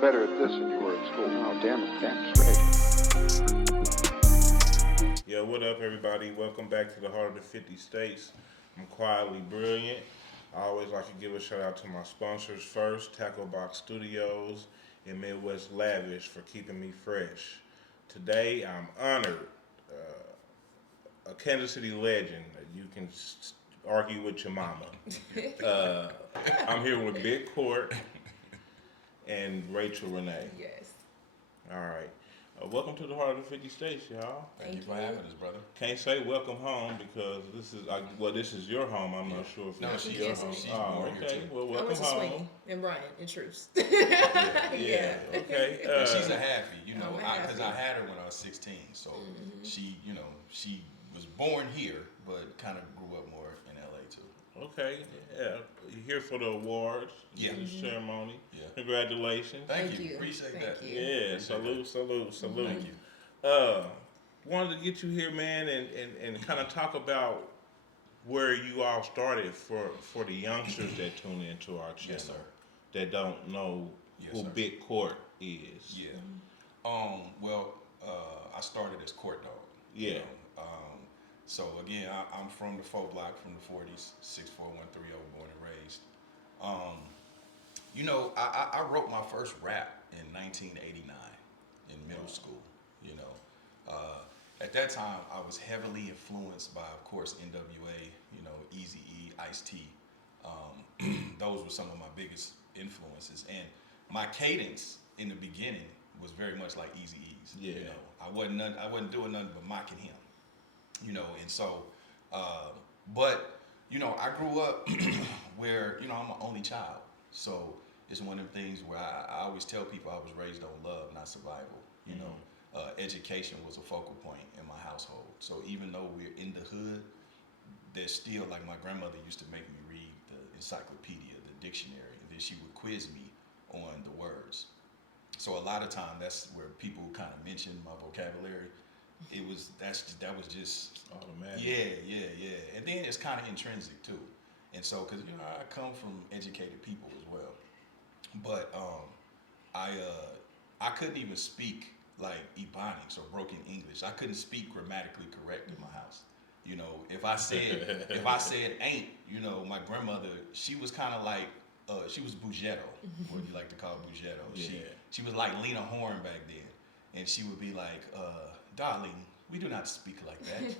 better at this than you were at school. Oh, damn straight. Yo, what up, everybody? Welcome back to the Heart of the 50 States. I'm quietly brilliant. I always like to give a shout out to my sponsors first, Tackle Box Studios and Midwest Lavish for keeping me fresh. Today, I'm honored. A Kansas City legend. You can argue with your mama. I'm here with Big Court and Rachel Renee. Yes. All right. Welcome to the Heart of the 50 States, y'all. Thank you for having us, brother. Can't say welcome home because this is your home. I'm not sure if it's she's your Kansas home. City. Oh, born here okay. too. Well, I welcome went to home. Sweeney and Brian in Truce. Yeah. Okay. And she's a halfie, I'm a because I halfie. had her when I was 16. So she was born here, but kind of grew up more in LA too. Okay. Yeah. You're here for the awards. Yeah. The ceremony. Yeah. Congratulations. Thank you. you. Appreciate Thank that. you. Yeah. Appreciate Salute. Thank you. Wanted to get you here, man, and kind of talk about where you all started for the youngsters that tune into our channel Yes, sir. that don't know Yes, who sir. Big Court is. Yeah. I started as court dog. Yeah. You know. So again, I'm from the 4 block, from the 40s, 64130, born and raised. I wrote my first rap in 1989 in middle school. At that time, I was heavily influenced by, of course, NWA, Eazy-E, Ice-T. Those were some of my biggest influences. And my cadence in the beginning was very much like Eazy-E's. Yeah. I wasn't doing nothing but mocking him. And so, I grew up where, I'm an only child. So it's one of the things where I always tell people I was raised on love, not survival. Education was a focal point in my household. So even though we're in the hood, there's still, like, my grandmother used to make me read the encyclopedia, the dictionary, and then she would quiz me on the words. So a lot of time that's where people kind of mention my vocabulary. That was just Automatic. Yeah. And then it's kind of intrinsic too. And so, because I come from educated people as well, but I couldn't even speak like Ebonics or broken English. I couldn't speak grammatically correct in my house. If I said ain't, my grandmother, she was kind of like she was Bugetto, what you like to call Bugetto. Yeah. She was like Lena Horne back then, and she would be like, darling, we do not speak like that.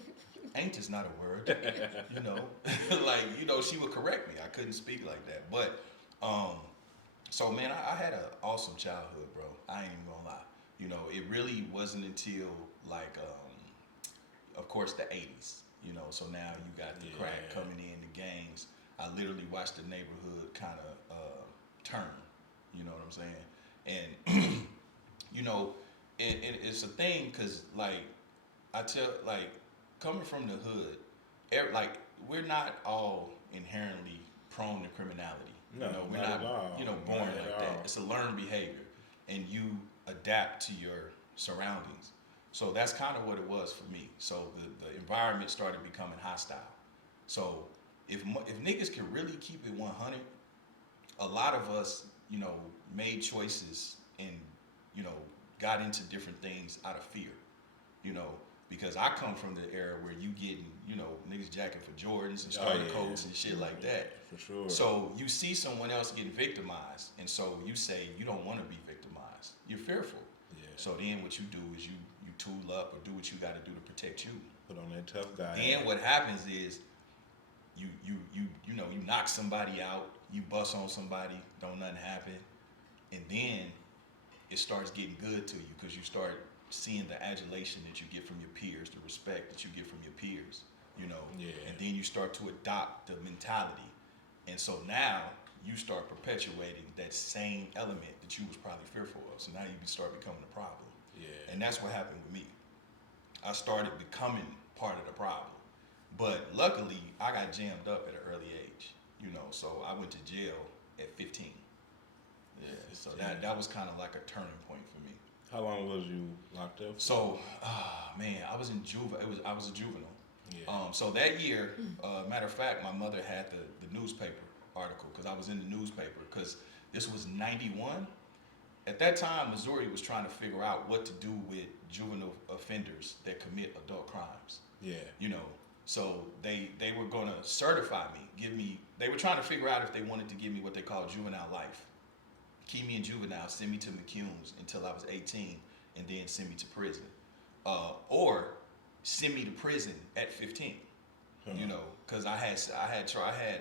Ain't is not a word. She would correct me. I couldn't speak like that. But, so man, I had an awesome childhood, bro. I ain't even gonna lie. It really wasn't until of course, the 80s. So now you got the crack coming in, the gangs. I literally watched the neighborhood kind of turn. You know what I'm saying? And, it's a thing because, I tell, coming from the hood, we're not all inherently prone to criminality. No, we're not not, at all. born Not like at that. all. It's a learned behavior, and you adapt to your surroundings. So that's kind of what it was for me. So the environment started becoming hostile. So if niggas can really keep it 100, a lot of us, made choices and, got into different things out of fear, because I come from the era where you getting, niggas jacking for Jordans and starter coats and shit like that. For sure. So you see someone else getting victimized, and so you say you don't want to be victimized. You're fearful. Yeah. So then what you do is you tool up or do what you got to do to protect you. Put on that tough guy. And what happens is you knock somebody out, you bust on somebody, don't nothing happen, and then it starts getting good to you because you start seeing the adulation that you get from your peers, the respect that you get from your peers, and then you start to adopt the mentality. And so now you start perpetuating that same element that you was probably fearful of. So now you start becoming a problem. Yeah. And that's what happened with me. I started becoming part of the problem. But luckily, I got jammed up at an early age, so I went to jail at 15. Yeah, so that was kind of like a turning point for me. How long was you locked up? So, I was in I was a juvenile. Yeah. So that year, matter of fact, my mother had the newspaper article because I was in the newspaper because this was 91. at that time, Missouri was trying to figure out what to do with juvenile offenders that commit adult crimes. Yeah. You know, so they were going to certify me, they were trying to figure out if they wanted to give me what they call juvenile life. Keep me in juvenile, send me to McCune's until I was 18, and then send me to prison. Or send me to prison at 15. You know, because I had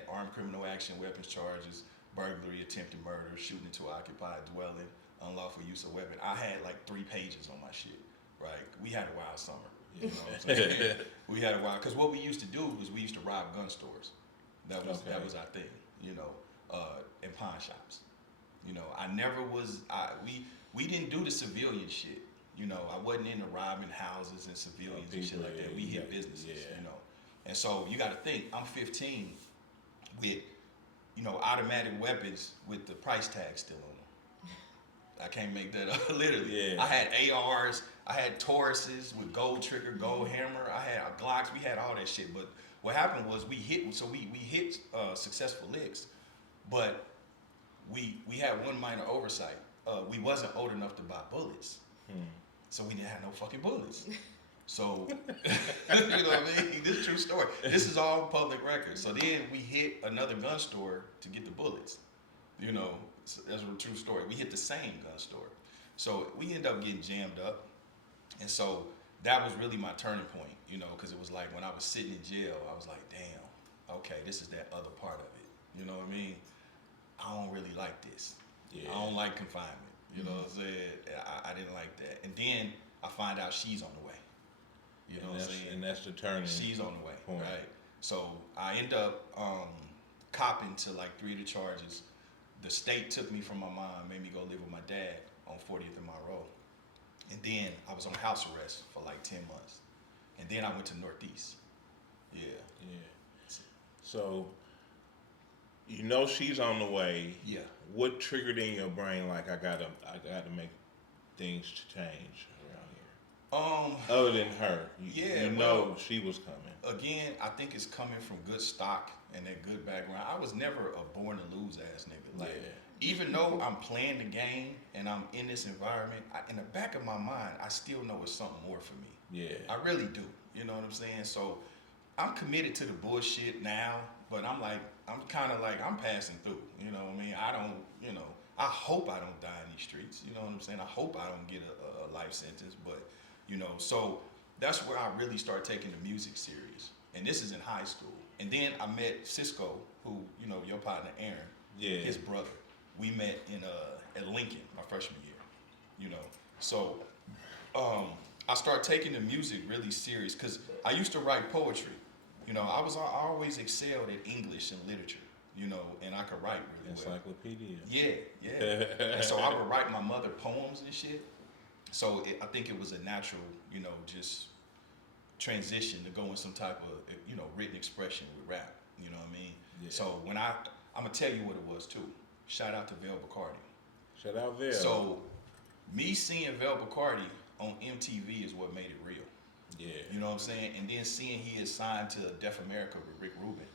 armed criminal action, weapons charges, burglary, attempted murder, shooting into an occupied dwelling, unlawful use of weapon. I had like 3 pages on my shit. Right? We had a wild summer. You know what I'm saying? We had a wild, because what we used to do was we used to rob gun stores. That was our thing. You know, and pawn shops. You know, we didn't do the civilian shit. You know, I wasn't into robbing houses and civilians and shit like that. We hit businesses, you know. And so you got to think, I'm 15 with, you know, automatic weapons with the price tag still on them. I can't make that up, literally. I had ARs, I had Tauruses with gold trigger, gold hammer, I had Glocks, we had all that shit. But what happened was we hit successful licks, but we had one minor oversight. We wasn't old enough to buy bullets. So we didn't have no fucking bullets. So, you know what I mean? This is a true story. This is all public record. So then we hit another gun store to get the bullets. You know, that's a true story. We hit the same gun store. So we ended up getting jammed up. And so that was really my turning point, you know, because it was like when I was sitting in jail, I was like, damn, okay, this is that other part of it. You know what I mean? I don't really like this. I don't like confinement. You know what I'm saying? I didn't like that. And then I find out she's on the way. You know what I'm saying? And that's the turning. She's on the way, point. right? So I end up copping to like 3 of the charges. The state took me from my mom, made me go live with my dad on 40th and Monroe. And then I was on house arrest for like 10 months. And then I went to Northeast. Yeah. So, you know she's on the way. Yeah. What triggered in your brain like I gotta make things change around here? Other than her, you know she was coming. Again, I think it's coming from good stock and that good background. I was never a born to lose ass nigga. Like, even though I'm playing the game and I'm in this environment, in the back of my mind, I still know it's something more for me. Yeah. I really do. You know what I'm saying? So I'm committed to the bullshit now, but I'm kind of like, I'm passing through. You know what I mean? I hope I don't die in these streets. You know what I'm saying? I hope I don't get a life sentence, but, you know, so that's where I really start taking the music serious. And this is in high school. And then I met Cisco, who, you know, your partner Aaron, his brother. We met at Lincoln my freshman year, you know. So I started taking the music really serious because I used to write poetry. You know, I always excelled at English and literature, you know, and I could write really well. Encyclopedia. Yeah. And so I would write my mother poems and shit. So I think it was a natural, you know, just transition to go in some type of, you know, written expression with rap. You know what I mean? Yeah. So when I'm gonna tell you what it was too. Shout out to Vel Bacardi. Shout out Vel. So me seeing Vel Bacardi on MTV is what made it real. Yeah. You know what I'm saying? And then seeing he is signed to Deaf America with Rick Rubin,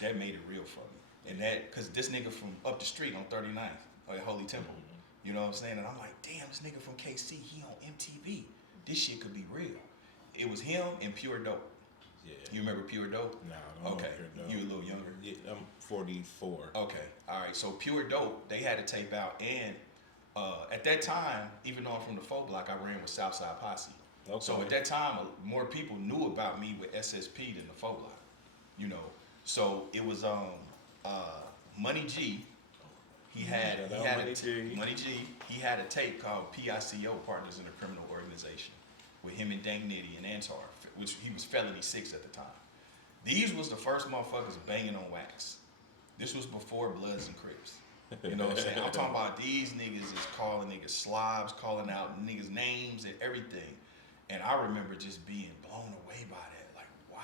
that made it real for me. And that, because this nigga from up the street on 39th at Holy Temple. Mm-hmm. You know what I'm saying? And I'm like, damn, this nigga from KC, he on MTV. This shit could be real. It was him and Pure Dope. Yeah. You remember Pure Dope? No, I don't know Pure Dope. You a little younger? Yeah, I'm 44. Okay, all right. So Pure Dope, they had a tape out, and at that time, even though I'm from the folk block, I ran with Southside Posse. Okay. So at that time, more people knew about me with SSP than the folk block. You know, so it was Money G. Money G. He had a tape called PICO, Partners in a Criminal Organization, with him and Dang Nitty and Antar, which he was felony 6 at the time. These was the first motherfuckers banging on wax. This was before Bloods and Crips. You know what I'm saying? I'm talking about these niggas is calling niggas slobs, calling out niggas' names and everything. And I remember just being blown away by that. Like, wow.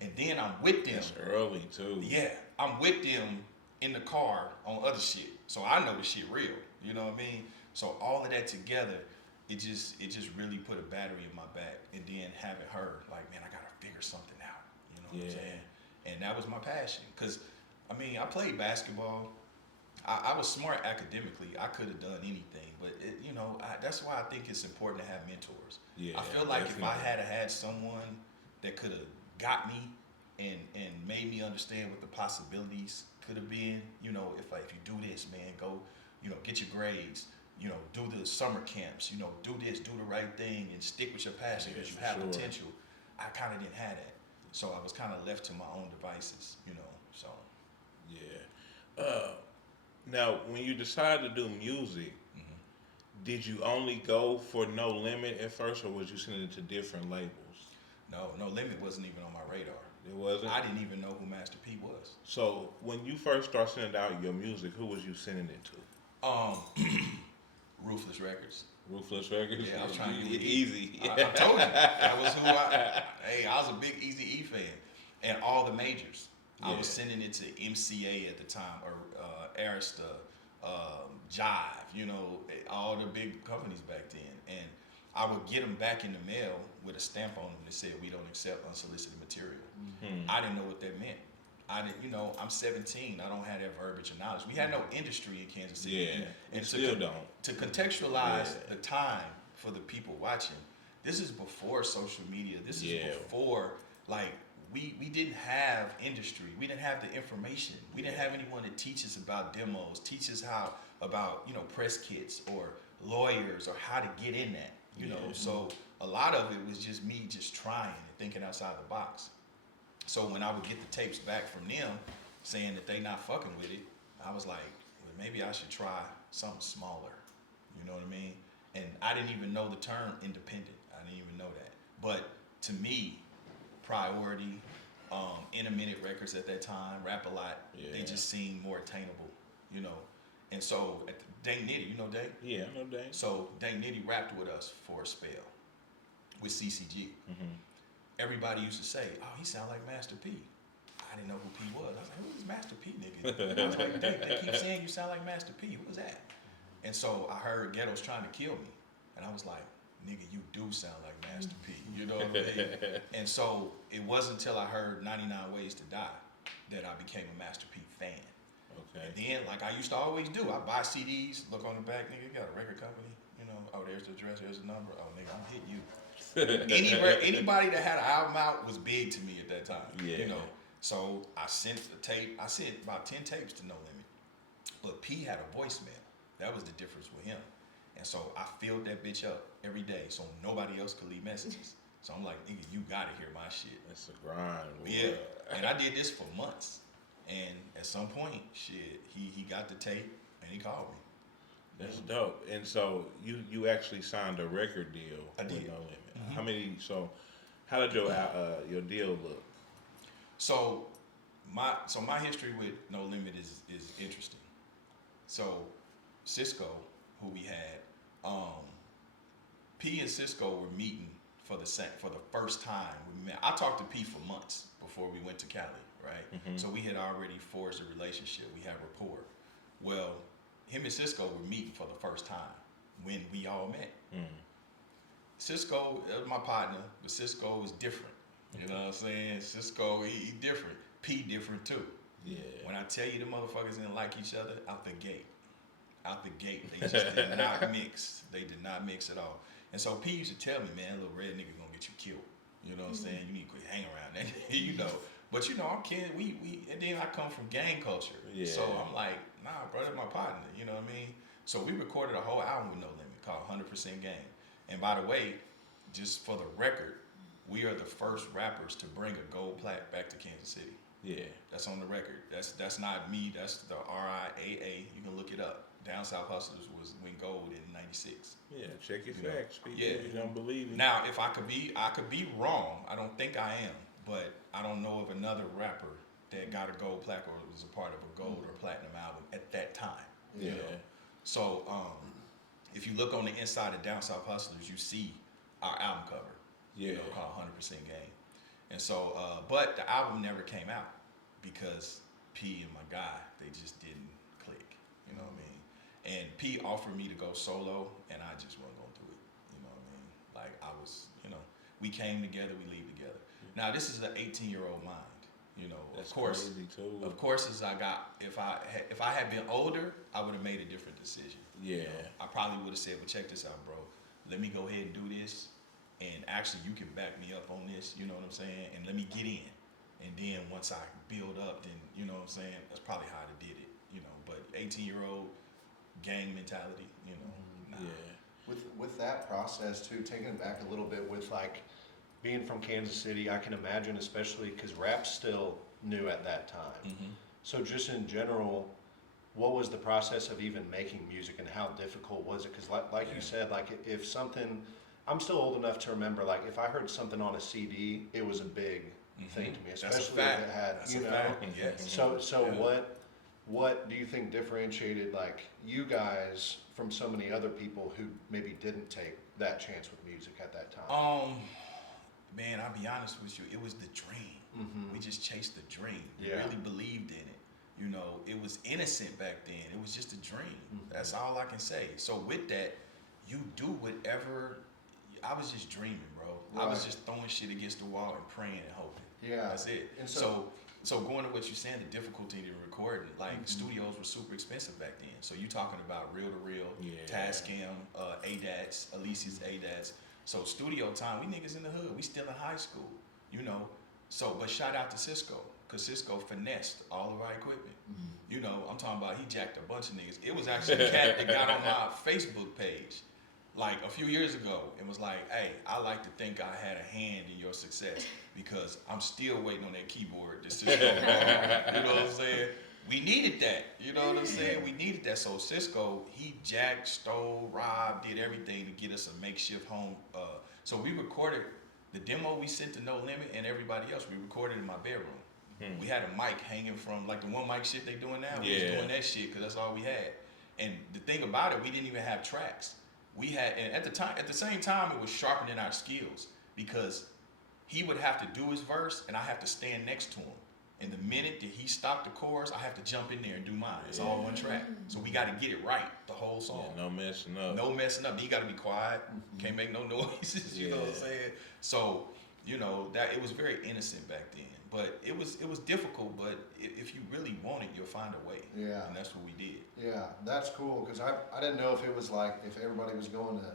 And then I'm with them. That's early, too. Yeah. I'm with them in the car on other shit. So I know the shit real. You know what I mean? So all of that together, it just really put a battery in my back. And then having her, like, man, I got to figure something out. You know what I'm saying? And that was my passion. Because, I mean, I played basketball. I was smart academically. I could have done anything, but that's why I think it's important to have mentors. Yeah, I feel like if I definitely. had someone that could have got me and made me understand what the possibilities could have been, if you do this, man, go, get your grades, do the summer camps, do this, do the right thing, and stick with your passion Yeah, because you for have sure. potential. I kind of didn't have that, so I was kind of left to my own devices, So Yeah. Now, when you decided to do music, mhm. did you only go for No Limit at first, or was you sending it to different labels? No limit wasn't even on my radar. It wasn't. I didn't even know who Master P was. So when you first started sending out your music, who was you sending it to? Um, Ruthless Records. Ruthless Records. Yeah, I was trying to do it easy. I told you that was who I was a big Easy E fan, and all the majors. I was Yeah. sending it to MCA at the time, or Arista, Jive. All the big companies back then, and I would get them back in the mail with a stamp on them that said we don't accept unsolicited material. Hmm. I didn't know what that meant. I didn't, I'm 17. I don't have that verbiage or knowledge. We had no industry in Kansas City. Yeah. And You still don't. to contextualize Yeah. the time for the people watching, this is before social media. This is Yeah. before, like, we didn't have industry. We didn't have the information. We didn't have anyone to teach us about demos, teach us about press kits or lawyers or how to get in that. So a lot of it was just me just trying and thinking outside the box. So when I would get the tapes back from them saying that they not fucking with it, I was like, well, maybe I should try something smaller. You know what I mean? And I didn't even know the term independent. I didn't even know that. But to me, Priority, Intermittent Records at that time, Rap A Lot, they Yeah. just seemed more attainable, And so at Dang Nitty, you know Dang? Yeah, no day. So Dang Nitty rapped with us for a spell with CCG. Mm-hmm. Everybody used to say, "Oh, he sound like Master P." I didn't know who P was. I was like, "Who is Master P, nigga?" And I was like, they keep saying you sound like Master P. Who was that? And so I heard Ghetto's trying to kill me, and I was like, "Nigga, you do sound like Master P." You know what I mean? And so it wasn't until I heard 99 Ways to Die that I became a Master P fan. Okay. And then, like I used to always do, I buy CDs, look on the back, nigga, you got a record company, oh, there's the address, there's the number, oh, nigga, I'm hitting you. Anybody that had an album out was big to me at that time, Yeah. So I sent about 10 tapes to No Limit, but P had a voicemail. That was the difference with him. And so I filled that bitch up every day so nobody else could leave messages. So I'm like, nigga, you gotta hear my shit. That's a grind. Boy. Yeah, and I did this for months. And at some point, shit, he got the tape and he called me. That's dope. And so you actually signed a record deal I with did. No Limit. Mhm. How many? So how did your deal look? So my history with No Limit is interesting. So Cisco, who we had, P and Cisco were meeting for the first time we met. I talked to P for months before we went to Cali, right? Mhm. So we had already forged a relationship. We had rapport. Well, him and Cisco were meeting for the first time when we all met. Mm. Cisco was my partner, but Cisco was different. You know what I'm saying? Cisco, he different. P different too. Yeah. When I tell you the motherfuckers didn't like each other out the gate. Out the gate. They just did not mix. They did not mix at all. And so P used to tell me, man, little red nigga gonna get you killed. You know what I'm saying? You need to quit hanging around that. But I'm kidding. We and then I come from gang culture. Yeah. So I'm like, nah, bro, that's my partner. You know what I mean? So we recorded a whole album with No Limit called 100% Gang. And by the way, just for the record, we are the first rappers to bring a gold plaque back to Kansas City. Yeah. That's on the record. That's not me. That's the RIAA. You can look it up. Down South Hustlers went gold in '96. Yeah. Check your You know, facts, people. yeah. You don't believe me. Now, if I could be wrong. I don't think I am, but I don't know of another rapper that got a gold plaque or was a part of a gold or platinum album at that time. Yeah. So if you look on the inside of Down South Hustlers, you see our album cover. Yeah. Called 100% Game. And so, but the album never came out because P and my guy, they just didn't click. You know what I mean? And P offered me to go solo, and I just wasn't going to do it. You know what I mean? Like I was, we came together, we leave together. Now this is an 18-year-old mind. You know, That's of course, crazy too. of course, as I got, if I had been older, I would have made a different decision. Yeah. You know, I probably would have said, well, check this out, bro. Let me go ahead and do this. And actually, you can back me up on this. You know what I'm saying? And let me get in. And then once I build up, then, you know what I'm saying? That's probably how I did it. You know, but 18-year-old gang mentality, you know, nah. Yeah. With that process too, taking it back a little bit with like being from Kansas City, I can imagine, especially because rap's still new at that time. Mm-hmm. So just in general, what was the process of even making music and how difficult was it? Because like Yeah. you said, like if something, I'm still old enough to remember, like if I heard something on a CD, it was a big thing to me, That's a especially if fact. it had, That's you a know. fact. Yes. So Yeah. what do you think differentiated like you guys from so many other people who maybe didn't take that chance with music at that time? Man, I'll be honest with you, it was the dream. Mhm. We just chased the dream. We Yeah. really believed in it. You know, it was innocent back then. It was just a dream. Mhm. That's all I can say. So with that, you do whatever. I was just dreaming, bro. I was Right. just throwing shit against the wall and praying and hoping. Yeah. That's it. And So going to what you're saying, the difficulty to recording, like studios were super expensive back then. So you talking about reel to reel, Yeah. Tascam, ADATs, Alicia's ADATs. So studio time, we niggas in the hood, we still in high school, you know. So, but shout out to Cisco, cause Cisco finessed all of our equipment. You know, I'm talking about he jacked a bunch of niggas. It was actually a cat that got on my Facebook page like a few years ago and was like, hey, I like to think I had a hand in your success because I'm still waiting on that keyboard. This Cisco, you know what I'm saying? We needed that. You know what I'm saying? We needed that. So Cisco, he jacked, stole, robbed, did everything to get us a makeshift home. So we recorded the demo we sent to No Limit and everybody else. We recorded in my bedroom. We had a mic hanging from like the one mic shit they doing now. We was Yeah. doing that shit because that's all we had. And the thing about it, we didn't even have tracks. We had, and at the same time, it was sharpening our skills because he would have to do his verse and I have to stand next to him. And the minute that he stopped the chorus, I have to jump in there and do mine. It's all one track. So we got to get it right, the whole song. Yeah, no messing up. No messing up. You got to be quiet. Can't make no noises. You know what I'm Yeah. saying? So, you know, that it was very innocent back then. But it was difficult. But if you really want it, you'll find a way. Yeah. And that's what we did. Yeah, that's cool because I didn't know if it was like if everybody was going to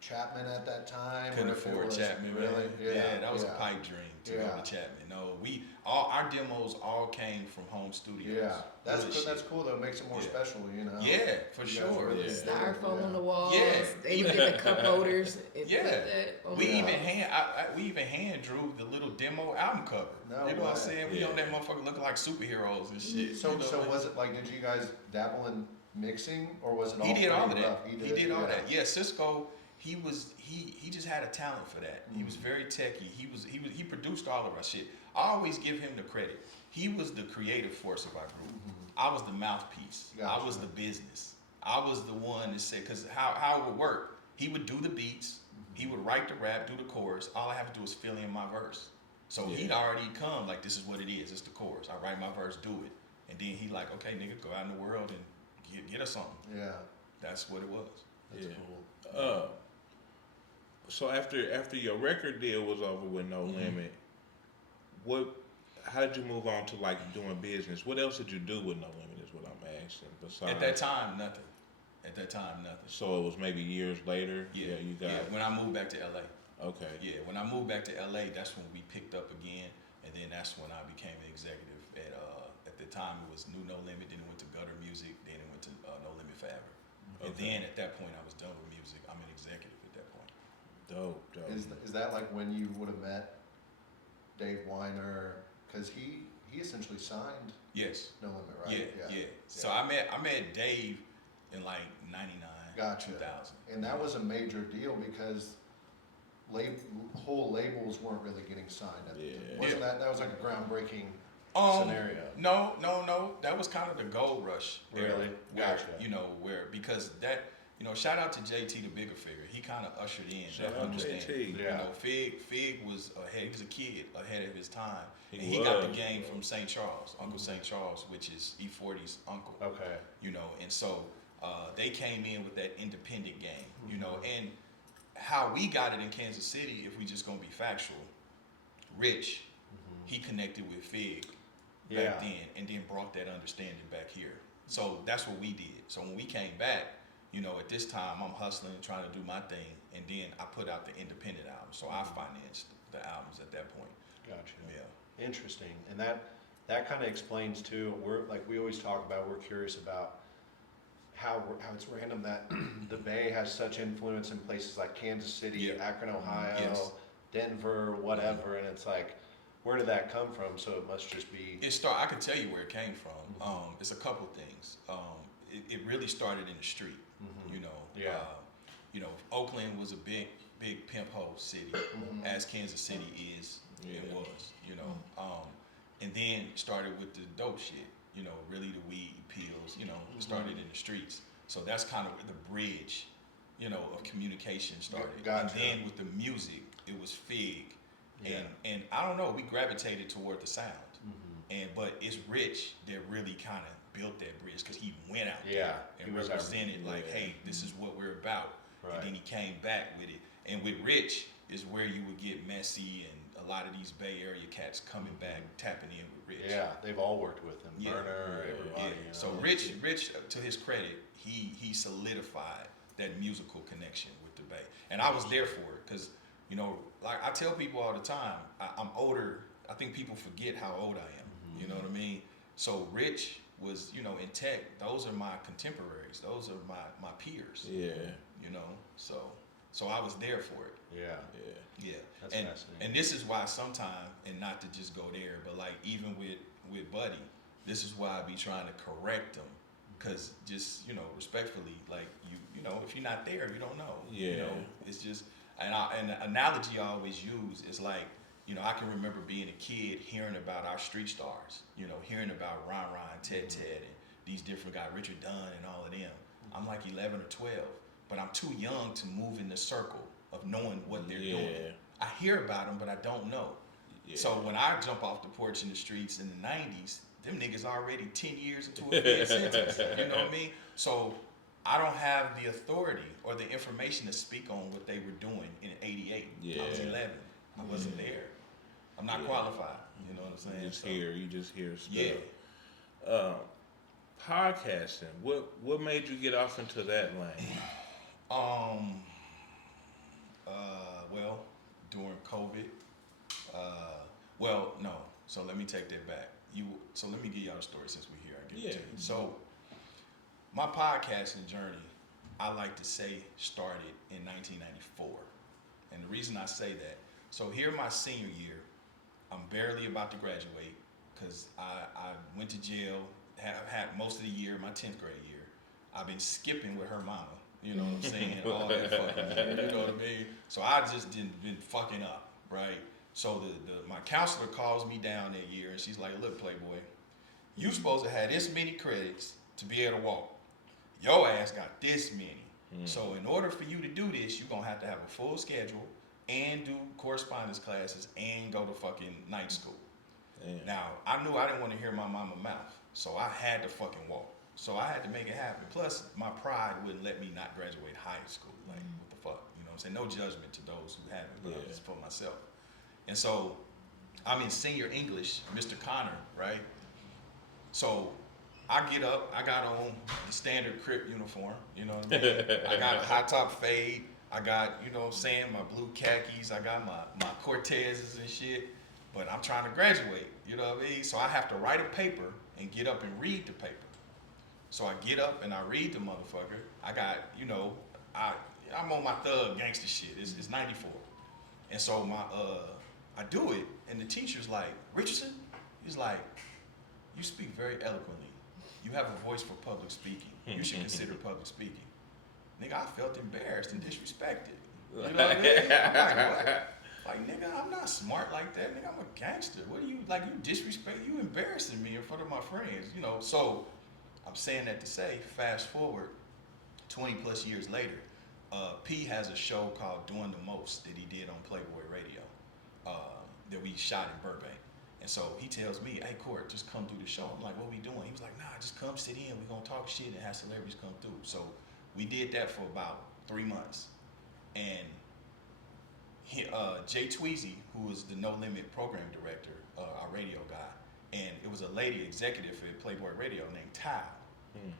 Chapman at that time. Couldn't or if it afford was Chapman, really. man. Yeah, that was yeah. a pipe dream to Yeah. go to Chapman. No, our demos all came from home studios. Yeah, that's Good cool. That's shit. cool though. It makes it more Yeah. special, you know. Yeah, for You guys sure. really Yeah. did it, Styrofoam yeah. on the walls. Yeah. They would get the cup holders and Yeah. put that on We the even hand drew the little demo album cover. No you know what I'm way. saying? We Yeah. on that motherfucker looking like superheroes and shit. So, you know so what I mean? was it like? Did you guys dabble in mixing, or was it all? He did all of pretty that. rough? He did all yeah. that. Yeah, Cisco. He just had a talent for that. He was very techie. He produced all of our shit. I always give him the credit. He was the creative force of our group. I was the mouthpiece. I Gotcha. was the business. I was the one that said, because how it would work, he would do the beats, he would write the rap, do the chorus. All I have to do is fill in my verse. So he'd already come like, this is what it is. It's the chorus. I write my verse, do it. And then he like, okay, nigga, go out in the world and get us something. Yeah, That's what it was. that's Yeah. cool. So after your record deal was over with No Limit, how did you move on to like doing business? What else did you do with No Limit is what I'm asking. Besides At that time, nothing. So it was maybe years later. Yeah, you got when I moved back to LA. okay. Yeah, when I moved back to LA, that's when we picked up again, and then that's when I became an executive. At the time, it was New No Limit, then it went to Gutter Music, then it went to No Limit Forever. And Okay. then at that point, I was done with music. I'm an executive at that point. Dope. Is that like when you would have met Dave Weiner? Because he essentially signed Yes. No Limit, right? Yeah. So I met Dave in like '99, Gotcha. 2000. And that was a major deal because whole labels weren't really getting signed at the time. Yeah. Wasn't that was like a groundbreaking scenario? No. That was kind of the gold rush. era, Really? Where, Gotcha. because that, shout out to JT, the bigger figure. He kind of ushered in Shout that out understanding. JT. Yeah. Fig was ahead. He was a kid ahead of his time. He And he got the was, game bro. from St. Charles, Uncle St. Charles, which is E40's uncle. Okay. And so they came in with that independent game, and how we got it in Kansas City, if we just gonna be factual, Rich, he connected with Fig Yeah. back then, and then brought that understanding back here. So that's what we did. So when we came back, you know, at this time I'm hustling and trying to do my thing, and then I put out the independent album. So I financed the albums at that point. Gotcha. Yeah. Interesting. And that kind of explains too, we always talk about, we're curious about how it's random that the Bay has such influence in places like Kansas City, Yeah. Akron, Ohio, Yes. Denver, whatever, and it's like, where did that come from? So it must just be. I can tell you where it came from. It's a couple of things. It really started in the street. You know. Yeah. You know, Oakland was a big pimp hole city, as Kansas City is and was. You know. And then started with the dope shit. You know, really the weed, pills. You know, started in the streets. So that's kind of where the bridge, you know, of communication started. Gotcha. And then with the music, it was Fig. Yeah. And I don't know, we gravitated toward the sound. But it's Rich that really kind of built that bridge, because he went out Yeah, there and he was represented like, hey, this is what we're about. Right. And then he came back with it. And with Rich is where you would get Messy and a lot of these Bay Area cats coming back, tapping in with Rich. Yeah, they've all worked with him. Yeah. Burner, everybody. Yeah. you know, So Rich, to his credit, he solidified that musical connection with the Bay, and I was there for it, because, you know, like I tell people all the time, I'm older. I think people forget how old I am. You know what I mean? So Rich was, you know, in tech. Those are my contemporaries. Those are my peers. Yeah. You know, so I was there for it. Yeah. Yeah. That's and fascinating. and this is why sometimes, and not to just go there, but like even with Buddy, this is why I be trying to correct him, because just, you know, respectfully, like you know, if you're not there, you don't know. Yeah. You know, it's just, and the analogy I always use is like, you know, I can remember being a kid hearing about our street stars, you know, hearing about Ron and Ted and these different guys, Richard Dunn and all of them. I'm like 11 or 12, but I'm too young to move in the circle of knowing what they're doing. I hear about them, but I don't know. Yeah. So when I jump off the porch in the streets in the 90s, them niggas already 10 years into a big sentence. You know what I mean? So I don't have the authority or the information to speak on what they were doing in '88. Yeah. I was 11. I wasn't there. I'm not qualified. You know what I'm saying? You just hear stuff. Yeah. Podcasting. What made you get off into that lane? Well, during COVID. No. So let me take that back. So let me give y'all the story since we're here. I give it to you. So my podcasting journey, I like to say, started in 1994. And the reason I say that, so here my senior year, I'm barely about to graduate, because I went to jail, had most of the year, my 10th grade year. I've been skipping with her mama, you know what I'm saying? All that fucking, you know what I mean? So I just been fucking up, right? So my counselor calls me down that year, and she's like, look, Playboy, you supposed to have this many credits to be able to walk. Your ass got this many. So in order for you to do this, you're going to have a full schedule and do correspondence classes and go to fucking night school. Damn. Now, I knew I didn't want to hear my mama mouth, so I had to fucking walk. So I had to make it happen. Plus, my pride wouldn't let me not graduate high school. Like, what the fuck? You know what I'm saying? No judgment to those who haven't, but it's for myself. And so I'm in senior English, Mr. Connor, right? So I get up, I got on the standard Crip uniform, you know what I mean? I got a high top fade, I got, you know what I'm saying, my blue khakis, I got my Cortezes and shit, but I'm trying to graduate, you know what I mean? So I have to write a paper and get up and read the paper. So I get up and I read the motherfucker. I got, you know, I'm on my thug gangster shit. It's 94. And so I do it, and the teacher's like, Richardson, he's like, you speak very eloquently. You have a voice for public speaking. You should consider public speaking. Nigga, I felt embarrassed and disrespected. You know what I mean? I'm like, what? Like, nigga, I'm not smart like that. Nigga, I'm a gangster. What are you, like, you disrespect, you embarrassing me in front of my friends, you know? So I'm saying that to say, fast forward 20 plus years later, P has a show called Doing the Most that he did on Playboy Radio that we shot in Burbank. And so he tells me, hey, Court, just come through the show. I'm like, what we doing? He was like, nah, just come sit in. We're going to talk shit and have celebrities come through. So we did that for about 3 months. And Jay Tweezy, who was the No Limit program director, our radio guy, and it was a lady executive at Playboy Radio named Ty. Mm.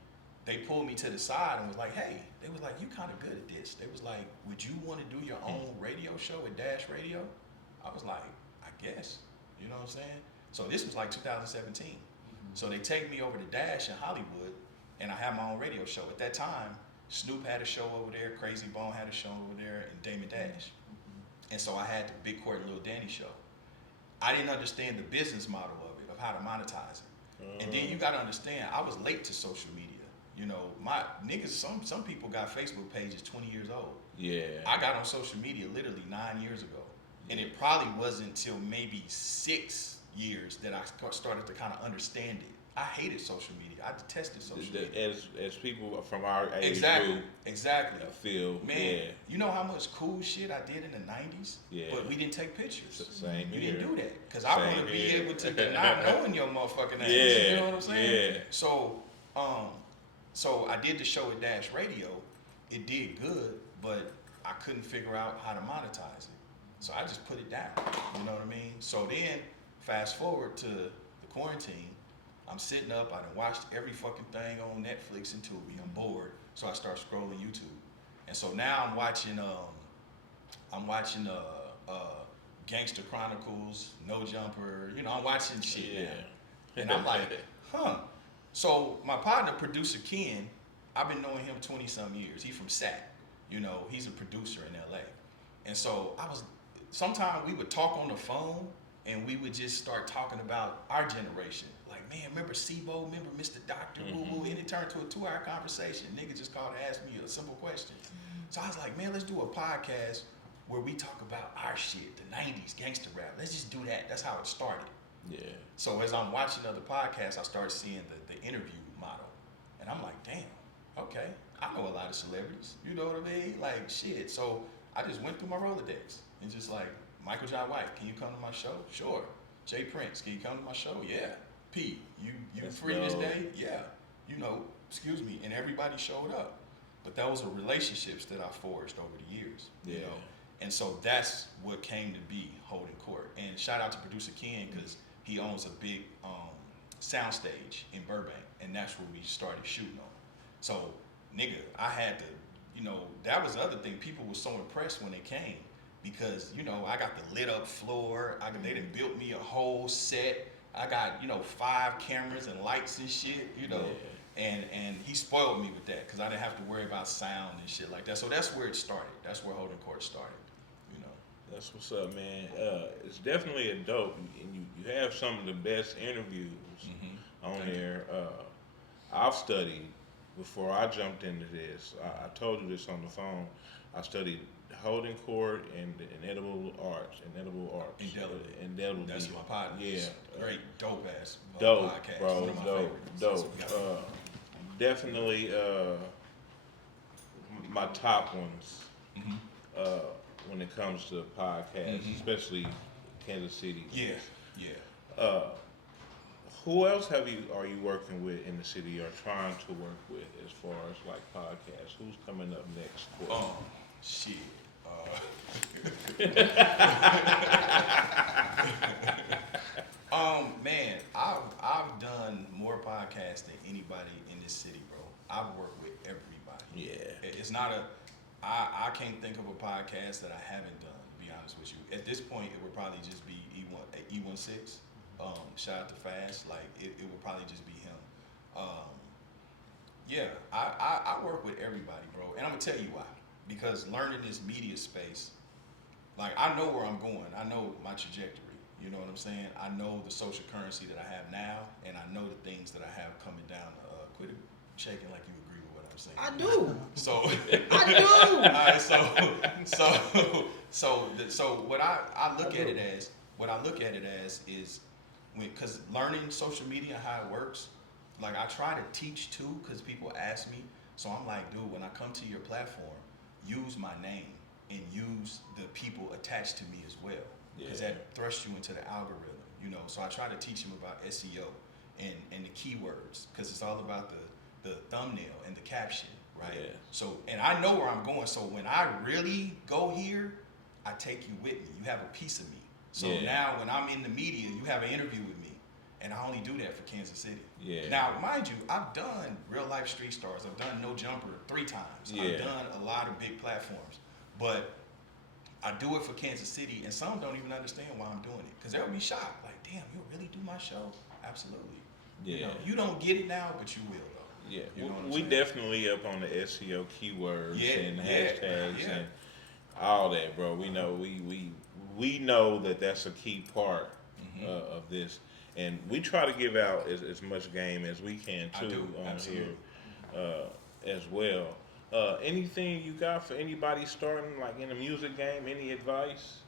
They pulled me to the side and was like, hey, they was like, you kind of good at this. They was like, would you want to do your own radio show at Dash Radio? I was like, I guess. You know what I'm saying? So this was like 2017. So they take me over to Dash in Hollywood, and I have my own radio show. At that time, Snoop had a show over there, Crazy Bone had a show over there, and Damon Dash. And so I had the Big Court and Lil Danny show. I didn't understand the business model of it, of how to monetize it. And then you got to understand, I was late to social media. You know, my niggas, some people got Facebook pages 20 years old. Yeah. I got on social media literally 9 years ago. And it probably wasn't until maybe 6 years that I started to kind of understand it. I hated social media. I detested social media. As people from our age Exactly. group Exactly. feel, Man, yeah. you know how much cool shit I did in the 90s? Yeah. But we didn't take pictures. Same You here. didn't do that. Because I Same want to be here. able to deny knowing your motherfucking ass. Yeah, You know what I'm saying? yeah. So I did the show at Dash Radio. It did good, but I couldn't figure out how to monetize it. So I just put it down. You know what I mean? So then, fast forward to the quarantine. I'm sitting up. I done watched every fucking thing on Netflix and Tubi. I'm bored, so I start scrolling YouTube. And so now I'm watching Gangster Chronicles, No Jumper. You know, I'm watching shit Yeah. now. And I'm like, huh. So my partner, producer Ken, I've been knowing him 20-some years. He's from SAC. You know, he's a producer in LA. And so sometimes we would talk on the phone and we would just start talking about our generation. Like, man, remember SIBO? Remember Mr. Doctor? Woo-woo? And it turned to a 2-hour conversation. Nigga just called to ask me a simple question. So I was like, man, let's do a podcast where we talk about our shit, the 90s, gangster rap. Let's just do that. That's how it started. Yeah. So as I'm watching other podcasts, I start seeing the interview model. And I'm like, damn, okay. I know a lot of celebrities. You know what I mean? Like, shit. So I just went through my Rolodex and just like, Michael J. White, can you come to my show? Sure. Jay Prince, can you come to my show? Yeah. P, you Let's free go. this day? Yeah. You know, excuse me. And everybody showed up. But those are relationships that I forged over the years. Yeah. You know? And so that's what came to be Holdin Court. And shout out to producer Ken, because he owns a big soundstage in Burbank, and that's where we started shooting on. So, nigga, I had to, you know, that was the other thing. People were so impressed when they came because, you know, I got the lit up floor. They done built me a whole set. I got, you know, 5 cameras and lights and shit, you know. Yeah. And he spoiled me with that because I didn't have to worry about sound and shit like that. So that's where it started. That's where Holdin Court started, you know. That's what's up, man. It's definitely a dope, and you have some of the best interviews on Thank you. there. I've studied before I jumped into this. I told you this on the phone. I studied Holdin Court and Inedible Arts. Indelible. That's my partner. Yeah. Great, dope ass Dope, podcast. bro. One of my Dope. favorites. Dope. Definitely my top ones when it comes to podcasts, especially Kansas City. Yeah, yeah. Who else are you working with in the city or trying to work with as far as like podcasts? Who's coming up next? Shit. Man, I've done more podcasts than anybody in this city, bro. I've worked with everybody. Yeah. It's not I can't think of a podcast that I haven't done, to be honest with you. At this point, it would probably just be E16. Shout out to Fast. Like, it would probably just be him. Yeah, I work with everybody, bro. And I'm going to tell you why. Because learning this media space, like, I know where I'm going. I know my trajectory. You know what I'm saying? I know the social currency that I have now, and I know the things that I have coming down. Quit shaking like you agree with what I'm saying. I do. So I do. all right, so what I look at it as is because learning social media, how it works, like I try to teach too, because people ask me. So I'm like, dude, when I come to your platform, use my name and use the people attached to me as well, because that thrusts you into the algorithm, you know. So I try to teach them about SEO and the keywords, because it's all about the thumbnail and the caption, right? Yeah. So, and I know where I'm going. So when I really go here, I take you with me. You have a piece of me. So now when I'm in the media, you have an interview with me. And I only do that for Kansas City. Yeah. Now, mind you, I've done Real Life Street Stars. I've done No Jumper 3 times. Yeah. I've done a lot of big platforms. But I do it for Kansas City, and some don't even understand why I'm doing it. Because they'll be shocked. Like, damn, you really do my show? Absolutely. Yeah. You know, you don't get it now, but you will, though. Yeah, You know what I'm we saying? definitely up on the SEO keywords and hashtags yeah. and all that, bro. We know we know that that's a key part of this, and we try to give out as much game as we can I too do, on absolutely. here as well. Anything you got for anybody starting like in the music game? Any advice?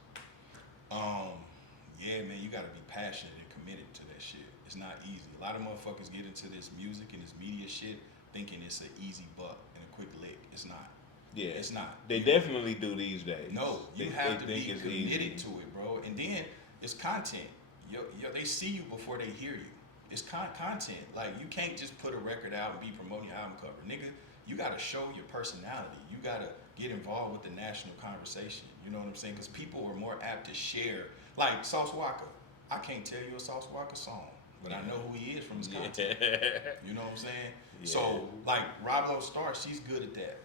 Yeah, man, you gotta be passionate and committed to that shit. It's not easy. A lot of motherfuckers get into this music and this media shit thinking it's an easy buck and a quick lick. It's not. Yeah, It's not. They definitely do these days. No, you They have to be think it's committed easy. to it, bro. And then it's content. They see you before they hear you. It's content. Like, you can't just put a record out and be promoting your album cover. Nigga, you gotta show your personality. You gotta get involved with the national conversation. You know what I'm saying? Because people are more apt to share. Like Sauce Walker. I can't tell you a Sauce Walker song, but I know who he is from his content. You know what I'm saying? Yeah. So, like, Rob Star, she's good at that.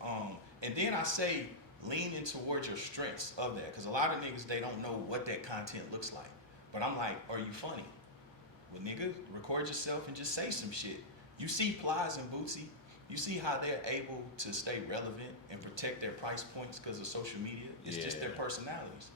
And then I say leaning towards your strengths of that, because a lot of niggas, they don't know what that content looks like. But I'm like, are you funny? Well, nigga, record yourself and just say some shit. You see Plies and Bootsy, you see how they're able to stay relevant and protect their price points because of social media. It's just their personalities.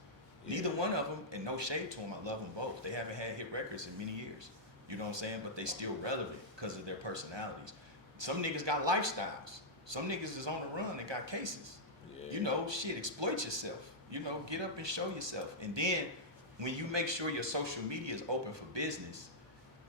Yeah. Neither one of them, and no shade to them, I love them both. They haven't had hit records in many years. You know what I'm saying? But they still relevant because of their personalities. Some niggas got lifestyles. Some niggas is on the run and got cases. Yeah. You know, shit, exploit yourself. You know, get up and show yourself. And then when you make sure your social media is open for business,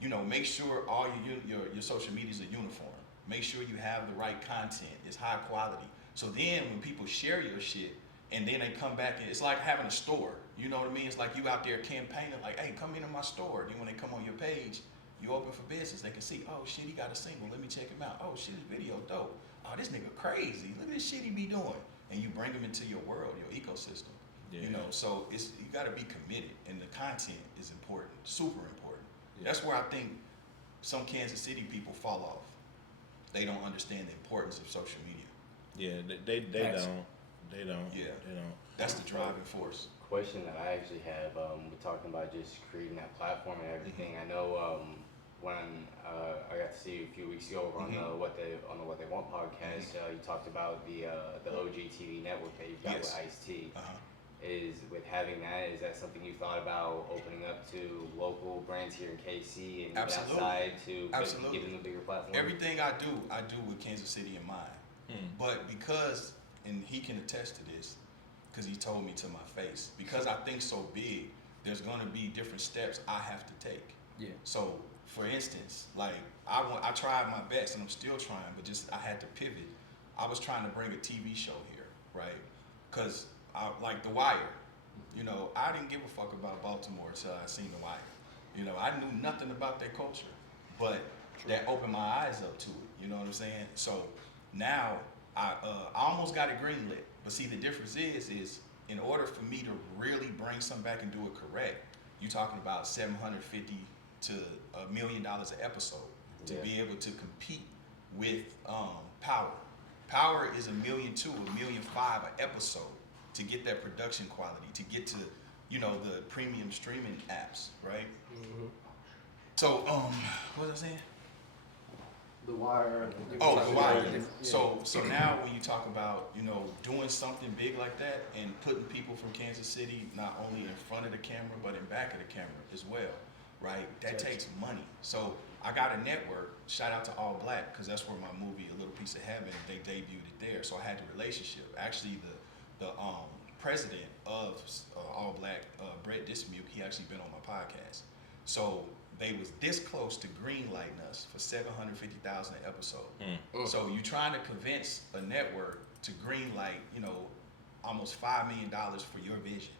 you know, make sure all your social medias are uniform. Make sure you have the right content. It's high quality. So then when people share your shit and then they come back and it's like having a store. You know what I mean? It's like you out there campaigning like, hey, come into my store. Then when they come on your page, you open for business. They can see, oh shit, he got a single. Let me check him out. Oh shit, his video dope. Oh, this nigga crazy. Look at this shit he be doing. And you bring him into your world, your ecosystem. Yeah. You know, so you got to be committed, and the content is important, super important. Yeah. That's where I think some Kansas City people fall off. They don't understand the importance of social media. Yeah, they don't. They don't. Yeah. They don't. That's the driving force. Question that I actually have, we're talking about just creating that platform and everything. I know when I got to see you a few weeks ago on the What They Want podcast, you talked about the OG TV network that you've got Yes. with Ice-T. Uh-huh. Is with having that, is that something you thought about opening up to local brands here in KC and Absolutely. outside to Absolutely. give them a bigger platform? Everything I do with Kansas City in mind. But because, and he can attest to this, because he told me to my face, because I think so big, there's going to be different steps I have to take. Yeah. So, for instance, like I tried my best, and I'm still trying, but just I had to pivot. I was trying to bring a TV show here, right? Because like The Wire, you know, I didn't give a fuck about Baltimore until I seen The Wire. You know, I knew nothing about their culture, but that opened my eyes up to it. You know what I'm saying? So now I almost got it greenlit. But see, the difference is in order for me to really bring something back and do it correct, you're talking about $750 to $1 million an episode to be able to compete with Power. Power is $1.2 million, $1.5 million an episode to get that production quality, to get to, you know, the premium streaming apps, right? Mm-hmm. So, what was I saying? The Wire. Oh, The Wire. So now when you talk about, you know, doing something big like that and putting people from Kansas City not only in front of the camera but in back of the camera as well, right? That takes money. So I got a network. Shout out to All Black, because that's where my movie A Little Piece of Heaven, they debuted it there. So I had the relationship. Actually, the president of All Black, Brett Dismute, he actually been on my podcast. So they was this close to greenlighting us for $750,000 an episode. So you trying to convince a network to greenlight, you know, almost $5 million for your vision.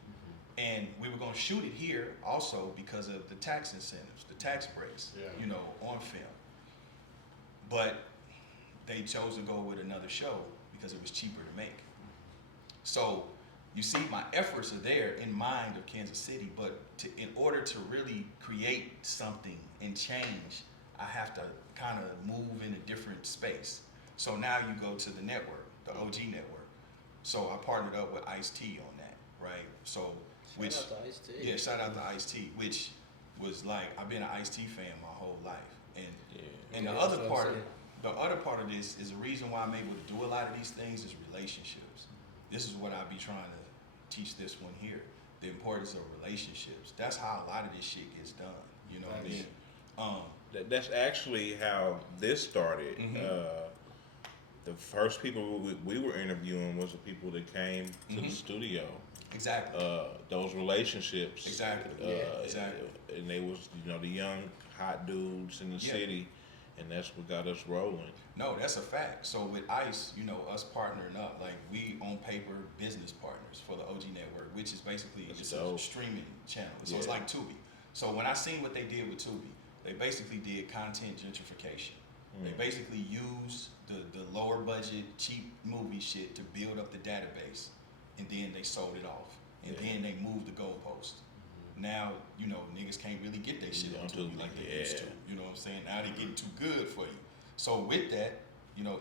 And we were going to shoot it here also because of the tax incentives, the tax breaks, you know, on film. But they chose to go with another show because it was cheaper to make. So you see, my efforts are there in mind of Kansas City, but in order to really create something and change, I have to kind of move in a different space. So now you go to the network, the OG network. So I partnered up with Ice-T on that, right? So, Shout out to Ice-T. yeah, shout out to Ice-T, which was like, I've been an Ice-T fan my whole life. And Yeah, the other that's what I'm part of this is the reason why I'm able to do a lot of these things is relationships. This is what I be trying to teach this one here. The importance of relationships. That's how a lot of this shit gets done. You know what I mean? That's actually how this started. The first people we were interviewing was the people that came to the studio. Exactly. Those relationships. Exactly. Exactly. And they was, the young hot dudes in the city, and that's what got us rolling. No, that's a fact. So with ICE, us partnering up, like we on paper business partners for the OG network, which is basically just a streaming channel. So it's like Tubi. So when I seen what they did with Tubi, they basically did content gentrification. They basically used the lower budget, cheap movie shit to build up the database, and then they sold it off. And then they moved the goalpost. Now, niggas can't really get their shit on Tubi like they used to. You know what I'm saying? Now they getting too good for you. So with that,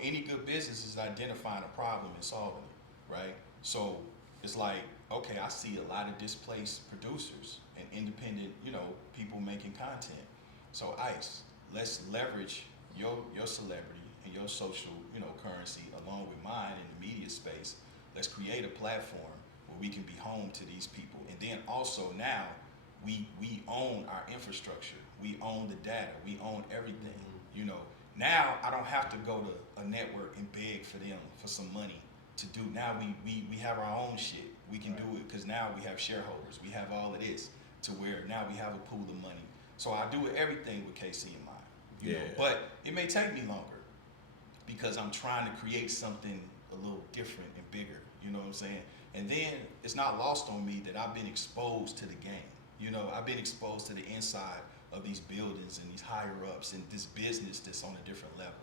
any good business is identifying a problem and solving it, right? So it's like, okay, I see a lot of displaced producers and independent, people making content. So ICE, let's leverage your celebrity and your social, currency along with mine in the media space. Let's create a platform where we can be home to these people. And then also now we own our infrastructure. We own the data. We own everything. Now I don't have to go to a network and beg for them for some money to do. Now we have our own shit. We can do it because now we have shareholders. We have all of this to where now we have a pool of money. So I do everything with KC in mind. You know? But it may take me longer because I'm trying to create something a little different and bigger. You know what I'm saying? And then it's not lost on me that I've been exposed to the game. I've been exposed to the inside of these buildings and these higher ups and this business that's on a different level.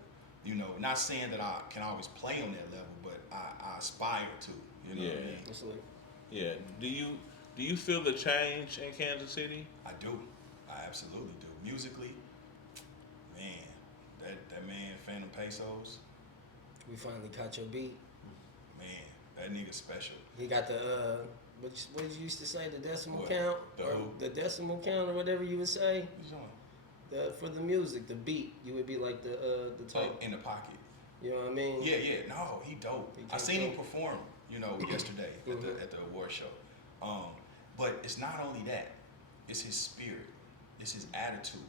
Not saying that I can always play on that level, but I aspire to. You know what I mean? Absolutely. Yeah. Do you feel the change in Kansas City? I do. I absolutely do. Musically, man, that man Phantom Pesos, We finally caught your beat. man, that nigga special. He got the what did you used to say, the decimal What? count, The or who? the decimal count, or whatever you would say. What's on? For the music, the beat, you would be like the type. In the pocket. You know what I mean? Yeah. No, he dope. He I seen him dope. perform, yesterday at the award show. But it's not only that; it's his spirit, it's his attitude.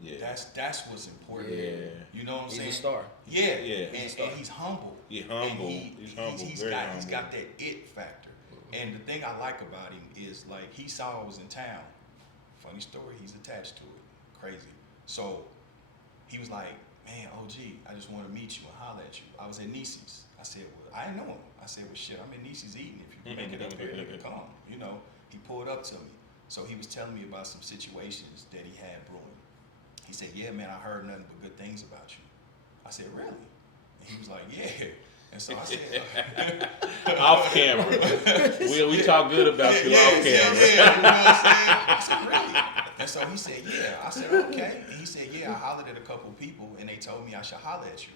Yeah. That's what's important. Yeah. You know what I'm He's saying? a star. Yeah. Yeah. And he's humble. He's humble. And He's humble. He's Very got humble. that it factor. And the thing I like about him is like he saw I was in town. Funny story, he's attached to it. Crazy. So he was like, man, OG, I just want to meet you and holler at you. I was at Niecy's. I said, well, I didn't know him. I said, well, shit, I'm at Niecy's eating. If you can make it up here, you can come. He pulled up to me. So he was telling me about some situations that he had brewing. He said, yeah, man, I heard nothing but good things about you. I said, really? And he was like, yeah. And so I said, Off camera. we talk good about you off camera. Yeah, you know what I'm saying? I said, really? And so he said, yeah. I said, okay. And he said, yeah, I hollered at a couple people and they told me I should holler at you.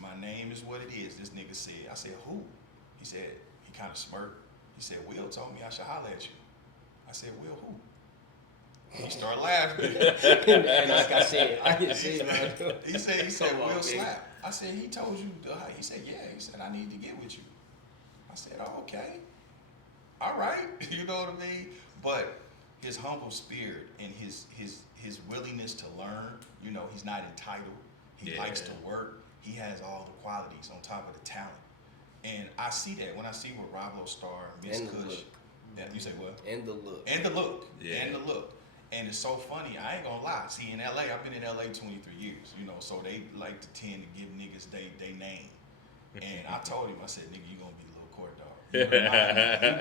My name is what it is, this nigga said. I said, who? He said, he kind of smirked. He said, Will told me I should holler at you. I said, Will who? He started laughing. And like I said, I can see it. He said, Come on, Wil man. Slap. I said, he told you. He said, yeah. He said, I need to get with you. I said, oh, okay. All right. You know what I mean? But his humble spirit and his willingness to learn, he's not entitled. He likes to work. He has all the qualities on top of the talent. And I see that when I see what Roblo Star, Miss And the Kush. look. Yeah, you say what? And the look. And the look. Yeah. And the look. And it's so funny. I ain't gonna lie. See, in LA, I've been in LA 23 years, so they like to tend to give niggas they name. And I told him, I said, nigga, you gonna be the little court dog. You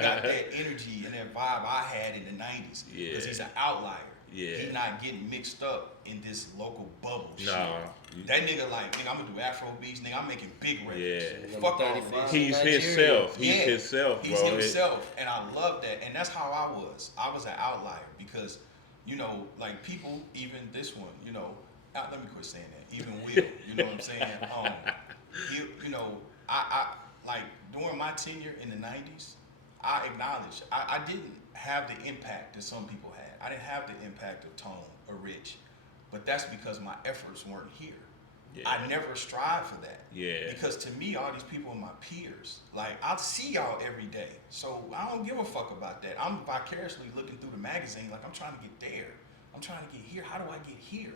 got that energy and that vibe I had in the 90s. Yeah. Because he's an outlier. Yeah. He not getting mixed up in this local bubble shit. Nah. That nigga like, nigga, I'm gonna do Afro beats, nigga, I'm making big records. Yeah. Fuck all 35. this. He's Nigeria. himself. He's Yeah. himself, bro. He's himself, and I love that. And that's how I was. I was an outlier because, you know, like people, even this one, you know, let me quit saying that. Even Will, you know what I'm saying? You know, I like during my tenure in the '90s, I acknowledged I didn't have the impact that some people had. I didn't have the impact of Tone or Rich, but that's because my efforts weren't here. Yeah. I never strive for that. Yeah. Because to me, all these people are my peers. Like, I see y'all every day. So I don't give a fuck about that. I'm vicariously looking through the magazine like I'm trying to get there. I'm trying to get here. How do I get here?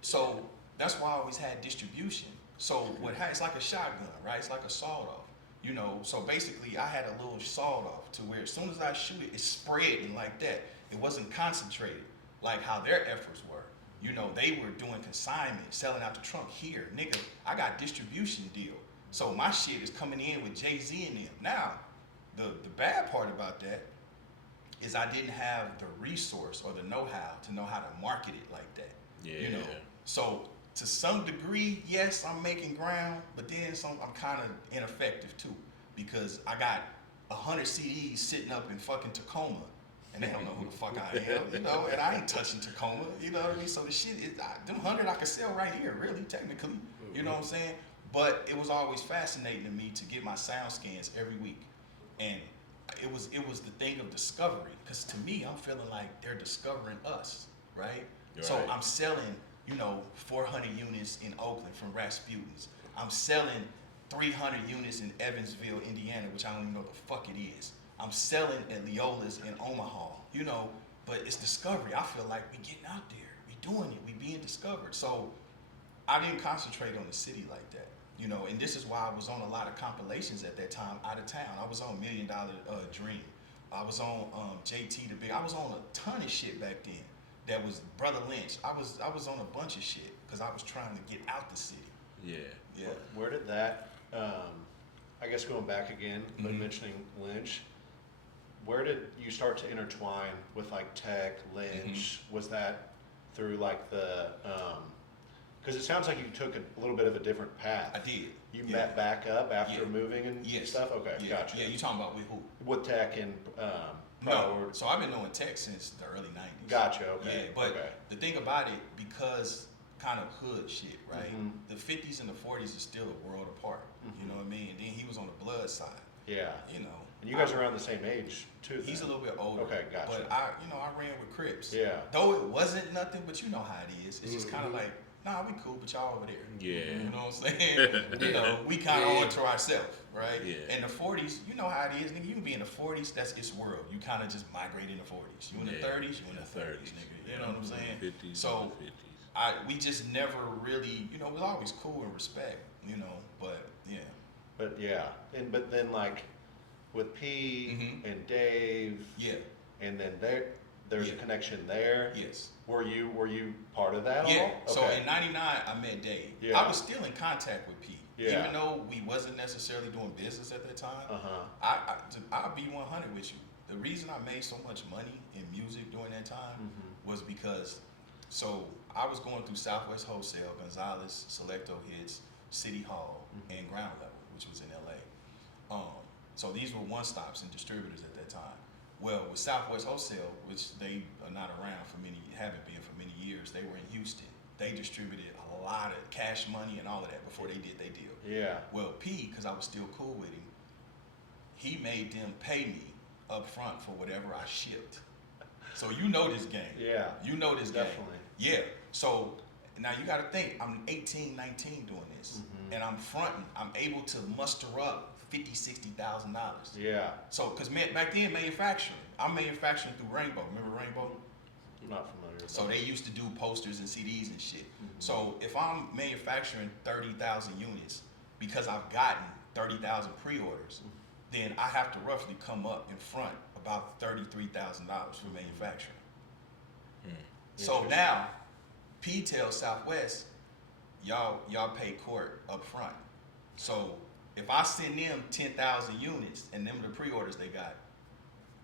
So that's why I always had distribution. So it's like a shotgun, right? It's like a sawed-off. You know, so basically I had a little sawed-off to where as soon as I shoot it, it's spreading like that. It wasn't concentrated like how their efforts were. You know, they were doing consignment, selling out the trunk here. Nigga, I got distribution deal. So my shit is coming in with Jay-Z and them. Now, the bad part about that is I didn't have the resource or the know-how to know how to market it like that. Yeah. You know, so to some degree, yes, I'm making ground, but then I'm kind of ineffective too because I got 100 CDs sitting up in fucking Tacoma. And they don't know who the fuck I am, you know, and I ain't touching Tacoma, you know what I mean? So the shit is, them 100 I could sell right here, really, technically, you know what I'm saying? But it was always fascinating to me to get my sound scans every week. And it was the thing of discovery, because to me, I'm feeling like they're discovering us, right? So Right. I'm selling, you know, 400 units in Oakland from Rasputin's. I'm selling 300 units in Evansville, Indiana, which I don't even know what the fuck it is. I'm selling at Leola's in Omaha, you know, but it's discovery. I feel like we getting out there, we doing it, we being discovered. So I didn't concentrate on the city like that, you know, and this is why I was on a lot of compilations at that time out of town. I was on $1 Million Dream. I was on JT the Big. I was on a ton of shit back then. That was Brother Lynch. I was on a bunch of shit because I was trying to get out the city. Yeah. Yeah. Where did that, I guess going back again, but mentioning Lynch, where did you start to intertwine with like Tech, Lynch? Was that through like the, because it sounds like you took a little bit of a different path. I did. You Yeah. met back up after Yeah. moving and Yes. stuff? Okay, Yeah. gotcha. Yeah, you talking about with who? With Tech and, No. Power. So I've been knowing Tech since the early 90s. Gotcha, okay. Yeah, but okay. the thing about it, because kind of hood shit, right? Mhm. The 50s and the 40s is still a world apart. You know what I mean? And then he was on the blood side, Yeah. you know. And you guys are around the same age too. He's a then. little bit older. Okay, gotcha. But I ran with Crips. Yeah. Though it wasn't nothing, but you know how it is. It's just kind of like, nah, we cool, but y'all over there. Yeah. You know what I'm saying? You know, we kind of Yeah. owe it to ourselves, right? Yeah. In the 40s, you know how it is, nigga. You can be in the 40s, that's its world. You kind of just migrate in the 40s. You in the Yeah. 30s, you in the 30s, nigga. You know what I'm saying? 50s. So 50s. we just never really, you know, it was always cool and respect, you know, but yeah. But yeah, but then like with P Mhm. and Dave, Yeah. and then there's a Yeah. connection there. Yes. Were you part of that? Yeah. All? So Okay. in '99, I met Dave. Yeah. I was still in contact with P, Yeah. even though we wasn't necessarily doing business at that time. Uh-huh. I'll be 100 with you. The reason I made so much money in music during that time was because, so I was going through Southwest Wholesale, Gonzalez, Selecto Hits, City Hall, and Ground Level, which was in LA. So these were one-stops and distributors at that time. Well, with Southwest Wholesale, which they are not around haven't been for many years, they were in Houston. They distributed a lot of Cash Money and all of that before they did their deal. Yeah. Well, P, because I was still cool with him, he made them pay me up front for whatever I shipped. So you know this game. Yeah. You know this Definitely. game. Yeah. So now you got to think, I'm 18, 19 doing this, and I'm fronting. I'm able to muster up $50,000, $60,000. Yeah. So, because back then, manufacturing, I'm manufacturing through Rainbow. Remember Rainbow? I'm not familiar with So that. they used to do posters and CDs and shit. So if I'm manufacturing 30,000 units because I've gotten 30,000 pre-orders, then I have to roughly come up in front about $33,000 for manufacturing. So Interesting. now, P tells Southwest, y'all pay court up front. So if I send them 10,000 units and them the pre-orders they got,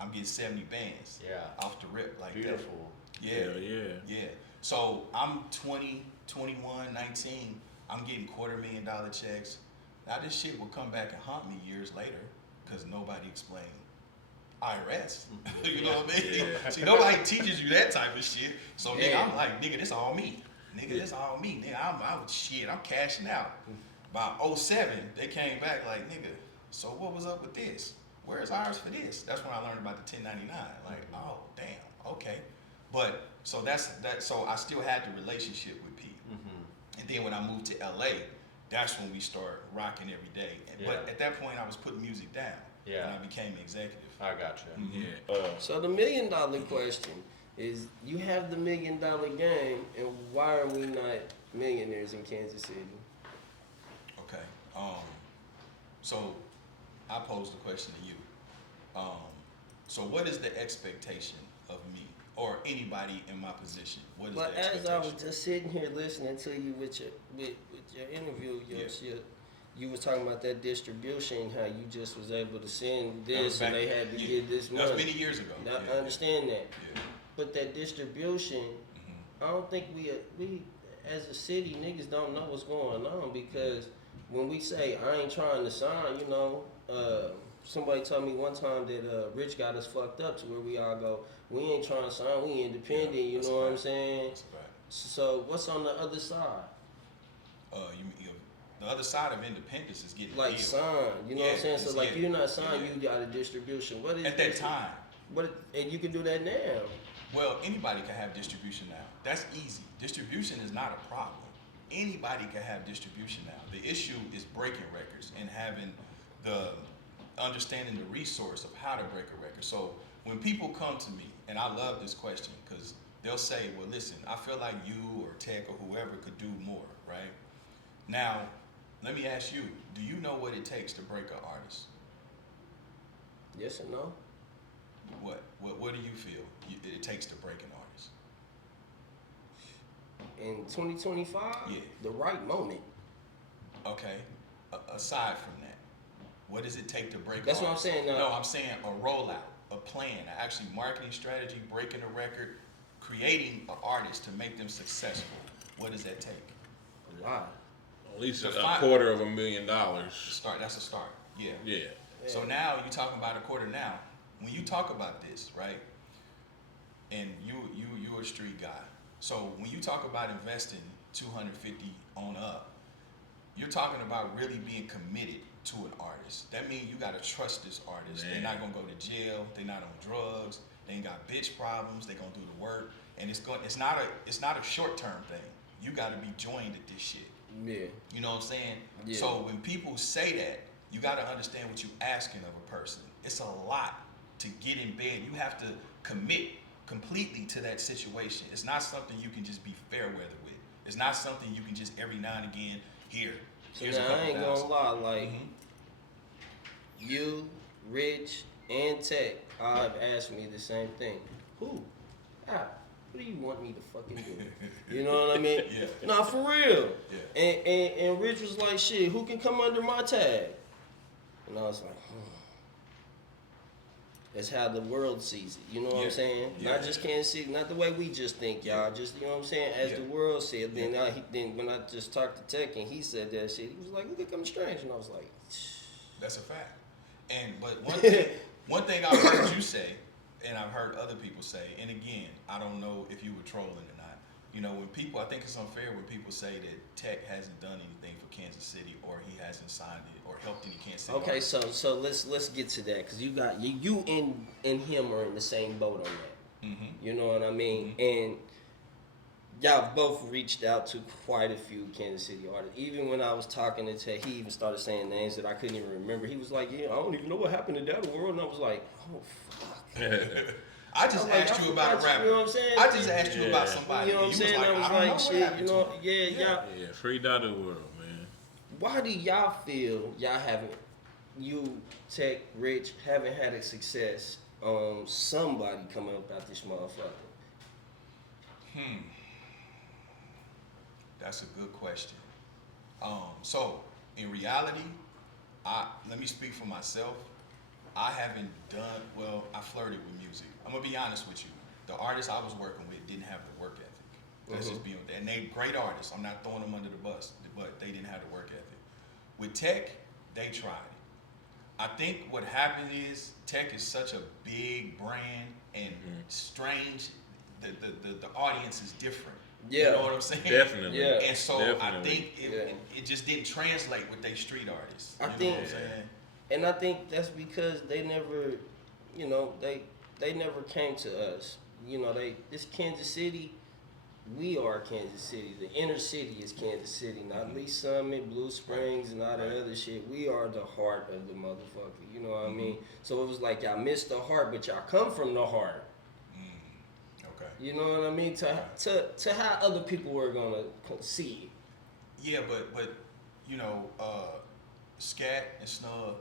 I'm getting 70 bands Yeah. off the rip like that. Beautiful. Yeah. Hell yeah. Yeah. So I'm 20, 21, 19. I'm getting $250,000 checks. Now this shit will come back and haunt me years later because nobody explained IRS. You know what I mean? Yeah. See, nobody teaches you that type of shit. So nigga, Yeah. I'm like, nigga, this all me. Nigga, this all me. Nigga, I'm cashing out. By 07, they came back like, nigga, so what was up with this? Where's ours for this? That's when I learned about the 1099. Like, oh damn, okay. But so that's that. So I still had the relationship with people. And then when I moved to LA, that's when we started rocking every day. But at that point, I was putting music down. Yeah. And I became an executive. I got you. Yeah. So the $1 million question is: you have the $1 million game, and why are we not millionaires in Kansas City? Okay. So I posed the question to you. So what is the expectation of me or anybody in my position? What is But the as expectation? I was just sitting here listening to you with your interview, you was talking about that distribution, how you just was able to send this and they had to get this money. That was many years ago. Now, I understand that. Yeah. But that distribution, I don't think we as a city niggas don't know what's going on, because when we say I ain't trying to sign, somebody told me one time that Rich got us fucked up to where we all go, we ain't trying to sign, we independent, you know what I'm saying? That's a fact. So what's on the other side? The other side of independence is getting Like deals. sign, you know what I'm saying? So like you're not signed, yeah. you got a distribution. What is At that this? time. And you can do that now. Well, anybody can have distribution now. That's easy. Distribution is not a problem. Anybody can have distribution now. The issue is breaking records and having the understanding the resource of how to break a record. So when people come to me, and I love this question because they'll say, well, listen, I feel like you or Tech or whoever could do more, right? Now, let me ask you, do you know what it takes to break an artist? Yes or no? What do you feel it takes to break an artist? In 2025, Yeah. the right moment. Okay. Aside from that, what does it take to break? That's an what I'm artist? saying. No, I'm saying a rollout, a plan, actually marketing strategy, breaking a record, creating an artist to make them successful. What does that take? A lot. At least a Define- $250,000. Start. That's a start. Yeah. Yeah. So now you're talking about a quarter now. When you talk about this, right? And you're a street guy. So when you talk about investing 250 on up, you're talking about really being committed to an artist. That means you gotta trust this artist. Man. They're not gonna go to jail. They're not on drugs. They ain't got bitch problems. They're gonna do the work. And it's not a short-term thing. You gotta be joined at this shit. Yeah. You know what I'm saying? Yeah. So when people say that, you got to understand what you're asking of a person. It's a lot to get in bed. You have to commit completely to that situation. It's not something you can just be fair weather with. It's not something you can just every now and again hear. So Here's a now I couple ain't gonna thousand. lie, like Mhm. you, Rich, and Tech all have asked me the same thing. Who? What do you want me to fucking do? You know what I mean? Yeah. Nah, for real. Yeah. And Rich was like, shit, who can come under my tag? And I was like, That's how the world sees it. You know what Yeah. I'm saying? Yeah. Not just Kansas City, not the way we just think, y'all. Just, you know what I'm saying? As Yeah. the world see it. Then when I just talked to Tech and he said that shit, he was like, look at come strange. And I was like, That's a fact. But one thing I've heard you say, and I've heard other people say, and again, I don't know if you were trolling or not. You know, when people, I think it's unfair when people say that Tech hasn't done anything for Kansas City, or he hasn't signed it, or helped any Kansas City. okay, so let's get to that, because you got you and him are in the same boat on that. Mm-hmm. You know what I mean? And y'all both reached out to quite a few Kansas City artists. Even when I was talking to Tech, he even started saying names that I couldn't even remember. He was like, yeah, I don't even know what happened to that world. And I was like, oh, fuck. I just I'm like, asked I you about a forgot rapper. you know what I'm saying? I just asked you about Yeah. somebody. You know what I'm and saying? was I was I don't like, know what shit, happened you to know, him. y'all. Yeah, free out of the world, man. Why do y'all feel y'all haven't, you, Tech, Rich, haven't had a success on somebody coming up out this motherfucker? That's a good question. So in reality, let me speak for myself. I haven't done well. I flirted with music. I'm gonna be honest with you. the artists I was working with didn't have the work ethic. Let's just be on that. And they great artists. I'm not throwing them under the bus, but they didn't have the work ethic. With tech, they tried it. I think what happened is tech is such a big brand and strange. The audience is different. Yeah. You know what I'm saying? Definitely. Yeah. And so I think Yeah. it just didn't translate with they street artists. I You know think- what I'm saying? And I think that's because they never, you know, they never came to us. You know, this Kansas City, we are Kansas City. The inner city is Kansas City, not Lee Summit, Blue Springs, and all that other shit. We are the heart of the motherfucker. You know what I mean? So it was like y'all missed the heart, but y'all come from the heart. Okay. You know what I mean? To how other people were gonna see it. Yeah, but you know, Scat and Snug,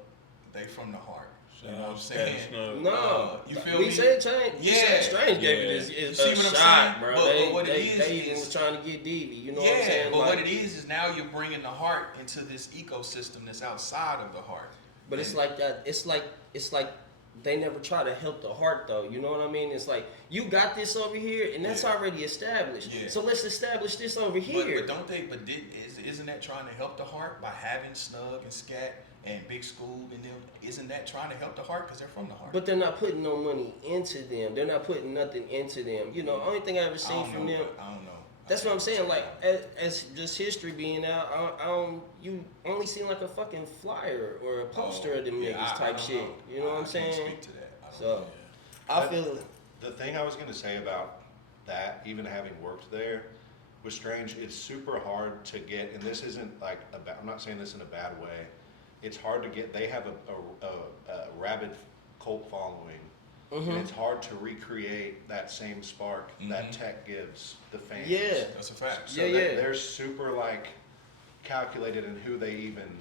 they from the heart. You know what I'm saying? No, you feel we me? said change. Yeah. Strange gave Yeah. it You is see a what I'm shot, saying? bro. But what they it is was trying to get DV. You know Yeah, what I'm saying? but Like, what it is now you're bringing the heart into this ecosystem that's outside of the heart. But it's like that. It's like they never try to help the heart though. You know what I mean? It's like you got this over here, and that's Yeah. already established. Yeah. So let's establish this over here. But don't they? But isn't that trying to help the heart by having Snug and Scat and Big School and them? Isn't that trying to help the heart because they're from the heart? But they're not putting no money into them. They're not putting nothing into them. You know, only thing I ever I seen don't from know, them. but I don't know. That's what I'm saying. Like, as just history being out, I don't. You only seen like a fucking flyer or a poster of them niggas I type don't shit. know. You know what I'm I saying? can't speak to that. I don't So, know. I feel. The thing I was going to say about that, even having worked there, was strange. It's super hard to get, and this isn't like I'm not saying this in a bad way. It's hard to get. They have a rabid cult following, and it's hard to recreate that same spark that tech gives the fans. Yeah. That's a fact. So Yeah. they're super like calculated in who they even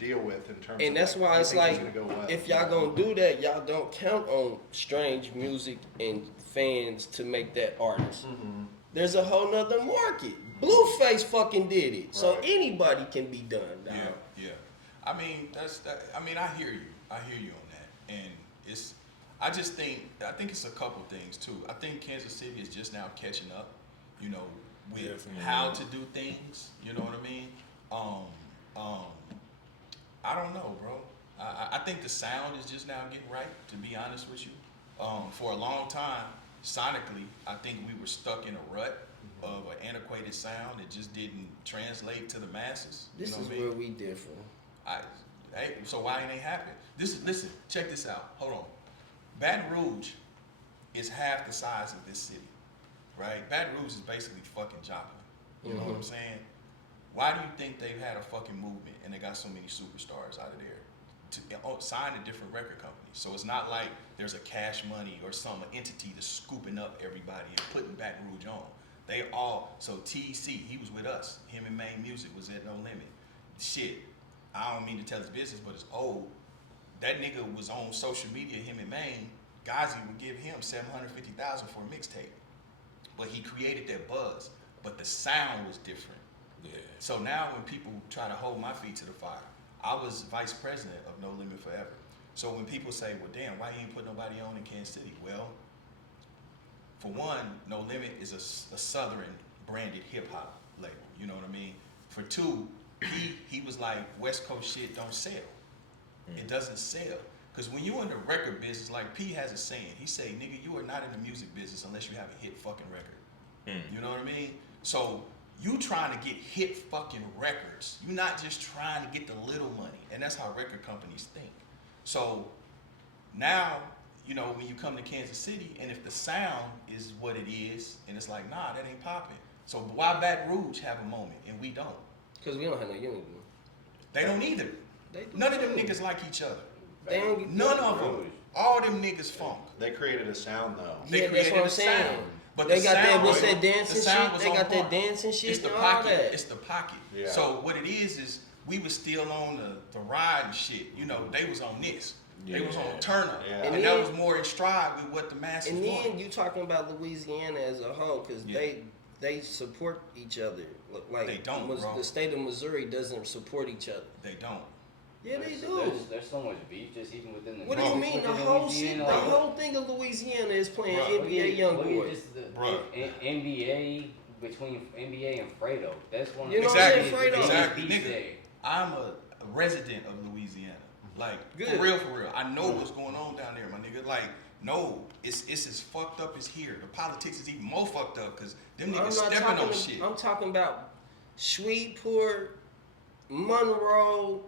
deal with in terms And of that's like, why you it's think like, he's gonna go well. if y'all gonna do that, y'all don't count on strange music and fans to make that artist. There's a whole nother market. Blueface fucking did it, so Right. anybody can be done. Dog. Yeah. I mean, I mean, I hear you. I hear you on that, and it's. I think it's a couple things too. I think Kansas City is just now catching up, you know, with Definitely. how to do things. You know what I mean? I don't know, bro. I think the sound is just now getting right. To be honest with you, for a long time, sonically, I think we were stuck in a rut of an antiquated sound that just didn't translate to the masses. This you know is what I mean? where we differ. Hey, so why ain't they happy? Listen, check this out. Hold on. Baton Rouge is half the size of this city, right? Baton Rouge is basically fucking Joplin. You know what I'm saying? Why do you think they've had a fucking movement and they got so many superstars out of there to sign to different record companies? So it's not like there's a Cash Money or some entity that's scooping up everybody and putting Baton Rouge on. They all, so TC, he was with us. Him and Main Music was at No Limit. Shit, I don't mean to tell his business, but it's old. That nigga was on social media, him and Main. Ghazi would give him $750,000 for a mixtape. But he created that buzz. But the sound was different. Yeah. So now when people try to hold my feet to the fire, I was vice president of No Limit Forever. So when people say, well, damn, why you ain't put nobody on in Kansas City? Well, for one, No Limit is a Southern branded hip hop label. You know what I mean? For two, he was like, West Coast shit don't sell. It doesn't sell. Because when you're in the record business, like P has a saying, he say, nigga, you are not in the music business unless you have a hit fucking record. You know what I mean? So you trying to get hit fucking records. You're not just trying to get the little money. And that's how record companies think. So now, you know, when you come to Kansas City, and if the sound is what it is, and it's like, nah, that ain't popping. So why Baton Rouge have a moment and we don't? Because we don't have no unity. They don't either. They do None of them too. niggas like each other. They don't, None of them. All them niggas funk. They created a sound though. They Yeah, that's created what I'm a saying. sound. But they the got that, sound what's was- that dancing the sound shit? was They on got that point. dancing shit It's the and all pocket. that. It's the pocket. Yeah. So what it is we was still on the ride and shit. You know, they was on this. They was on Turner. Yeah. And, And that then- was more in stride with what the masses And then want. you talking about Louisiana as a whole, because Yeah. they support each other. Like They don't, bro. The state of Missouri doesn't support each other. They don't. Yeah, they do. There's so much beef just even within the. What do you mean? The whole shit, the whole thing of Louisiana is playing NBA YoungBoy. NBA between NBA and Fredo. That's one. You know exactly. what I'm saying, Fredo? Exactly, nigga. I'm a resident of Louisiana. Like Good. for real. I know what's going on down there, my nigga. Like, no, it's as fucked up as here. The politics is even more fucked up because them niggas stepping on shit. I'm talking about Shreveport, Monroe.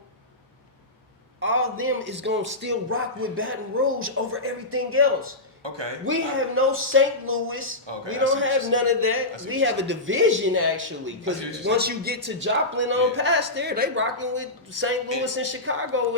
All them is gonna still rock with Baton Rouge over everything else. Okay. We have no St. Louis. Okay, We I don't see have what none of I that. see We what have a division actually, I because see what you're once saying. you get to Joplin on Yeah. past there, they rocking with St. Louis and Chicago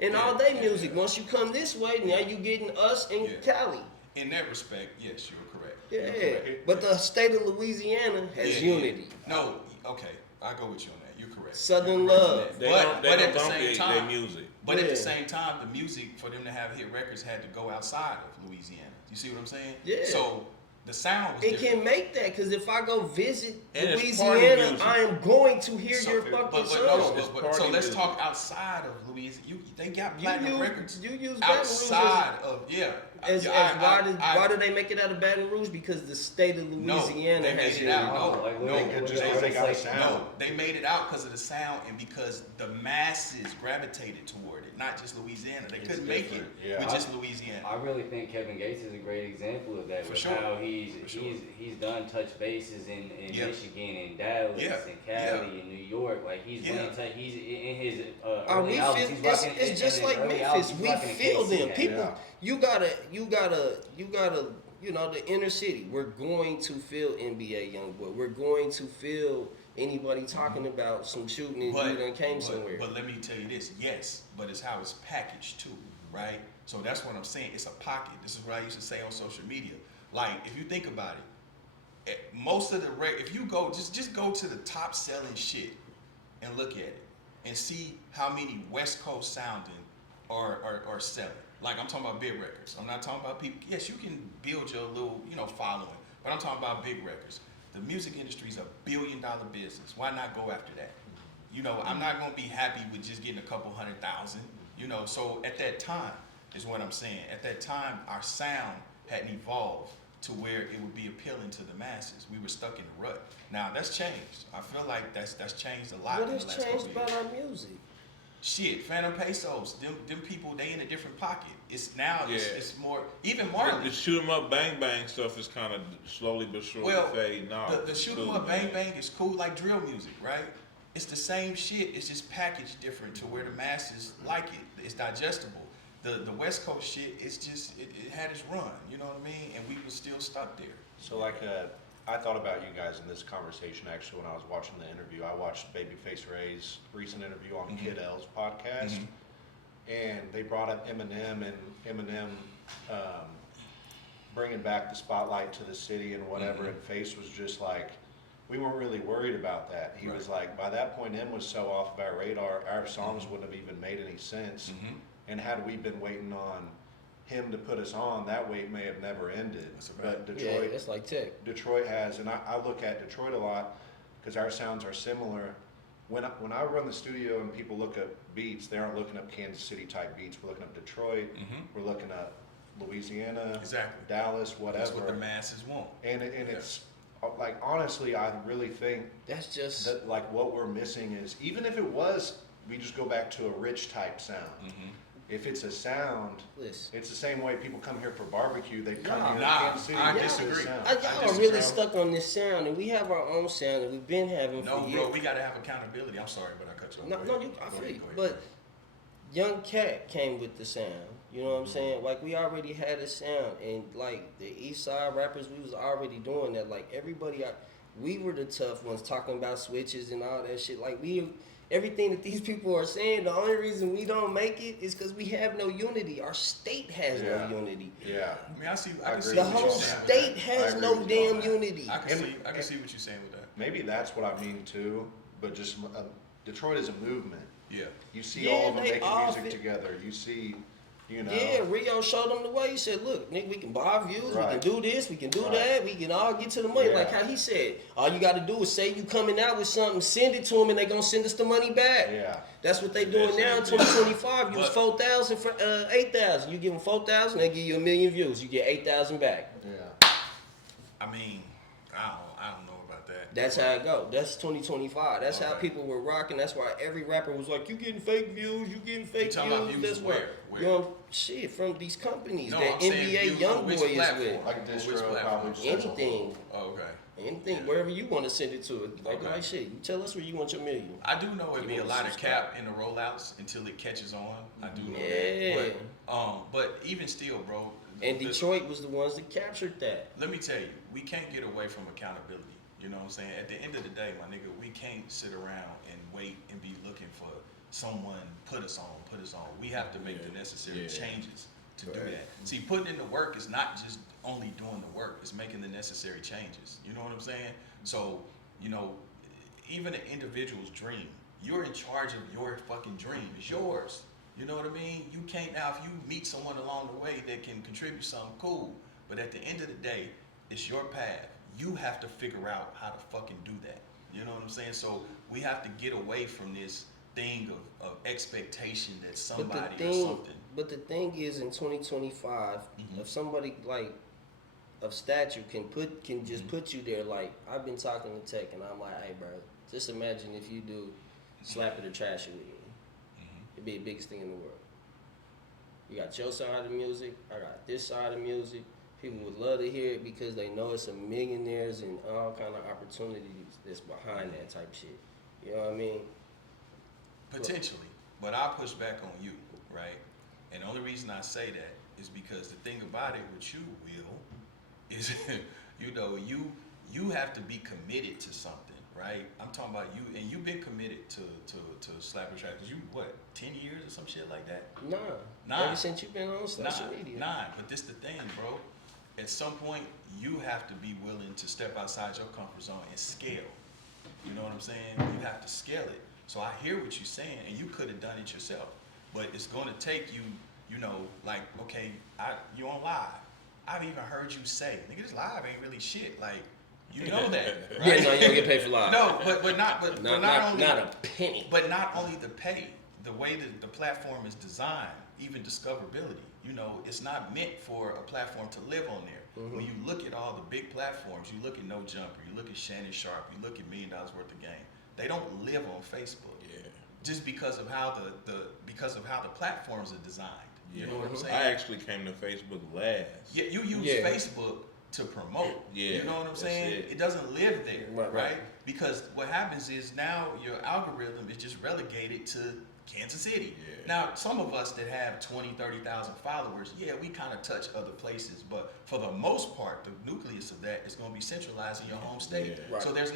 and all Yeah, day yeah, music. yeah. Once you come this way, now you getting us in Yeah. Cali. In that respect, yes, you're correct. Yeah, You're correct. but the state of Louisiana has Yeah, unity. No, okay, I go with you on that. You're correct. Southern You're correct on love. that. They But don't at the bump same their time, music. but at Yeah. the same time, the music for them to have hit records had to go outside of Louisiana. You see what I'm saying? Yeah. So the sound was It different. can make that, because if I go visit And it's party Louisiana, music. I am going to hear So- your fucking but songs. no, It's but party so let's music. talk outside of Louisiana. They got platinum records You use Baton Rouge outside of as why do they make it out of Baton Rouge? Because the state of Louisiana they made has it unity. out. They got a sound. No, they made it out because of the sound and because the masses gravitated toward it, not just Louisiana. They couldn't make it different. Yeah. with just Louisiana. I really think Kevin Gates is a great example of that. For with sure. How For sure. he's done touch bases in Yeah. Michigan and Dallas Yeah. and Cali Yeah. and New York. Like he's Yeah. really he's in his Are early we albums. feel, He's it's, rocking, it's just in like early Memphis. albums, he's We rocking a feel KC them. hat. People, Yeah. you gotta, you know, the inner city. We're going to feel NBA YoungBoy. We're going to feel anybody talking about some shooting and you done came somewhere. But let me tell you this, yes, but it's how it's packaged too, right? So that's what I'm saying. It's a pocket. This is what I used to say on social media. Like, if you think about it, most of the if you go just go to the top selling shit and look at it and see how many West Coast sounding are selling. Like, I'm talking about big records. I'm not talking about people. Yes, you can build your little, following, but I'm talking about big records. The music industry is $1 billion business. Why not go after that? I'm not gonna be happy with just getting a couple 100,000. So at that time is what I'm saying. At that time, our sound hadn't evolved to where it would be appealing to the masses. We were stuck in the rut. Now that's changed. I feel like that's changed a lot. What in has the last changed couple about years. our music? Shit, Phantom Pesos, them people, they in a different pocket. It's now, Yeah. it's more, even The Marley. shoot 'em up, bang bang stuff is kind of slowly but surely Well, fading off. the shoot 'em up, bang bang is cool like drill music, right? It's the same shit. It's just packaged different to where the masses like it. It's digestible. The West Coast shit, it's just it had its run. You know what I mean? And we were still stuck there. So I thought about you guys in this conversation actually when I was watching the interview. I watched Babyface Ray's recent interview on Kid L's podcast, and they brought up Eminem and Eminem bringing back the spotlight to the city and whatever. And Face was just like, we weren't really worried about that. He was like, by that point, M was so off of our radar, our songs wouldn't have even made any sense. And had we been waiting on him to put us on, that wait may have never ended. That's a fact. But Yeah, Detroit, it's like tech. Detroit has, and I look at Detroit a lot because our sounds are similar. When I run the studio and people look up beats, they aren't looking up Kansas City type beats. We're looking up Detroit. We're looking up Louisiana, Exactly. Dallas, whatever. That's what the masses want. And it's like, honestly, I really think That's just that like what we're missing is, even if it was, we just go back to a rich type sound. If it's a sound, listen. it's the same way people come here for barbecue. They come here to Nah, Kansas City. I for the disagree. sound. Y'all I are disagree. really stuck on this sound, and we have our own sound that we've been having No, for bro, years. we gotta have accountability. I'm sorry, but I cut you off. No, Go you, ahead. I Go feel ahead, you. go ahead. But Young Cat came with the sound. You know what I'm saying? Like, we already had a sound, and like the East Side rappers, we was already doing that. Like, everybody, we were the tough ones talking about switches and all that shit. Like, everything that these people are saying, the only reason we don't make it is because we have no unity. Our state has Yeah. no unity. Yeah. I mean, I can I see agree The what with whole you're saying with state that. has I no agree with you on damn that. unity. I can see what you're saying with that. Maybe that's what I mean too, but just Detroit is a movement. Yeah. You see Yeah, all of them they making all music fit- together. You see You know? Yeah, Rio showed them the way. He said, look, nigga, we can buy views, Right. we can do this, we can do Right. that, we can all get to the money. Yeah. Like how he said, all you got to do is say you coming out with something, send it to them, and they going to send us the money back. Yeah. That's what they doing now in 2025. You was But- 4,000 for 8,000. You give them 4,000, they give you 1 million views. You get 8,000 back. Yeah. I mean, I don't know about that. That's how it go. That's 2025. That's how Okay. people were rocking. That's why every rapper was like, you getting fake views, you getting fake talking about views. views That's why. where? You know, shit, from these companies No, that I'm saying NBA views on Young Boy which is platform? with. Like a Which distro, platform? probably just as a Anything. whole. Oh, okay. Anything, Yeah. wherever you want to send it to. Like, Okay. like shit, you tell us where you want your million. I do know it'd be You a wanna lot of subscribe. cap in the rollouts until it catches on. I do know Yeah. that. But even still, bro. And Detroit was the ones that captured that. Let me tell you, we can't get away from accountability. You know what I'm saying? At the end of the day, my nigga, we can't sit around and wait and be looking for someone put us on. We have to make the necessary changes to do that. See, putting in the work is not just only doing the work, it's making the necessary changes. You know what I'm saying? So, you know, even an individual's dream, you're in charge of your fucking dream. It's yours. You know what I mean? You can't, now if you meet someone along the way that can contribute something, cool. But at the end of the day, it's your path. You have to figure out how to fucking do that. You know what I'm saying? So we have to get away from this thing of expectation that somebody or something. But the thing is, in 2025, if somebody like of stature can just put you there, like I've been talking to Tech, and I'm like, hey, bro, just imagine if you do slap it or trash it with me. It'd be the biggest thing in the world. You got your side of the music, I got this side of music. People would love to hear it because they know it's a millionaires and all kind of opportunities that's behind that type shit. You know what I mean? Potentially, but I'll push back on you, right? And the only reason I say that is because the thing about it with you, Will, is you know, you have to be committed to something, right? I'm talking about you, and you've been committed to Slap and Track. Cause you what, 10 years or some shit like that? Nah. Ever since you've been on social media. Nah, but this the thing, bro. At some point, you have to be willing to step outside your comfort zone and scale. You know what I'm saying? You have to scale it. So I hear what you're saying, and you could have done it yourself. But it's going to take you, you know, like, okay, you on live. I've even heard you say, nigga, this live ain't really shit. Like, you know that, right? Yeah, no, you don't get paid for live. No, but not only not a penny. But not only the pay, the way that the platform is designed, even discoverability. You know, it's not meant for a platform to live on there. When you look at all the big platforms, you look at No Jumper, you look at Shannon Sharp, you look at $1 Million Worth of Game. They don't live on Facebook. Yeah. Just because of how the platforms are designed. Yeah. You know what I'm saying? I actually came to Facebook last. Yeah, you use Yeah. Facebook to promote. Yeah, You know what I'm that's saying? it. It doesn't live there, Right, right? right. Because what happens is now your algorithm is just relegated to Kansas City. Yeah. Now, some of us that have 20, 30,000 followers, yeah, we kind of touch other places, but for the most part, the nucleus of that is going to be centralized in your home state. Yeah. Right. So there's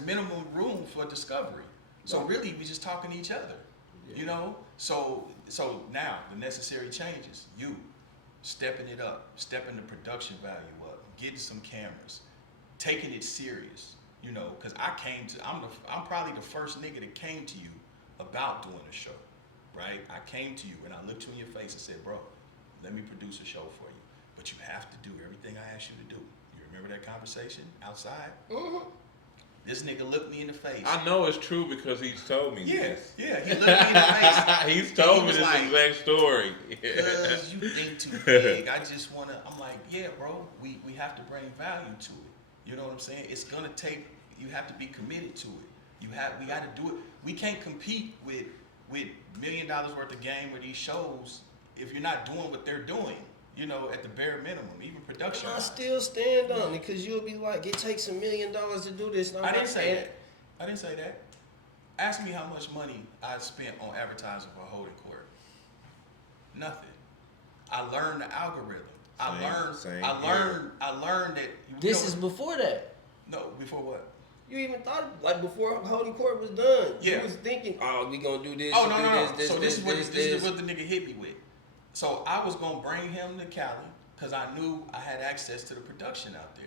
minimum room for discovery. So really, we just talking to each other, you know? So now the necessary changes, you stepping it up, stepping the production value up, getting some cameras, taking it serious, you know, because I'm probably the first nigga that came to you about doing a show, right? I came to you and I looked you in your face and said, bro, let me produce a show for you, but you have to do everything I asked you to do. You remember that conversation outside? This nigga looked me in the face. I know it's true because he's told me Yeah, this. yeah, he looked me in the face. He's told He me was this like, exact story. Cause you think too big. I just wanna. I'm like, yeah, bro. We have to bring value to it. You know what I'm saying? It's gonna take. You have to be committed to it. We got to do it. We can't compete with $1 million worth of game with these shows if you're not doing what they're doing. You know, at the bare minimum, even production. I still stand on it because you'll be like, it takes $1 million to do this. And I'm I didn't like, say that. I didn't say that. Ask me how much money I spent on advertising for Holdin Court. Nothing. I learned the algorithm. I learned that. This is before that. No, before what? You even thought, like, before Holdin Court was done. Yeah. You was thinking, oh, we gonna do this. Oh do no. This, So this is this. what the nigga hit me with. So I was gonna bring him to Cali because I knew I had access to the production out there.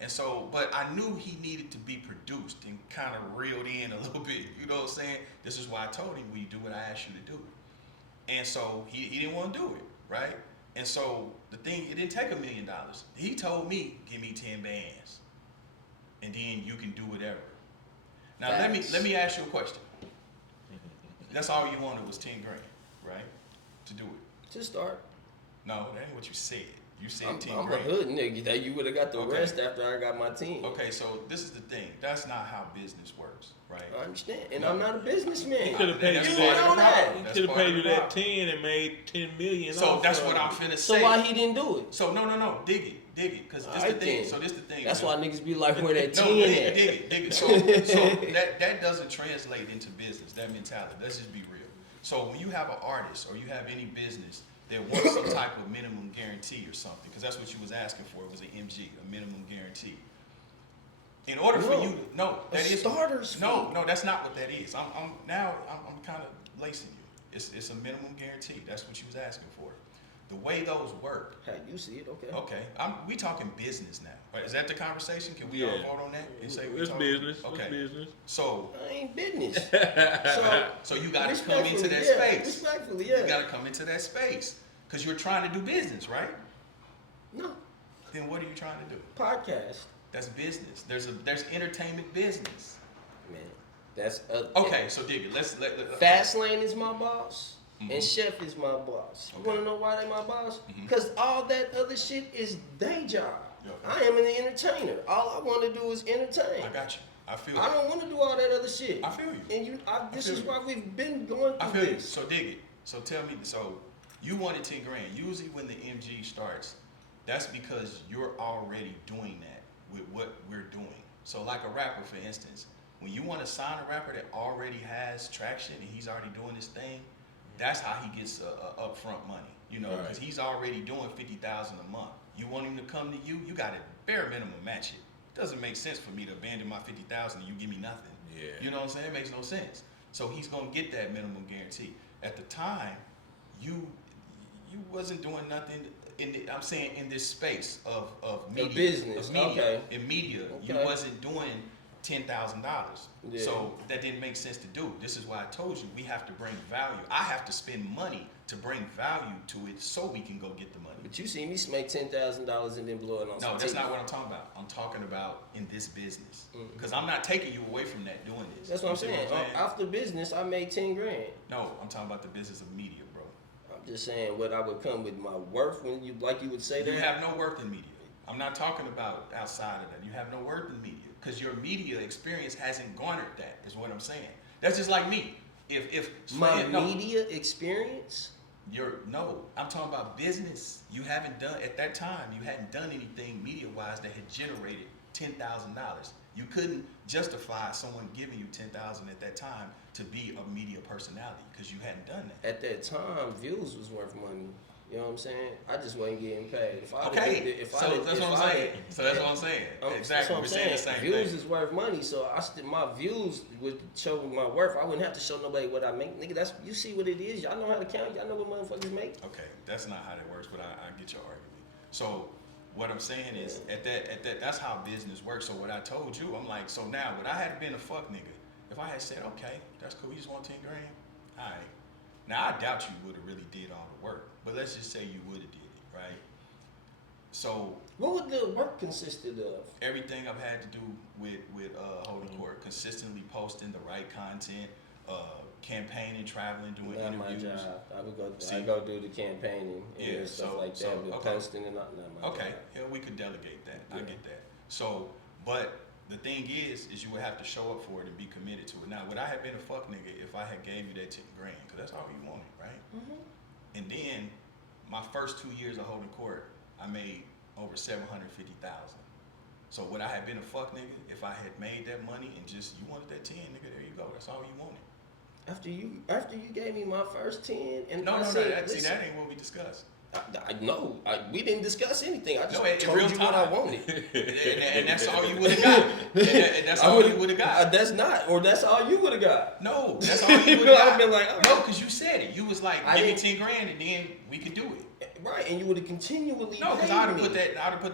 And so, but I knew he needed to be produced and kind of reeled in a little bit. You know what I'm saying? This is why I told him, will you do what I asked you to do? And so he didn't want to do it. right? And so the thing, it didn't take $1 million. He told me, give me 10 bands, and then you can do whatever. Now let me ask you a question. That's all you wanted was 10 grand, right? To do it. To start. No, that ain't what you said. You said I'm 10 a grand. hood nigga. That you would have got the Okay. rest after I got my 10. Okay, so this is the thing. That's not how business works, right? I understand. And No. I'm not a businessman. He could have paid That's you part of the that. problem. He That's could have part paid of you the that problem. 10 and made 10 million. So off that's of what it. I'm finna So say. why he didn't do it? So no, dig it, cause this the Alright thing. then. So this the thing. That's man. why niggas be like, where that 10 No, at? dig it. So that doesn't translate into business. That mentality. Let's just be real. So when you have an artist or you have any business that wants some type of minimum guarantee or something, because that's what you was asking for. It was an MG, a minimum guarantee. In order for you, that is starter's fee. No, that's not what that is. I'm kind of lacing you. It's a minimum guarantee. That's what you was asking for. The way those work. How you see it? Okay. Okay, we talking business now. Right, is that the conversation? Can we all Yeah. vote on that and say we It's talking? business. Okay. It's business. So I ain't business. so you got to come into that Respectfully, space. Respectfully, You yeah. got to come into that space because you're trying to do business, right? No. Then what are you trying to do? Podcast. That's business. There's entertainment business. Man. That's Okay, so dig it. Let Fastlane is my boss. Mhm. And Chef is my boss. You Okay. want to know why they my boss? Mhm. Because all that other shit is day job. Yeah, okay. I am an entertainer. All I want to do is entertain. I got you. I feel I you. don't want to do all that other shit. I feel you. And this feel is you. why we've been going I through feel you. this. So dig it. So tell me. So you wanted 10 grand. Usually when the MG starts, that's because you're already doing that with what we're doing. So like a rapper, for instance, when you want to sign a rapper that already has traction and he's already doing his thing, that's how he gets upfront money. You know, because he's already doing $50,000 a month. You want him to come to you, you got to bare minimum match it. It doesn't make sense for me to abandon my $50,000 and you give me nothing. Yeah. You know what I'm saying? It makes no sense. So he's gonna get that minimum guarantee. At the time, you wasn't doing nothing I'm saying in this space of media, business, of media, okay. in media, you Okay. wasn't doing $10,000. Yeah. So that didn't make sense to do. This is why I told you we have to bring value. I have to spend money to bring value to it so we can go get the money. But you see me make $10,000 and then blow it on some No, that's TV. not what I'm talking about. I'm talking about in this business. Mhm. Because I'm not taking you away from that doing this. That's what I'm You see saying. After business, I made 10 grand. No, I'm talking about the business of media, bro. I'm just saying what I would come with my worth when you would say that. You have no worth in media. I'm not talking about outside of that. You have no worth in media because your media experience hasn't garnered that. Is what I'm saying. That's just like me. If media experience. I'm talking about business. You haven't done at that time. You hadn't done anything media wise that had generated $10,000. You couldn't justify someone giving you $10,000 at that time to be a media personality because you hadn't done that. At that time, views was worth money. You know what I'm saying? I just wasn't getting paid. If I Okay, if so I that's what I'm saying. So that's what I'm saying. That's Exactly, what we're I'm saying the same Views thing. is worth money, so my views would show my worth. I wouldn't have to show nobody what I make, nigga. You see what it is. Y'all know how to count. Y'all know what motherfuckers make. Okay, that's not how that works, but I get your argument. So what I'm saying is at that that's how business works. So what I told you, I'm like, so now would I had been a fuck nigga if I had said, okay, that's cool, you just want 10 grand? All right. Now I doubt you would have really did all the work, but let's just say you would have did it, right? So What would the work consisted of? everything I've had to do with Holdin Court, consistently posting the right content, campaigning, traveling, doing Not my interviews. job. See? I go do the campaigning and stuff so- like that, so, but okay. posting and not my Okay, job. yeah, we could delegate that. I Yeah. get that. So, but the thing is you would have to show up for it and be committed to it. Now, would I have been a fuck nigga if I had gave you that 10 grand? Because that's all you wanted, right? Mhm. And then my first 2 years of Holdin Court, I made over 750,000. So would I have been a fuck nigga if I had made that money and just you wanted that 10, nigga? There you go. That's all you wanted. After you gave me my first 10, and No, I no, said, that listen, ain't what we discussed. we didn't discuss anything. I just No, in told real you what I time. wanted. and that's all you would have got. And that's all you would have got. That's not, or that's all you would have got. No, that's all you would have got. I've been like, all no, right. because you said it. You was like, I give me didn't- 10 grand and then we could do it. Right, and you would have continually No, because paid I'd have me. put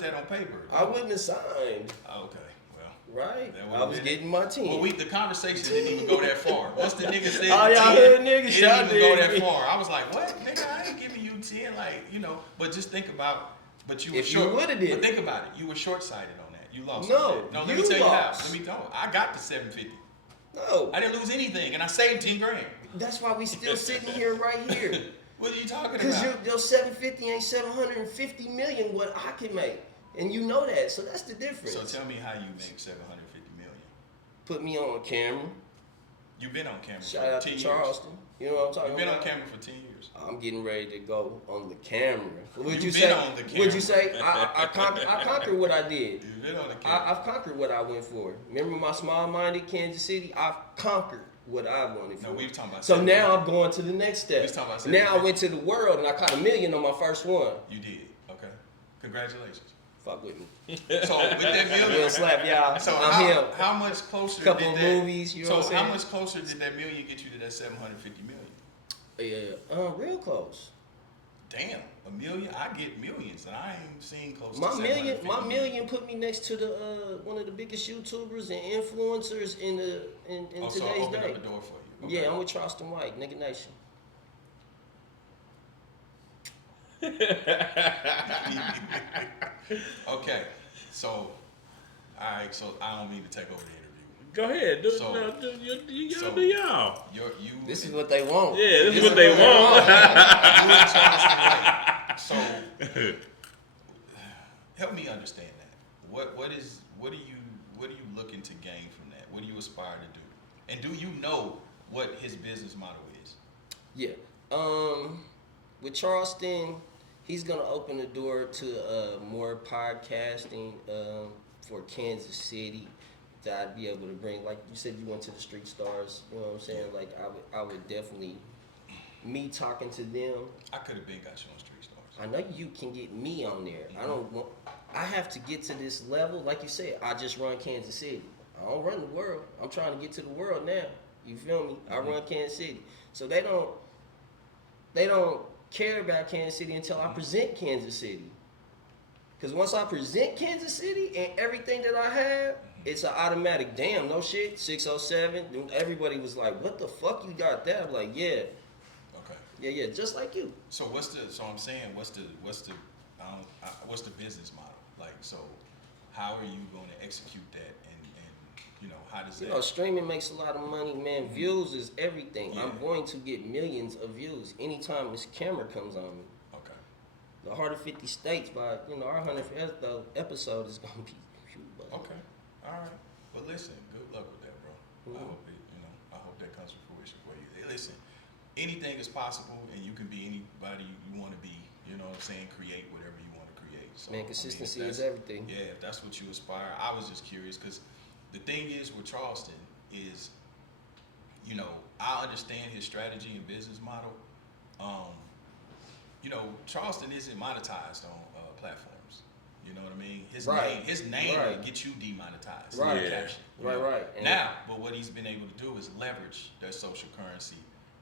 that on paper. I wouldn't have signed. Okay, well. Right, That I would've was been- getting my 10. Well, the conversation didn't even go that far. Once the nigga said All y'all 10, hood niggas, it y'all didn't even go did that me. far. I was like, what? Nigga, I ain't giving you 10, like, you know, but just think about, but you were If you short. would've did But it. think about it. You were short-sighted on that. You lost. No, on that. No, let you me tell lost. you how. I got the 750. No. I didn't lose anything, and I saved 10 grand. That's why we still sitting here right here. What are you talking Because about? your 750 ain't 750 million what I can make. And you know that. So that's the difference. So tell me how you make 750 million. Put me on camera. You've been on camera Shout for out 10 to years. Charleston. You know what I'm talking You've been about? on camera for 10 years. I'm getting ready to go on the camera. Would You've you been say? on the Would you camera. say I conquered what I did? You've been on the camera. I've conquered what I went for. Remember my small-minded Kansas City? I've conquered what I wanted for. No, we were talking about So 750. now I'm going to the next We step. was talking about Now I 750. went to the world and I caught $1 million on my first one. You did. Okay. Congratulations. Fuck with me. So with that million, Wil Slap, y'all. so I'm him. how much closer Couple did of that, movies, you know so what I'm how saying? much closer did that million get you to that 750 million? Yeah, real close. Damn, a million. I get millions, and I ain't seen close My to million, 750 my million put me next to the one of the biggest YouTubers and influencers in Oh, so I today's opened day. up the door for you. Okay. Yeah, I'm with Charleston White, Nigga Nation. Okay, so all right, so I don't mean to take over the interview. Go ahead. So- Y'all so- do y'all. You. This is what they want. Yeah, this is what they want. You and Charleston White. So help me understand that. What are you looking to gain from that? What do you aspire to do? And do you know what his business model is? Yeah. With Charleston, he's gonna open the door to more podcasting for Kansas City that I'd be able to bring. Like you said, you went to the Street Stars. You know what I'm saying? Like I would definitely me talking to them. I could have been got you on Street Stars. I know you can get me on there. I don't want. I have to get to this level. Like you said, I just run Kansas City. I don't run the world. I'm trying to get to the world now. You feel me? I run Kansas City. So they don't care about Kansas City until I present Kansas City. Because once I present Kansas City and everything that I have, it's an automatic, damn, no shit, 607. Everybody was like, what the fuck you got that? I'm like, yeah, Okay. yeah, just like you. So I'm saying what's the business model? Like, so how are you going to execute that and you know, how does You that? know, streaming makes a lot of money, man. Views is everything. Yeah. I'm going to get millions of views anytime this camera comes on me. Okay. The Heart of 50 States by, our 100th episode is going to be Okay. All right. Well, listen. Good luck with that, bro. I hope I hope that comes to fruition for you. Hey, listen. Anything is possible, and you can be anybody you want to be. You know what I'm saying? Create whatever you want to create. So, Man, I mean, consistency if is that's- everything. Yeah, if that's what you aspire. I was just curious because the thing is with Charleston is, I understand his strategy and business model. Charleston isn't monetized on platforms. You know what I mean? His name Right. will get you demonetized. Right. in the caption, you Right, know? right. And- Now, but what he's been able to do is leverage that social currency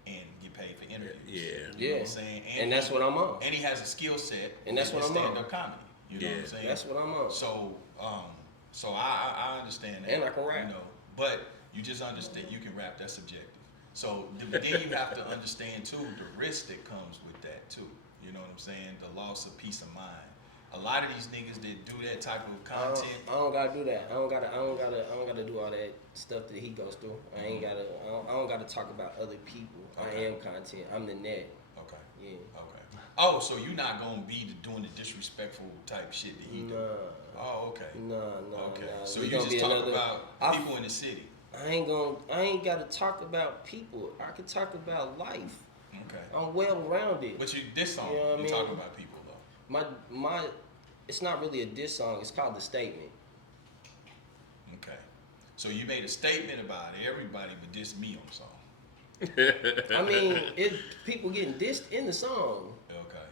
and get paid for interviews. Yeah. You know what Yeah. I'm saying? And that's what I'm on. And he has a skill set. And that's what I'm on. stand-up comedy. You know what I'm Yeah. saying? That's what I'm on. So I understand that. And I can rap. But you just understand you can rap. That's subjective. So then you have to understand too the risk that comes with that too. You know what I'm saying? The loss of peace of mind. A lot of these niggas that do that type of content. I don't gotta do that. I don't gotta do all that stuff that he goes through. I don't gotta talk about other people. Okay. I am content. I'm the net. Okay. Yeah. Okay. Oh, so you're not gonna be doing the disrespectful type shit that he do? Nah. Oh, okay. Nah. Okay. Nah. So We you gonna just be talk another- about people in the city. I ain't gotta talk about people. I can talk about life. Okay. I'm well rounded. But this song, You know what I you mean? talking about people though. My it's not really a diss song, it's called The Statement. Okay. So you made a statement about everybody but just me on the song. I mean, people getting dissed in the song. Okay.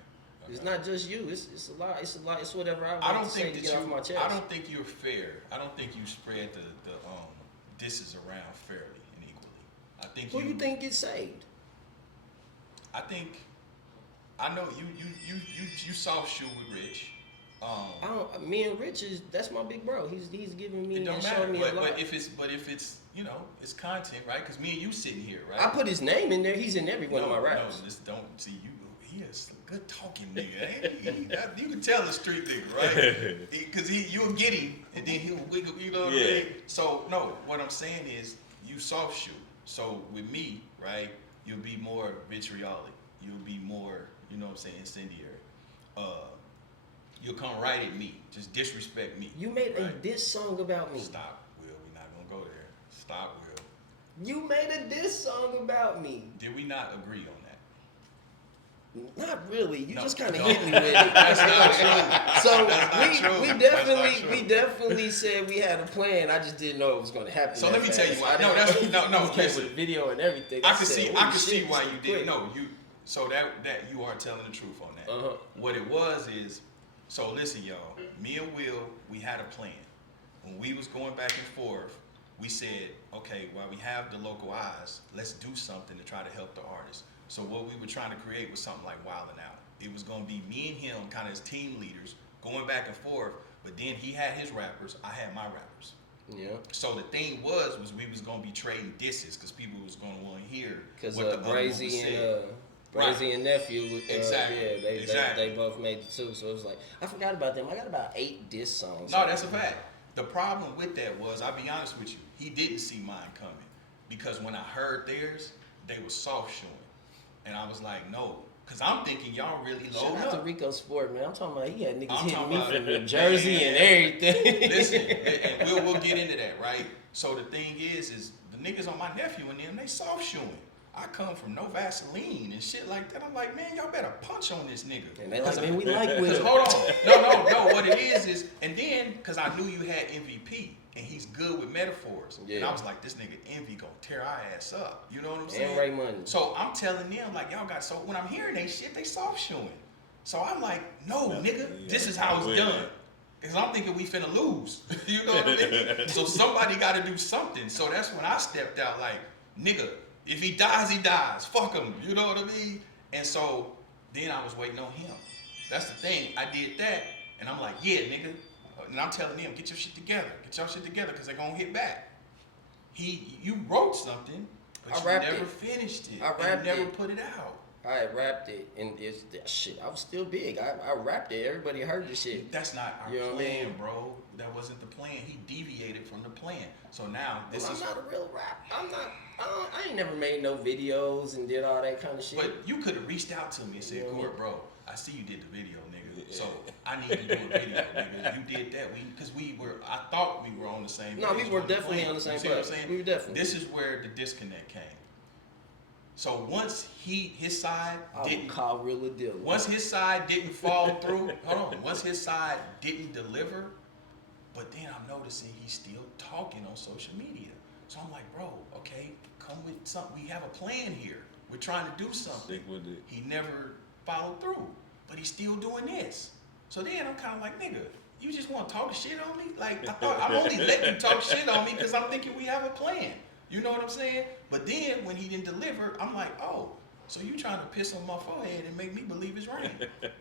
It's not just you. It's a lot. It's whatever I I want don't to say think to that get off my chest. I don't think you're fair. I don't think you spread the disses around fairly and equally. I think Who you think gets saved? I know you soft shoe with Rich. Me and Rich that's my big bro. He's giving me It don't and matter. showing me a lot. But if it's it's content, right? Because me and you sitting here, right? I put his name in there. He's in every one of my raps. No, this don't see you. he is a good talking nigga. You can tell the street nigga, right? Because you'll get him, and then he'll wiggle, you know what I mean? So, no, what I'm saying is, you soft shoot. So, with me, right, you'll be more vitriolic. You'll be more, you know what I'm saying, incendiary. You'll come right at me. Just disrespect me. You made a right? diss song about me. Stop, Will. We're not going to go there. Stop, Will. You made a diss song about me. Did we not agree on that? Not really. You No, just kind of no. hit me with it. That's not true. So That's not true. we That's not true. definitely said we had a plan. I just didn't know it was going to happen. So that let me tell you fast. why. I No, didn't- that's no. You came Listen, with a video and everything. I can said, see. "Holy I can shit, see this why is you did. quick." No, you. So that you are telling the truth on that. Uh-huh. What it was is. So listen, y'all. Me and Will, we had a plan. When we was going back and forth, we said, okay, while we have the local eyes, let's do something to try to help the artists. So what we were trying to create was something like Wildin' Out. It was going to be me and him, kind of as team leaders, going back and forth. But then he had his rappers, I had my rappers. Yeah. So the thing was we was going to be trading disses because people was going to want to hear Because what the other one was Brazy saying. Brazy and Nephew, Exactly. yeah, Exactly. they both made it too. So it was like, I forgot about them. I got about 8 diss songs. No, that's a fact. The problem with that was, I'll be honest with you, he didn't see mine coming. Because when I heard theirs, they were soft showing. And I was like, no. Because I'm thinking y'all really Shout load out to up. Rico Sport, man. I'm talking about he had niggas I'm hitting talking me about- from New Jersey and everything. Listen, and we'll get into that, right? So the thing is the niggas on my nephew and them, they soft showing. I come from no Vaseline and shit like that. I'm like, man, y'all better punch on this nigga. And they like, man, we like Will. Because hold on, no. What it is, and then because I knew you had MVP and he's good with metaphors, and Yeah. I was like, this nigga Envy gonna tear our ass up. You know what I'm saying? And Ray Money. So I'm telling them like, y'all got. So when I'm hearing they shit, they soft showing. So I'm like, no, nigga, this is how it's done. Because I'm thinking we finna lose. You know what I mean? So somebody got to do something. So that's when I stepped out like, nigga, if he dies, he dies. Fuck him. You know what I mean? And so then I was waiting on him. That's the thing. I did that, and I'm like, yeah, nigga. And I'm telling them, get your shit together. Get your shit together, because they're going to hit back. You wrote something, but I you rapped never it. finished it. I and rapped you never it. put it out. I rapped it, and it's shit. I was still big. I rapped it. Everybody heard the shit. That's not our You know what I plan, mean? bro. That wasn't the plan. He deviated from the plan. So now this I'm is. not a real rap. I ain't never made no videos and did all that kind of shit. But you could have reached out to me and said, Court, bro, I see you did the video, nigga. So I need to do a video, nigga. You did that. I thought we were on the same page. No, we were on definitely plan. on the same You see what I'm page. saying? We were definitely. This is where the disconnect came. So once his side I would didn't call real a deal. once his side didn't fall through, hold on. Once his side didn't deliver, but then I'm noticing he's still talking on social media. So I'm like, bro, okay, come with something. We have a plan here. We're trying to do something. Stick with it. He never followed through, but he's still doing this. So then I'm kind of like, nigga, you just want to talk shit on me? Like, I thought I'm only letting you talk shit on me because I'm thinking we have a plan. You know what I'm saying? But then when he didn't deliver, I'm like, oh, so you trying to piss on my forehead and make me believe it's rain.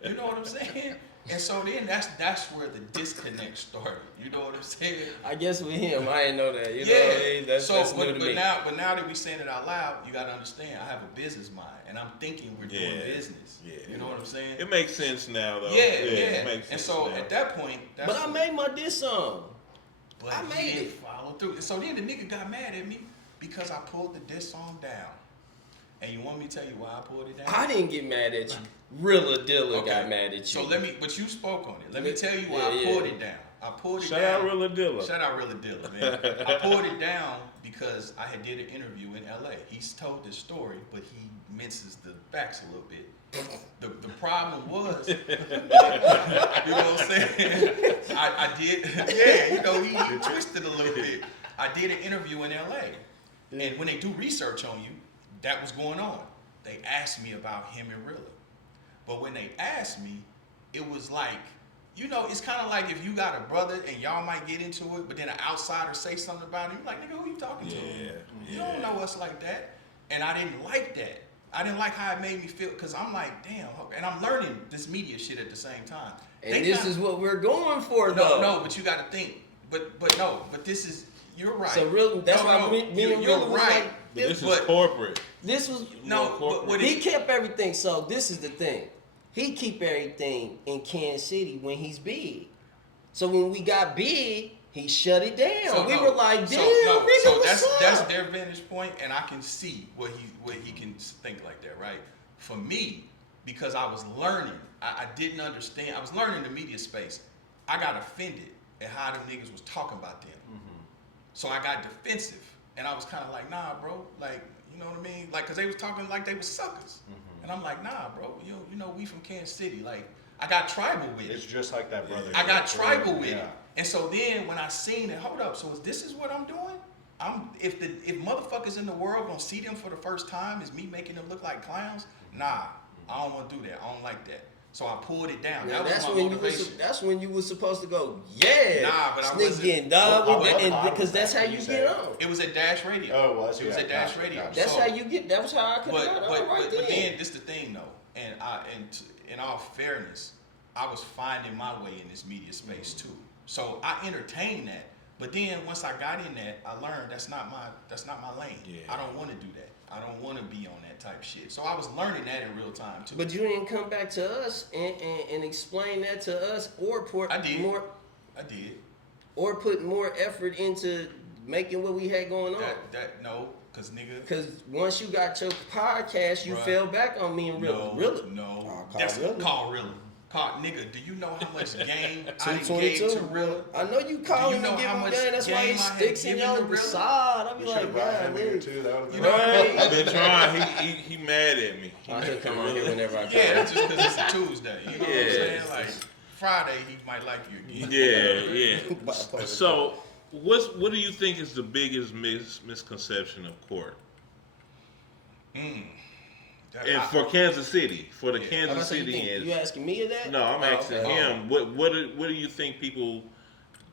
You know what I'm saying? And so then that's where the disconnect started. You know what I'm saying? I guess with him, I didn't know that. You know what I mean? That's new to me. But now that we saying it out loud, you got to understand, I have a business mind, and I'm thinking we're doing business. Yeah. You know what I'm saying? It makes sense now, though. Yeah. It makes And sense so now. at that point, that's But I made my diss song. but I he made didn't it. follow through. And so then the nigga got mad at me because I pulled the diss song down. And you want me to tell you why I pulled it down? I didn't get mad at you. Rilla Dilla Okay. got mad at you. So but you spoke on it. Let me tell you why Yeah, I pulled yeah. it down. I pulled it Shout down. out Rilla Dilla. Shout out Rilla Dilla, man. I pulled it down because I had did an interview in LA. He's told this story, but he minces the facts a little bit. The problem was, you know what I'm saying? I did, he twisted a little bit. I did an interview in LA, and when they do research on you, that was going on. They asked me about him and Rilla, but when they asked me, it was like, it's kind of like if you got a brother and y'all might get into it, but then an outsider say something about him, you're like, nigga, who you talking to? You don't know us like that. And I didn't like that. I didn't like how it made me feel, because I'm like, damn, and I'm learning this media shit at the same time. and this is what we're going for, though. No, but you got to think. But this is, You're right. So really, that's why me and you're Real was right. like, But this is But- corporate. this was No, corporate. but what he it, kept everything. So this is the thing. He keep everything in Kansas City when he's big. So when we got big, he shut it down. So we no, were like, damn, so nigga, so what's that's up? their vantage point, and I can see where he can think like that, right? For me, because I was learning, I didn't understand. I was learning the media space. I got offended at how them niggas was talking about them. So I got defensive, and I was kind of like, nah, bro, like, you know what I mean? Like, cause they was talking like they was suckers, and I'm like, nah, bro, you know, we from Kansas City, like, I got tribal with It's it. just like that, brother. I got tribal with Yeah. it. And so then when I seen it, hold up, so this is what I'm doing? If motherfuckers in the world gonna see them for the first time, is me making them look like clowns? Nah, I don't wanna do that. I don't like that. So I pulled it down. Now, That was that's my when motivation. that's when you was supposed to go, yeah. Nah, but I Snake wasn't. getting dog What with that, and pod because was that's that how you you said? get on. It was at Dash Radio. Oh, it was? It was Yeah, at Dash gotcha, Radio. gotcha. That's So- how you get. That was how I could have got on right but then. then this the thing though, and in all fairness, I was finding my way in this media space too. So I entertained that, but then once I got in that, I learned that's not my lane. Yeah. I don't want to do that. I don't want to be on that type shit. So I was learning that in real time too. But you didn't come back to us and explain that to us, or put I did. more, I did or put more effort into making what we had going on. that no, cause nigga. Because once you got your podcast, you Right. fell back on me and No, really. no. call That's Rilla. call Rilla. Call nigga. Do you know how much game I gave 222, to Rilla? I know you calling know me, give how him much game. That's why he game I had sticks in given your to Rilla? side. I be We should like, have brought God, him here look. too. That would have You been know, Right. I've been trying. He mad at me. I he'll come on here whenever I come. Yeah, it's just because it's a Tuesday. You know what I'm Yeah. saying? Like Friday, he might like you again. Yeah. So, what do you think is the biggest misconception of court? And for Kansas City, for the Yeah. Kansas City You asking me that? No, I'm Oh, asking okay. him. What do you think people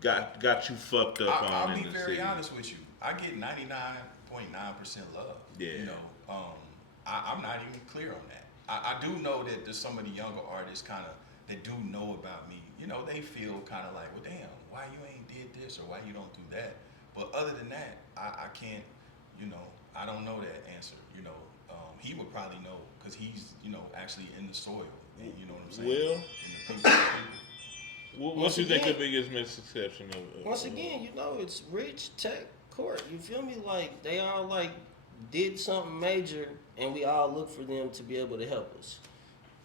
got you fucked up I'll on be in the very city? honest with you. I get 99.9% love. Yeah. You know, I'm not even clear on that. I do know that there's some of the younger artists kind of that do know about me. You know, they feel kind of like, well, damn, why you ain't did this or why you don't do that. But other than that, I can't. You know, I don't know that answer. You know, he would probably know because he's actually in the soil. You know what I'm saying? Will? In the people. What you think the again- biggest misconception of? Once again, it's rich tech court. You feel me? Like they all like did something major, and we all look for them to be able to help us.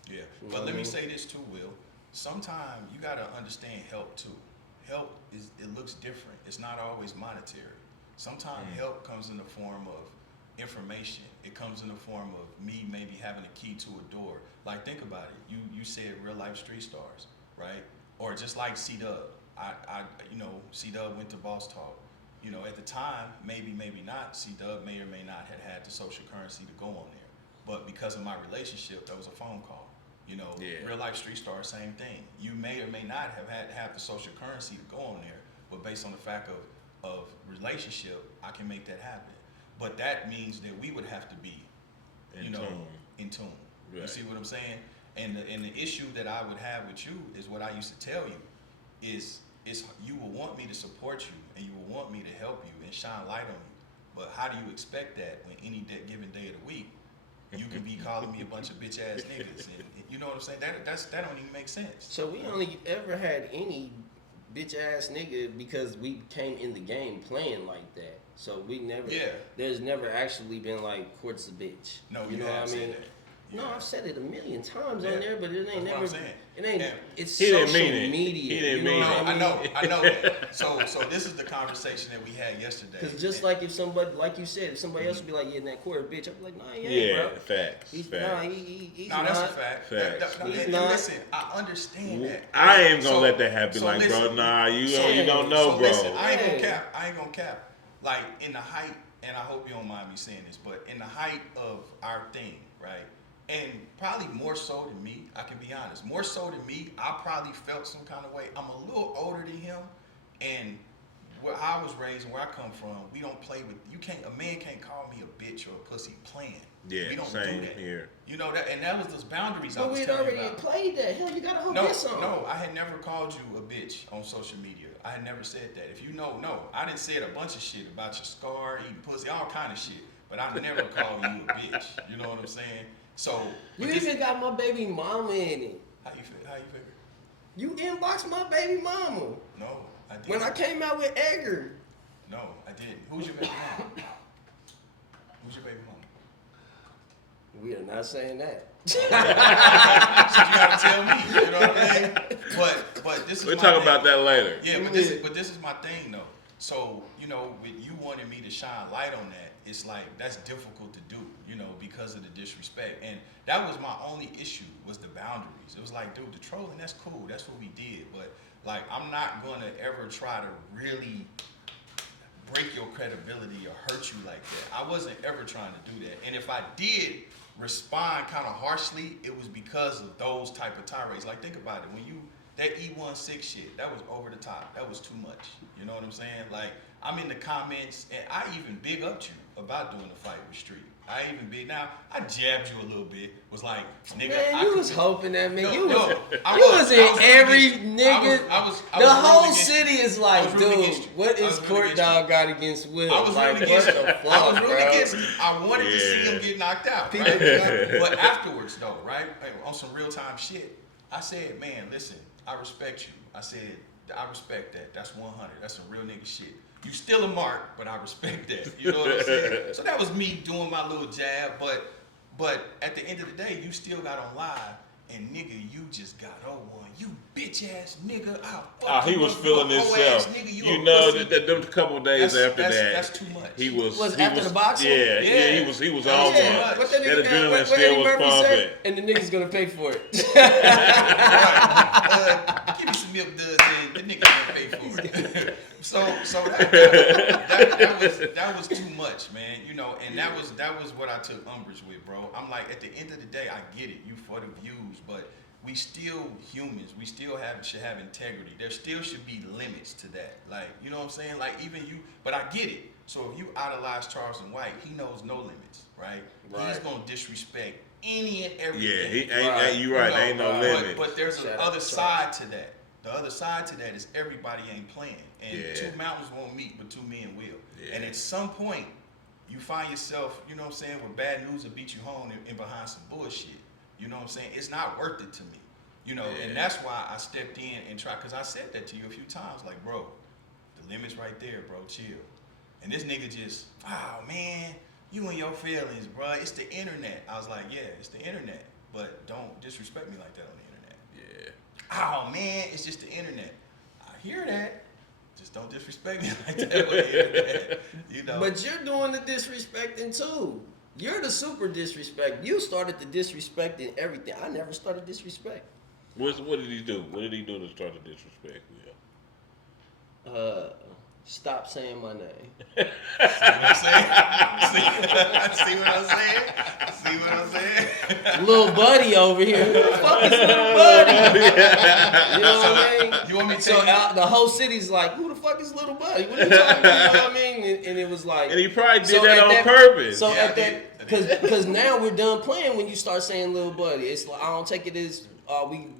Yeah, but let me say this too, Will. Sometimes you gotta understand help too. Help it looks different. It's not always monetary. Sometimes help comes in the form of information. It comes in the form of me maybe having a key to a door. Like think about it. You said real life street stars, right? Or just like C-Dub. I C-Dub went to Boss Talk. You know, at the time, maybe not, C-Dub may or may not have had the social currency to go on there. But because of my relationship, that was a phone call. You know, Yeah. real life street star, same thing. You may or may not have the social currency to go on there, but based on the fact of relationship, I can make that happen. But that means that we would have to be, In tune. in tune. You Right. see what I'm saying? And the issue that I would have with you is what I used to tell you, is you will want me to support you and you will want me to help you and shine light on you. But how do you expect that when any given day of the week you can be calling me a bunch of bitch ass niggas? And you know what I'm saying? That don't even make sense. So we only ever had any bitch ass nigga because we came in the game playing like that. So we never. Yeah. There's never actually been like court's a bitch. No, you know have what I mean? said that. No, Yeah. I've said it a million times Yeah. on there, but it ain't That's what never. I'm saying. It ain't. Yeah. It's He didn't social mean it. media. He didn't you know mean what it. I mean? I know that. So this is the conversation that we had yesterday. Because just like if somebody, like you said, if somebody else would be like, yeah, in that court, bitch, I'd be like, nah, he ain't, Yeah, bro. facts. He's, facts. nah, he's No, not. that's a fact. Facts. He's And not. listen, I understand that. I ain't gonna So- let that happen. so Like, bro, listen, nah, you so- don't know, so bro. Listen, I ain't gonna Yeah. cap. I ain't gonna cap. Like in the height, and I hope you don't mind me saying this, but in the height of our thing, right? And probably more so than me, I can be honest. More so than me, I probably felt some kind of way. I'm a little older than him, and how I was raised and where I come from, we don't play with. A man can't call me a bitch or a pussy playing. Yeah, we don't same do that. here. You know that, and that was those boundaries I But was we had telling you already about. played that. Hell, you gotta hope No, this song. no, I had never called you a bitch on social media. I had never said that. If you know, no, I didn't say a bunch of shit about your scar, eating pussy, all kind of shit. But I never called you a bitch. You know what I'm saying? So You but this- even got my baby mama in it. how you feel? How you figure? You inboxed my baby mama No, I didn't. when I came out with Edgar. No, I didn't. Who's your baby mama? Who's your baby mama? We are not saying that. So you gotta tell me. You know what I mean? But this is. We'll my talk thing. about that later. Yeah, but this is my thing though. So, you know, with you wanting me to shine light on that, it's like that's difficult to do, you know, because of the disrespect. And that was my only issue was the boundaries. It was like, dude, the trolling, that's cool. That's what we did. But like I'm not gonna ever try to really break your credibility or hurt you like that. I wasn't ever trying to do that. And if I did respond kind of harshly, it was because of those type of tirades. Like think about it. When you that E16 shit, that was over the top. That was too much. You know what I'm saying? Like, I'm in the comments, and I even big up you about doing the fight with Str8. I even big, now, I jabbed you a little bit, was like, nigga, Man, you was hoping that, man. You was in every nigga. The whole city is like, dude, what is Court Dog got against Will? I was Like, rooting what against the him. fuck, I was rooting bro? against him. I wanted to see him get knocked out, right? But afterwards, though, right, on some real time shit, I said, man, listen, I respect you. I said, I respect that. That's 100. That's some real nigga shit. You still a mark, but I respect that. You know what I'm saying? So that was me doing my little jab, but at the end of the day, you still got on live, and nigga, you just got on one. You bitch ass nigga. He was feeling himself. Nigga, you know, them couple of days after that, that's too much. he was after the boxing? Yeah, Yeah. he was That on was too one. much. What that That nigga adrenaline what still Eddie was Murphy pumping. said? And the nigga's gonna pay for it. Give me some milk duds and the nigga gonna pay for it. so that was too much, man. You know, and that was what I took umbrage with, bro. I'm like, at the end of the day, I get it, you for the views, but we still humans. We still should have integrity. There still should be limits to that. Like, you know what I'm saying? Like even you, but I get it. So if you idolize Charles White, he knows no limits, right? He's gonna disrespect any and everything. Yeah, he ain't you right. Ain't no limit. But there's Shout out another to side to that. The other side to that is everybody ain't playing. And Yeah. two mountains won't meet, but two men will. Yeah. And at some point, you find yourself, you know what I'm saying, where bad news will beat you home and behind some bullshit. You know what I'm saying? It's not worth it to me. You know, and that's why I stepped in and tried, because I said that to you a few times, like, bro, the limit's right there, bro, chill. And this nigga just, wow, man, you and your feelings, bro. It's the internet. I was like, yeah, it's the internet, but don't disrespect me like that on the internet. Yeah. Oh, man, it's just the internet. I hear that. Just don't disrespect me like that on the internet. You know? But you're doing the disrespecting too. You're the super disrespect. You started the disrespecting everything. I never started disrespect. What did he do? What did he do to start the disrespect, Will? Stop saying my name. See what I'm saying? See what I'm saying? See what I'm saying? Little buddy over here. Who the fuck is little buddy? You know what I mean? You want me to So tell you? the whole city's like, who the fuck is little buddy? What are you talking about? You know what I mean? And it was like, And he probably did so that at on purpose. So Yeah, at I that, did. because now we're done playing when you start saying little buddy. It's like I don't take it as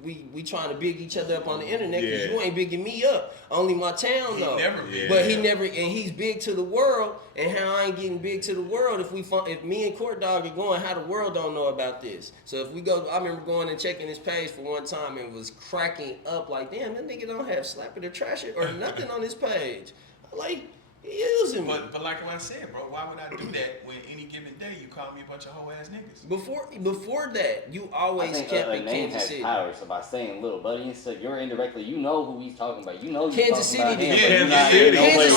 we trying to big each other up on the internet because Yeah. you ain't bigging me up. Only my town He though. never big But me he up. never, and he's big to the world. And how I ain't getting big to the world if me and Court Dog are going, how the world don't know about this. So if we go, I remember going and checking his page for one time and was cracking up like, damn, that nigga don't have Slap It or Trash It or nothing on his page. Like, he using me. But like what I said, bro, why would I do that when any given day you call me a bunch of hoe ass niggas? Before that, you I always think kept a in name Kansas has City. power. So by saying little buddy and stuff, you're indirectly, you know who he's talking about. You know Kansas City did. Kansas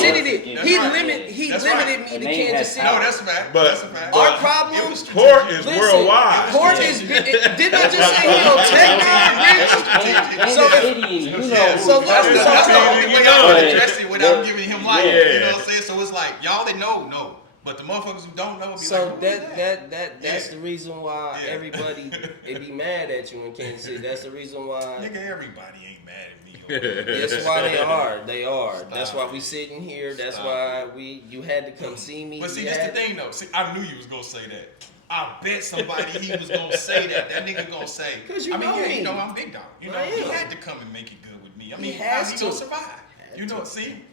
City did. That's He right. limited That's me right. to The name Kansas has City. No, that's a fact. But- That's a fact. Our problem. It was Court is Listen, worldwide. Court is big. Didn't I just say he on tech now, bitch? Kansas So if- City, you know. Yeah, so who- that's the so- only way you y'all know. can address it without giving him light. Yeah. You know what I'm saying? So it's like, y'all that know. But the motherfuckers who don't know be So like, who is that? that's Yeah. the reason why Yeah. everybody it be mad at you in Kansas City. That's the reason why. Nigga, everybody ain't mad at me. Over here. That's why they are. They are. Stop That's why it. we sitting here. That's Stop why you had to come see me. But see, You that's the had- thing though. See, I knew you was gonna say that. I bet somebody he was gonna say that. That nigga gonna say. 'Cause you I mean, know yeah, me. you know I'm big dog. You know, I he am. had to come and make it good with me. I He mean, has how he to. gonna survive? Had You know, to. see.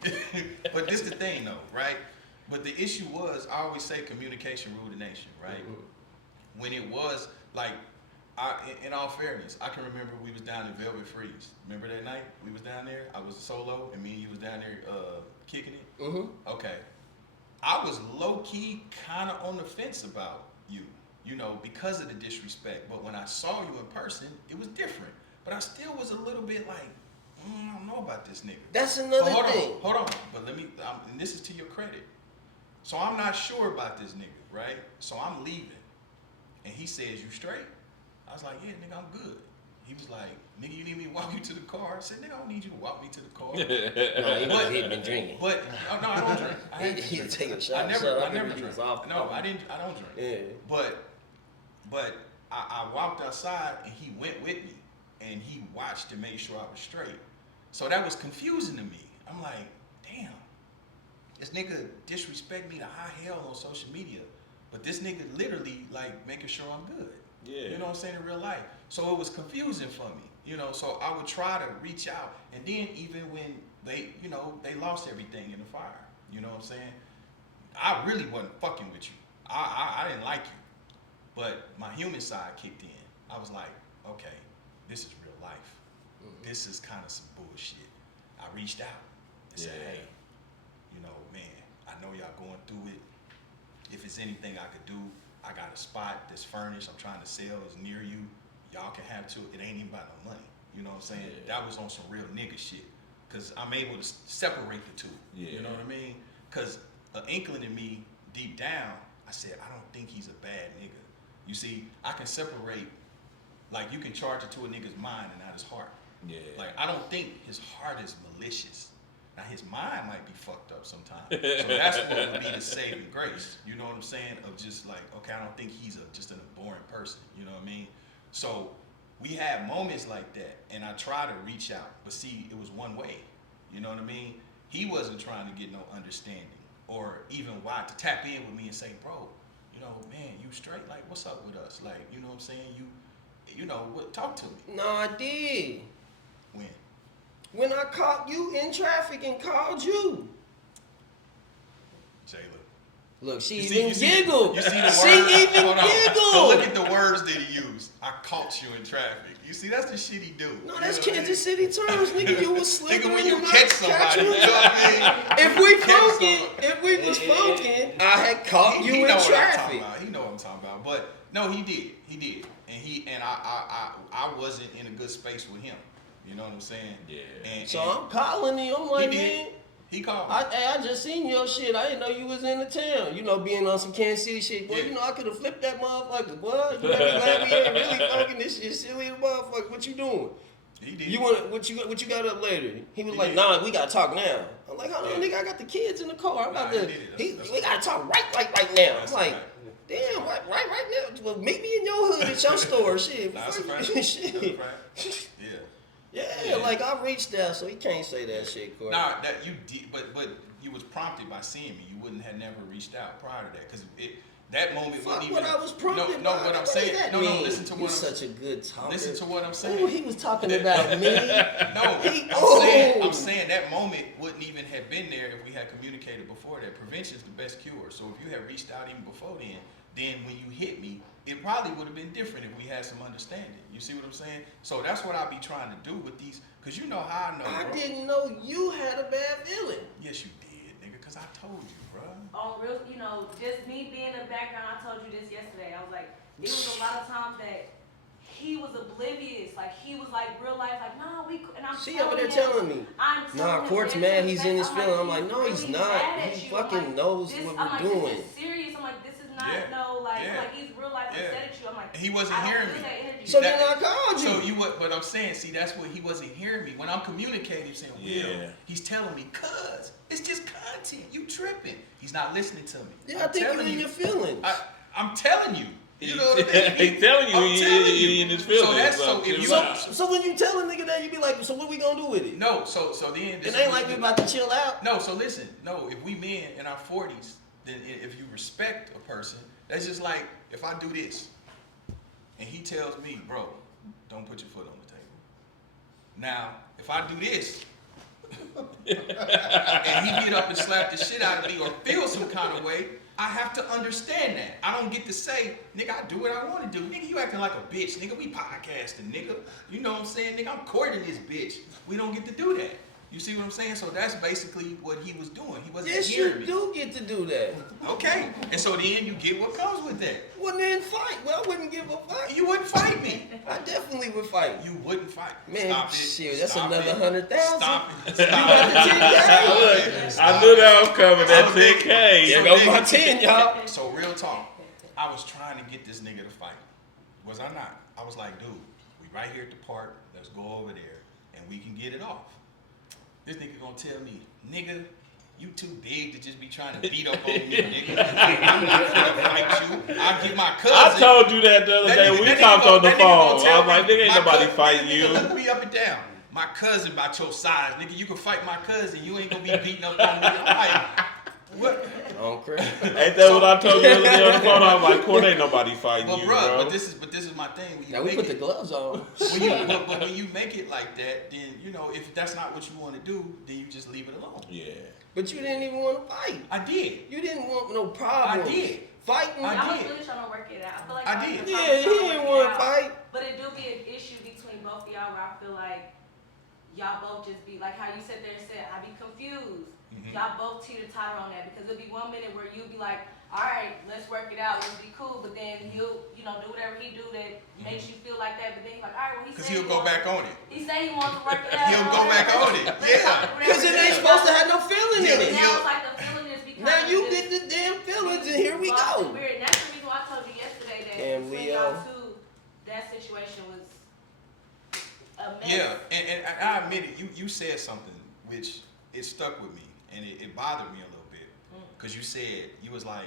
But this the thing though, right? But the issue was, I always say communication ruled the nation, right? Mm-hmm. When it was like, in all fairness, I can remember we was down in Velvet Freeze. Remember that night we was down there? I was solo, and me and you was down there kicking it. Mhm. Okay, I was low key kind of on the fence about you, you know, because of the disrespect. But when I saw you in person, it was different. But I still was a little bit like, I don't know about this nigga. That's another But thing. hold on. But let me, and this is to your credit. So I'm not sure about this nigga, right? So I'm leaving. And he says, you straight? I was like, yeah, nigga, I'm good. He was like, nigga, you need me to walk you to the car? I said, nigga, I don't need you to walk me to the car. No, he been drinking. But, no, I don't drink. I haven't He drank. take a shot. I never he drink. was off. No, I don't drink. Yeah. But I walked outside and he went with me and he watched and made sure I was straight. So that was confusing to me. I'm like, damn, this nigga disrespect me to high hell on social media, but this nigga literally like making sure I'm good. Yeah. You know what I'm saying, in real life. So it was confusing for me, you know, so I would try to reach out. And then even when they, you know, they lost everything in the fire, you know what I'm saying? I really wasn't fucking with you. I didn't like you. But my human side kicked in. I was like, okay, this is real life. This is kind of some bullshit. I reached out and said, Yeah. hey, you know, man, I know y'all going through it. If it's anything I could do, I got a spot that's furnished. I'm trying to sell. It's near you. Y'all can have to. It ain't even about no money. You know what I'm saying? Yeah. That was on some real nigga shit. Because I'm able to separate the two. Yeah. You know what I mean? Because an inkling in me, deep down, I said, I don't think he's a bad nigga. You see, I can separate, like you can charge it to a nigga's mind and not his heart. Yeah. Like, I don't think his heart is malicious. Now, his mind might be fucked up sometimes. So that's what would be the saving grace. You know what I'm saying? Of just like, okay, I don't think he's just a boring person. You know what I mean? So we had moments like that, and I try to reach out. But see, it was one way. You know what I mean? He wasn't trying to get no understanding or even why to tap in with me and say, bro, you know, man, you straight? Like, what's up with us? Like, you know what I'm saying? You know, what? Talk to me. No, I did. When? When I caught you in traffic and called you. Jayla. Look, she You even see- giggled. You see the She words? even Hold on. But giggled. look at the words that he used. I caught you in traffic. You see, that's the shit he do. No, You that's know what I mean? Kansas City terms, nigga. You was Nigga, slithering when you and I catch caught somebody, you you in know what I traffic. mean? If we Catch funkin', somebody. if we was funkin', I had caught you He in know what I'm traffic. talking about. He know what I'm talking about. But no, he did. And I wasn't in a good space with him. You know what I'm saying? Yeah. And, So I'm calling him. I'm like, he man, did. He called me. I just seen your shit. I didn't know you was in the town. You know, being on some Kansas City shit. Boy, Yeah. you know, I could have flipped that motherfucker. Boy, you better be glad we ain't really fucking this shit silly as motherfucker. What you doing? He did. You want what you got up later? He was He like, did. nah, we gotta talk now. I'm like, hold on, Yeah. nigga, I got the kids in the car. I'm about Nah, to. he did it. That's We gotta talk right now. That's I'm like, a fact. damn, right now. Well, meet me in your hood at your store, shit. That's a Fuck fact. you, That's a shit. fact. Yeah. Yeah, like I reached out, so he can't say that shit, Corey. Nah, that you did, but you was prompted by seeing me. You wouldn't have never reached out prior to that, because that moment Fuck wasn't even. what I was prompted No, by. what I'm What saying. does that No, mean? listen to You what I'm. such a good talker. Listen to what I'm saying. Oh, he was talking about me. No, Oh. I'm saying that moment wouldn't even have been there if we had communicated before that. Prevention is the best cure. So if you had reached out even before then when you hit me, it probably would have been different if we had some understanding. You see what I'm saying? So that's what I be trying to do with these, because you know how I know. I bro. didn't know you had a bad feeling. Yes, you did, nigga, because I told you, bro. On real, you know, just me being in the background, I told you this yesterday. I was like, it was a lot of times that he was oblivious. Like, he was like, real life, like, nah, and I'm She telling over there him, telling me. I'm Nah, telling him Court's this mad, is he's the in best. his feeling. I'm like, no, he's really not. mad at He you. I'm fucking like, knows this, what I'm we're like, doing. This is serious. I'm like, this is not, Yeah. no, like, Like, Yeah. like he's real life Yeah. upset at you. I'm like, He wasn't I don't hearing feel me. that energy. So That- then I called you. So you would, but I'm saying, see, that's what he wasn't hearing me. When I'm communicating, saying, Will, Yeah. he's telling me, cuz, it's just content. You tripping. He's not listening to me. Yeah, I I'm think you telling in your feelings. I'm telling you. You know what I mean? He telling you I'm he telling in his feelings. So that's so if you So when you tell a nigga that, you be like, so what we gonna do with it? no, so then It ain't like we about to chill out. No, so listen, no, if we men in our 40s, then if you respect a person, that's just like if I do this and he tells me, bro, don't put your foot on the table. Now, if I do this and he get up and slap the shit out of me or feel some kind of way, I have to understand that. I don't get to say, nigga, I do what I want to do. Nigga, you acting like a bitch. Nigga, we podcasting, nigga. You know what I'm saying? Nigga, I'm courting this bitch. We don't get to do that. You see what I'm saying? So that's basically what he was doing. He wasn't Yes, hearing you me. do get to do that. Okay. And so then you get what comes with that. Well, then fight. Well, I wouldn't give a fuck. You wouldn't fight me. I definitely would fight. You wouldn't fight. Man, Stop it. shit, that's Stop another it. 100,000. Stop it. You Stop got the it. 10K. Look, I knew that was coming. That 10K. Here goes my 10, y'all. So real talk, I was trying to get this nigga to fight. Was I not? I was like, dude, we right here at the park. Let's go over there and we can get it off. This nigga gonna tell me, nigga, you too big to just be trying to beat up on me, nigga. I'm not gonna fight you. I'll get my cousin. I told you that the other day when we talked on the phone. I was like, nigga, ain't nobody fighting you. Look me up and down. My cousin about your size, nigga. You can fight my cousin. You ain't gonna be beating up on me. I'm like, what? On crap. Ain't that what I told you the other day on the phone? I was like, Court, ain't nobody fighting Well, you, bro, bro. but this is my thing. When you Now we make put the it, gloves on. when you make it like that, then you know if that's not what you want to do, then you just leave it alone. Yeah. But you didn't even want to fight. I did. You didn't want no problem. I did. Fighting. I I was did. really trying to work it out. I feel like I y'all did. could Yeah, probably he try to didn't work want it to out. fight. But it do be an issue between both of y'all where I feel like y'all both just be like how you sat there and said, I be confused. Mhm. Y'all both teeter-totter on that because it'll be 1 minute where you be like, all right, let's work it out, let's be cool. But then he'll, do whatever he do that makes you feel like that. But then he's like, all right, well, he Because said he'll go back on it. He said he wants to work it out. He'll go back on it. Yeah. Because it ain't supposed to have no feeling in it. Now it's like the feeling is because Now you get the damn feelings, and here we go. Weird. And that's the reason why I told you yesterday that Damn, between Leo. y'all two, that situation was a mess. Yeah, and I admit it. You said something which it stuck with me, and it bothered me a little bit. Because you said, you was like,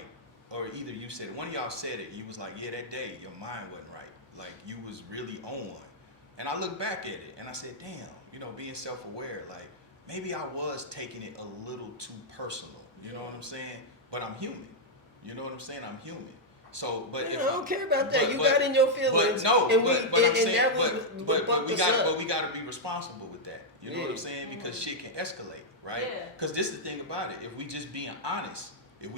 or either you said, one of y'all said it, you was like, yeah, that day your mind wasn't right. Like you was really on one. And I looked back at it and I said, damn, being self-aware, like maybe I was taking it a little too personal. You know what I'm saying? But I'm human. You know what I'm saying? I'm human. So, but Man, if I don't care about that. but- You but- got in your feelings. But no, and but I'm saying, that was but what bumped we us got, up. but we got to be responsible with that. You know what Yeah. I'm saying? Because shit can escalate, right? Yeah. Because this is the thing about it. If we just being honest, If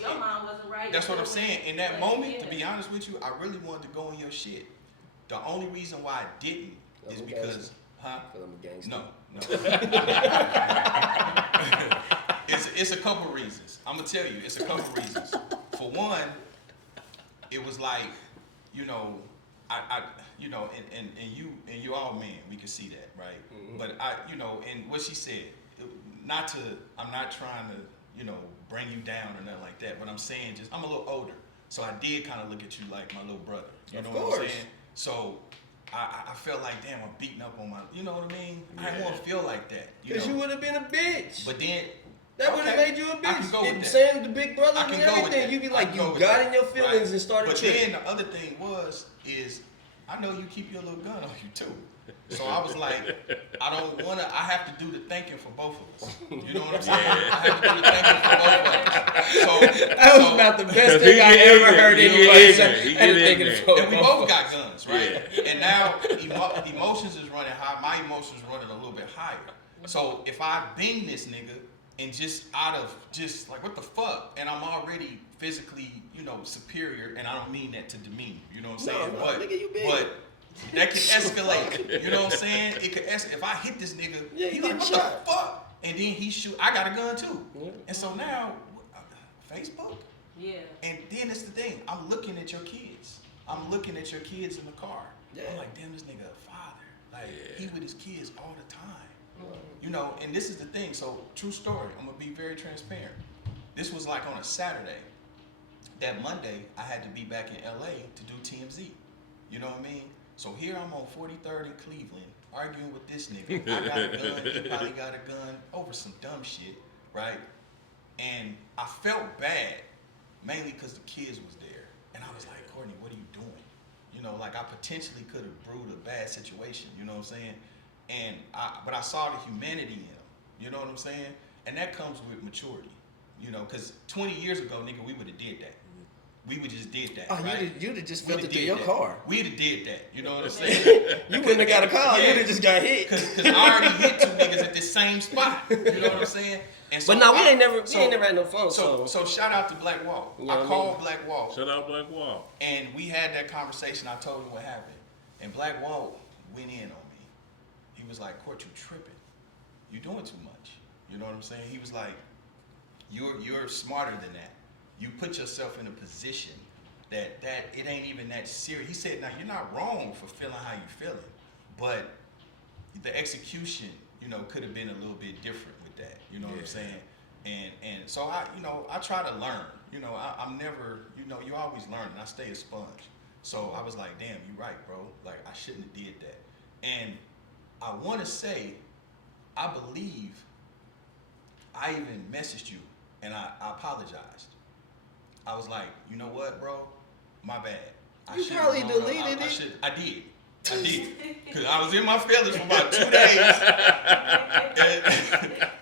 your mind wasn't right. that's what I'm it saying. In that but moment, to yeah. be honest with you, I really wanted to go in your shit. The only reason why I didn't is I'm a because, gangster. huh? Because I'm a gangster. No. It's a couple reasons. I'm gonna tell you, it's a couple reasons. For one, it was like, and you all men, we can see that, right? Mhm. But and what she said, I'm not trying to, bring you down or nothing like that, but I'm saying I'm a little older, so I did kind of look at you like my little brother. You know what I'm course. saying? So I felt like, damn, I'm beating up on my, you know what I mean? I didn't want to feel like that. Because you would have been a bitch. But then, That would have okay, made you a I can bitch. go with And that. saying the big brother I and can go with everything, that. you'd be I like, can you go with got that. in your feelings Right. and started But tripping. then the other thing is I know you keep your little gun on you too. So I was like, I have to do the thinking for both of us. You know what I'm saying? I have to do the thinking for both of us. So That was about the best He thing I get ever ignorant. heard He anyone get say. ignorant. He I had to get think of ignorant. it for and we both both of got us. guns, right? And now emotions is running high. My emotions running a little bit higher. So if I bing this nigga and just out of just like what the fuck, and I'm already physically, superior, and I don't mean that to demean, you know what I'm saying? No, but nigga, you big. but that can escalate. You know what I'm saying? It could escalate. If I hit this nigga, Yeah, he you like, get what shot. the fuck? And then he shoot. I got a gun too. Yeah. And so now, Facebook. Yeah. And then it's the thing. I'm looking at your kids. I'm looking at your kids in the car. Yeah. I'm like, damn, this nigga a father. Like Yeah. he with his kids all the time. And this is the thing. So true story. I'm gonna be very transparent. This was like on a Saturday. that Monday, I had to be back in LA to do TMZ. You know what I mean? So here I'm on 43rd in Cleveland arguing with this nigga. I got a gun, he probably got a gun over some dumb shit, right? And I felt bad, mainly because the kids was there. And I was like, Courtney, what are you doing? You know, like I potentially could have brewed a bad situation, you know what I'm saying? But I saw the humanity in him, you know what I'm saying? And that comes with maturity, you know, because 20 years ago, nigga, we would have did that. We would just did that. Oh, right? you'd have just We'd felt have it through did your that. car. We'd have did that, you know what I'm saying? You wouldn't have got a call. Yeah. You'd have just got hit. Because I already hit two niggas at the same spot, you know what I'm saying? And so But no, we ain't never had no phone. So shout out to Black Wall. You know I what I called mean? Black Wall. Shut up, Black Wall. And we had that conversation. I told him what happened. And Black Wall went in on me. He was like, Court, you tripping. You doing too much. You know what I'm saying? He was like, you're smarter than that. You put yourself in a position that it ain't even that serious. He said, now you're not wrong for feeling how you feeling, but the execution, you know, could have been a little bit different with that. You know what I'm saying? And so I try to learn. You know, I'm never, you know, you always learn, and I stay a sponge. So I was like, damn, you're right, bro. Like, I shouldn't have did that. And I want to say, I believe I even messaged you, and I apologized. I was like, you know what, bro? My bad. You probably deleted it. I did. Because I was in my feelings for about 2 days.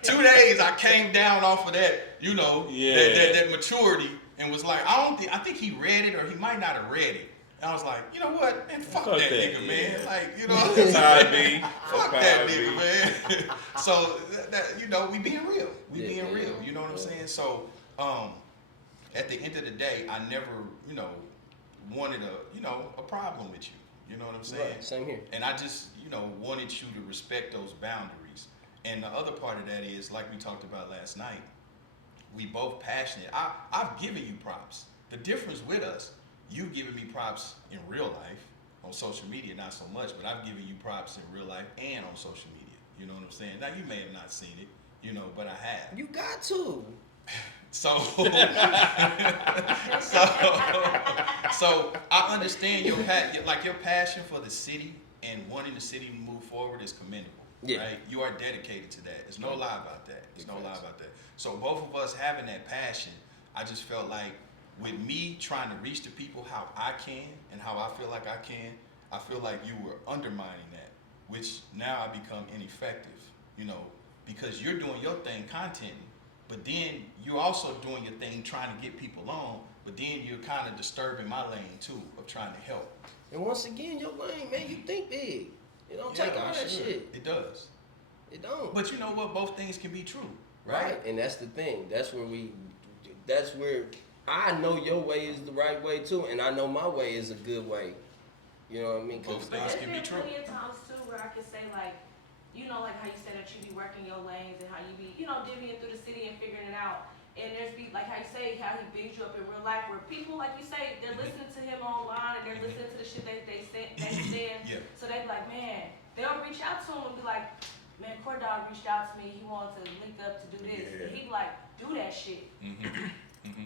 2 days, I came down off of that, you know, that maturity, and was like, I think he read it, or he might not have read it. And I was like, you know what, man, fuck that nigga, man. Like, you know, fuck that nigga, man. So, that, you know, we being real. Being real, you know what I'm saying? So, at the end of the day, I never, you know, wanted a problem with you. You know what I'm saying? Right, same here. And I just, you know, wanted you to respect those boundaries. And the other part of that is, like we talked about last night, we both passionate. I've given you props. The difference with us, you've given me props in real life, on social media, not so much, but I've given you props in real life and on social media. You know what I'm saying? Now, you may have not seen it, you know, but I have. You got to. So I understand your passion for the city and wanting the city to move forward is commendable. Yeah. Right? You are dedicated to that. There's no lie about that. So both of us having that passion, I just felt like with me trying to reach the people how I can and how I feel like I can, I feel like you were undermining that, which now I become ineffective, you know, because you're doing your thing, contenting. But then you're also doing your thing trying to get people on, but then you're kind of disturbing my lane too of trying to help. And once again, your lane, man, you think big. It don't take all that shit. It does. It don't. But you know what? Both things can be true, right? And that's the thing. That's where I know your way is the right way too, and I know my way is a good way. You know what I mean? Both things can be true. There's plenty of times too where I can say like, you know, like how you said that you be working your lanes and how you be, you know, divvying through the city and figuring it out. And there's be like how you say how he bigs you up in real life, where people, like you say, they're listening to him online and they're listening to the shit that they said. Yeah. So they be like, man, they'll reach out to him and be like, man, Court Dog reached out to me. He wanted to link up to do this. Yeah. And he be like, do that shit.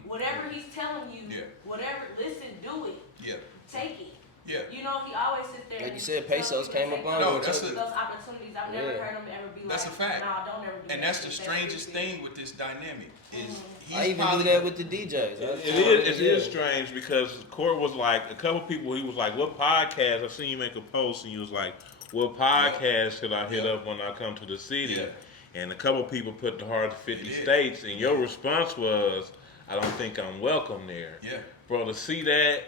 Whatever he's telling you, whatever, listen, do it. Yeah. Take it. Yeah. You know, he always sits there. Like and you said, tells pesos people came to up take on No, him. that's those opportunities. I've never heard him ever be That's like, a fact. nah, don't ever do that. And that's the shit. strangest stupid." thing with this dynamic is I he's even probably do that with the DJs. It is strange because Court was like, a couple people, he was like, what podcast? I seen you make a post and you was like, what podcast should I hit up when I come to the city? Yeah. And a couple people put the Hard to 50 They did. States, and your response was, I don't think I'm welcome there. Yeah. Bro, to see that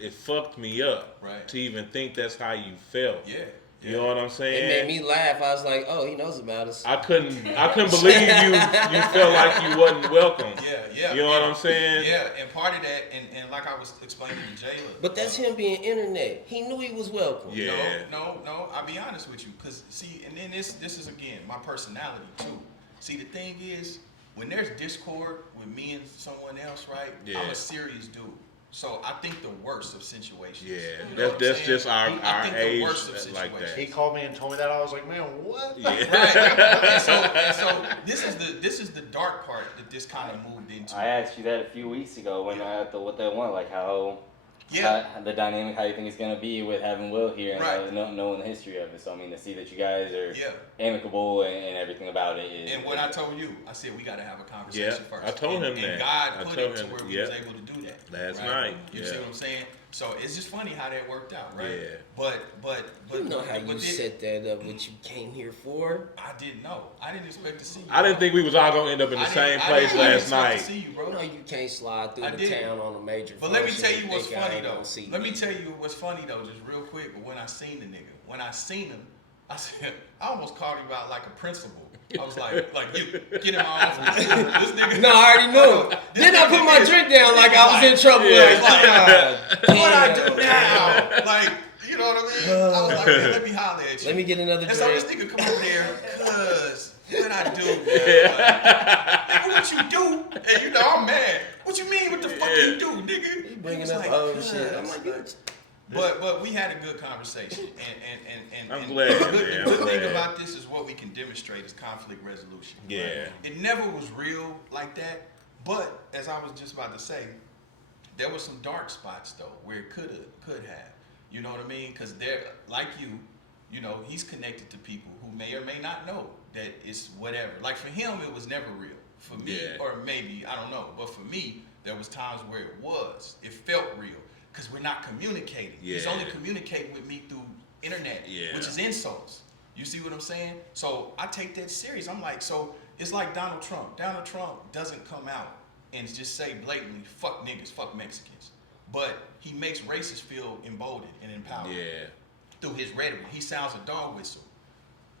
it fucked me up. Right. To even think that's how you felt. Yeah. You know what I'm saying? It made me laugh. I was like, oh, he knows about us. I couldn't believe you felt like you wasn't welcome. Yeah. You know what I'm saying? Yeah, and part of that, and like I was explaining to Jayla. But that's him being internet. He knew he was welcome. Yeah. No, I'll be honest with you. Because, see, and then this is, again, my personality, too. See, the thing is, when there's discord with me and someone else, right, Yeah. I'm a serious dude. So I think the worst of situations. Yeah, You know that's what I'm just saying? our I think age the worst of like situations. that. He called me and told me that. I was like, man, what? Yeah. Right. And so this is the dark part that this kind of moved into. I asked you that a few weeks ago when I at the what they want, like how the dynamic, how you think it's gonna be with having Will here and knowing the history of it. So I mean, to see that you guys are amicable and everything about it. And what I told you, I said we got to have a conversation first. I told him and that. God put it to where we was able to do that last night. You see what I'm saying? So it's just funny how that worked out, right? Yeah. But You know how you set that up, what you came here for. I didn't know. I didn't expect to see you. I didn't think we was all gonna end up in the same place last night. To see you, bro. You know you can't slide through the town on a major. But let me tell you what's funny though. Let me tell you what's funny though, just real quick. But when I seen the nigga, I said, I almost called him out like a principal. I was like you get him off. This nigga. No, I already knew. Then I put my drink down like I was in trouble. What I do now? Like, you know what I mean? I was like, man, let me holler at you. Let me get another drink. And so this nigga come over there, cuz, what I do, man? Nigga, what you do? And you know, I'm mad. What you mean, what the fuck you do, nigga? He bringing up other shit. I'm like, But we had a good conversation, and I'm glad. The good thing about this is what we can demonstrate is conflict resolution. Yeah. Right? It never was real like that, but as I was just about to say, there were some dark spots though where it could have. You know what I mean? Because they're like you know, he's connected to people who may or may not know that it's whatever. Like for him, it was never real. For me, or maybe I don't know, but for me, there was times where it was. It felt real. Because we're not communicating. Yeah. He's only communicating with me through internet, which is insults. You see what I'm saying? So I take that serious. I'm like, so it's like Donald Trump. Donald Trump doesn't come out and just say blatantly, fuck niggas, fuck Mexicans. But he makes racists feel emboldened and empowered through his rhetoric. He sounds a dog whistle.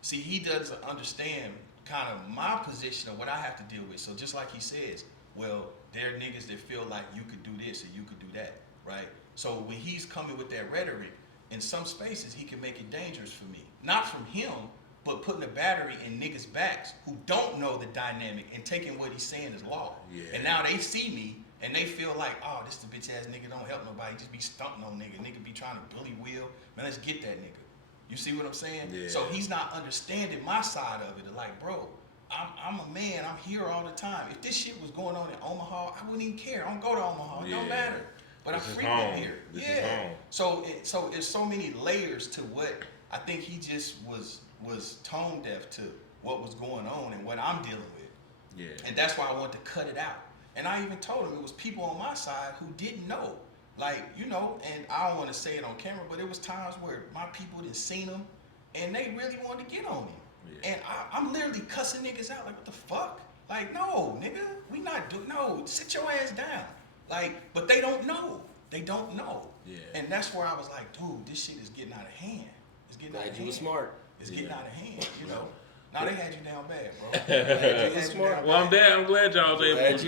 See, he doesn't understand kind of my position of what I have to deal with. So just like he says, well, there are niggas that feel like you could do this and you could do that, right? So when he's coming with that rhetoric, in some spaces he can make it dangerous for me. Not from him, but putting a battery in niggas' backs who don't know the dynamic and taking what he's saying as law. Yeah. And now they see me and they feel like, oh, this the bitch ass nigga don't help nobody, just be stumping on nigga. Nigga be trying to bully Will. Man, let's get that nigga. You see what I'm saying? Yeah. So he's not understanding my side of it. Like, bro, I'm a man. I'm here all the time. If this shit was going on in Omaha, I wouldn't even care. I don't go to Omaha. It don't matter. But This I'm is frequent home. here. This is home. So there's so many layers to what I think he just was tone deaf to what was going on and what I'm dealing with. Yeah. And that's why I wanted to cut it out. And I even told him it was people on my side who didn't know. Like, you know, and I don't want to say it on camera, but it was times where my people didn't seen him and they really wanted to get on him. Yeah. And I'm literally cussing niggas out like, what the fuck? Like, no, nigga, we not doing, no, sit your ass down. Like, but they don't know. They don't know. Yeah. And that's where I was like, dude, this shit is getting out of hand. It's getting out of hand. You were smart. It's getting out of hand, you know. Now they had you down bad, bro. Smart. Well, I'm glad y'all was able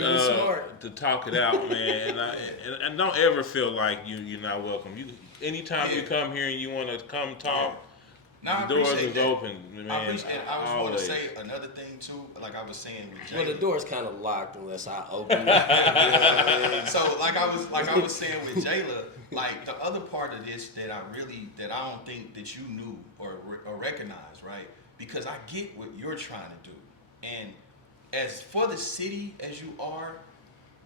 to talk it out, man. And don't ever feel like you're not welcome. Anytime you come here and you want to come talk, the doors is open, man. I appreciate it. I just want to say another thing too, like I was saying with Jayla. Well, the door's kind of locked unless I open it. So like I was saying with Jayla, like the other part of this that I don't think that you knew or recognized, right? Because I get what you're trying to do, and as for the city as you are,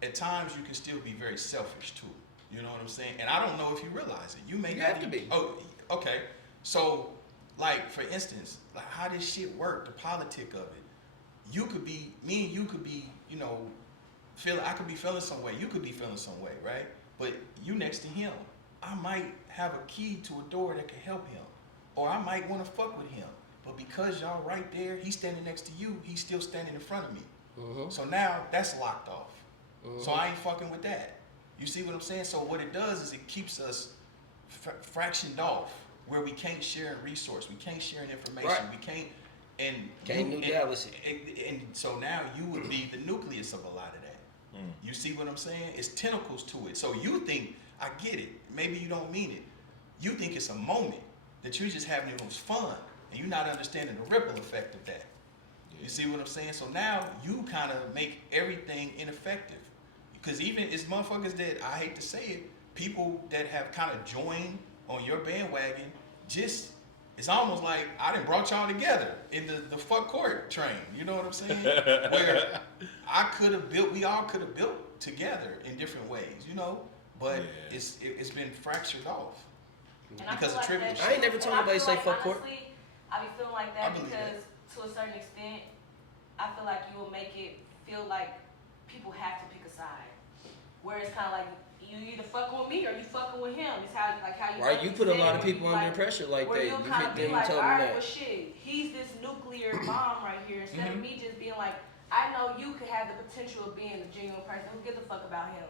at times you can still be very selfish too. You know what I'm saying? And I don't know if you realize it. You may not have to be. Oh, okay. So, like for instance, like how this shit work, the politic of it. You could be, me and you could be, you know, I could be feeling some way. You could be feeling some way, right? But you next to him, I might have a key to a door that can help him, or I might want to fuck with him. But because y'all right there, he's standing next to you, he's still standing in front of me. Mm-hmm. So now that's locked off. Mm-hmm. So I ain't fucking with that. You see what I'm saying? So what it does is it keeps us fractioned off where we can't share a resource, we can't share an information, right. We can't, and so now you would be the nucleus of a lot of that. Mm. You see what I'm saying? It's tentacles to it. So you think, I get it, maybe you don't mean it. You think it's a moment that you're just having it was fun. And you're not understanding the ripple effect of that. You see what I'm saying? So now you kind of make everything ineffective. because even it's motherfuckers that, I hate to say it, people that have kind of joined on your bandwagon, just, it's almost like I done brought y'all together in the fuck court train. You know what I'm saying? Where we all could have built together in different ways, you know? But it's been fractured off because of trivial. I ain't never told nobody say fuck court. Honestly, I be feeling like that because to a certain extent, I feel like you will make it feel like people have to pick a side. Where it's kind of like you either fucking with me or you fucking with him. It's how you. Right, you put a lot of people under pressure like that. You You kind hit of be them, like, tell all them right, that. well shit, he's this nuclear bomb right here. Instead of me just being like, I know you could have the potential of being a genuine person. Who gives a fuck about him?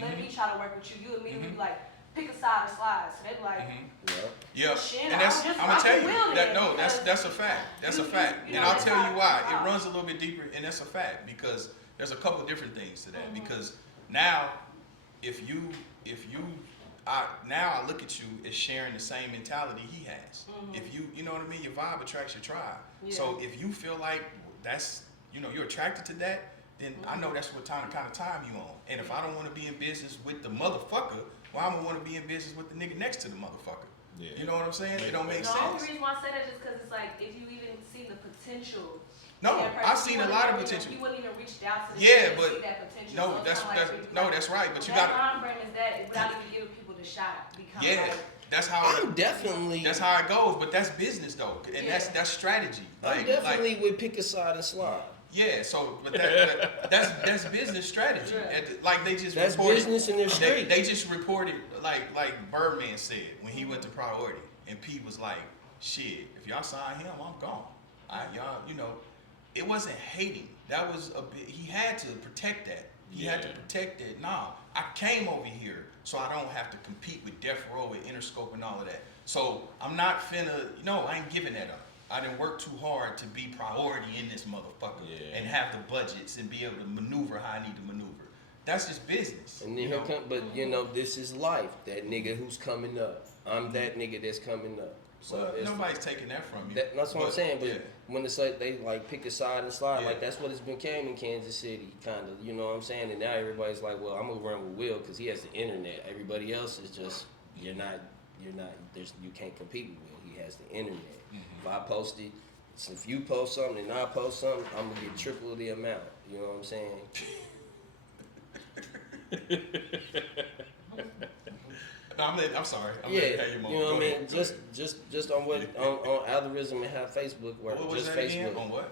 Let me try to work with you. You immediately be like, pick a side or slide. So they be like, yeah, shit, and that's, I'm gonna tell you that that's a fact. That's a fact, and I'll tell you why. It runs a little bit deeper, and that's a fact because there's a couple of different things to that. Because now, now I look at you as sharing the same mentality he has. If you know what I mean, your vibe attracts your tribe. Yeah. So if you feel like that's, you're attracted to that, then I know that's what kind of time you on. And if I don't want to be in business with the motherfucker, well, I'm gonna want to be in business with the nigga next to the motherfucker. Yeah. You know what I'm saying? It don't make the sense. only reason why I say that is because it's like if you even see the potential. No, in that I've person, seen you a lot of wouldn't even- potential. You wouldn't even reach out to them Yeah, to but see that potential. no, So it's that's kinda like that's we- no, that's right. But you that got time frame is that without even giving people the shot. yeah. That's how I'm definitely. that's how it goes. But that's business though, and Yeah. that's strategy. I'm definitely with pick a side and slide. Yeah, so but that's business strategy. Yeah. Like they just That's reported, business in their street. They just reported like Birdman said when he went to Priority, and Pete was like, "Shit, if y'all sign him, I'm gone." Y'all, it wasn't hating. That was a bit. He had to protect that. He had to protect that. Nah, I came over here so I don't have to compete with Death Row and Interscope and all of that. So I'm not finna. No, I ain't giving that up. I didn't work too hard to be priority in this motherfucker and have the budgets and be able to maneuver how I need to maneuver. That's just business. And then this is life. That nigga who's coming up. I'm that nigga that's coming up. So well, nobody's taking that from you. That's what I'm saying. But yeah. when it's like they like pick a side and slide, Yeah. like that's what it's became in Kansas City, kind of. You know what I'm saying? And now everybody's like, well, I'm gonna run with Will because he has the internet. Everybody else is just you can't compete with Will. He has the internet. If I post it, if you post something and I post something, I'm gonna get triple the amount. You know what I'm saying? No, I'm sorry. I'm Yeah, letting you you know what I mean. Just on on algorithm and how Facebook works. What was just that Facebook. again? On what?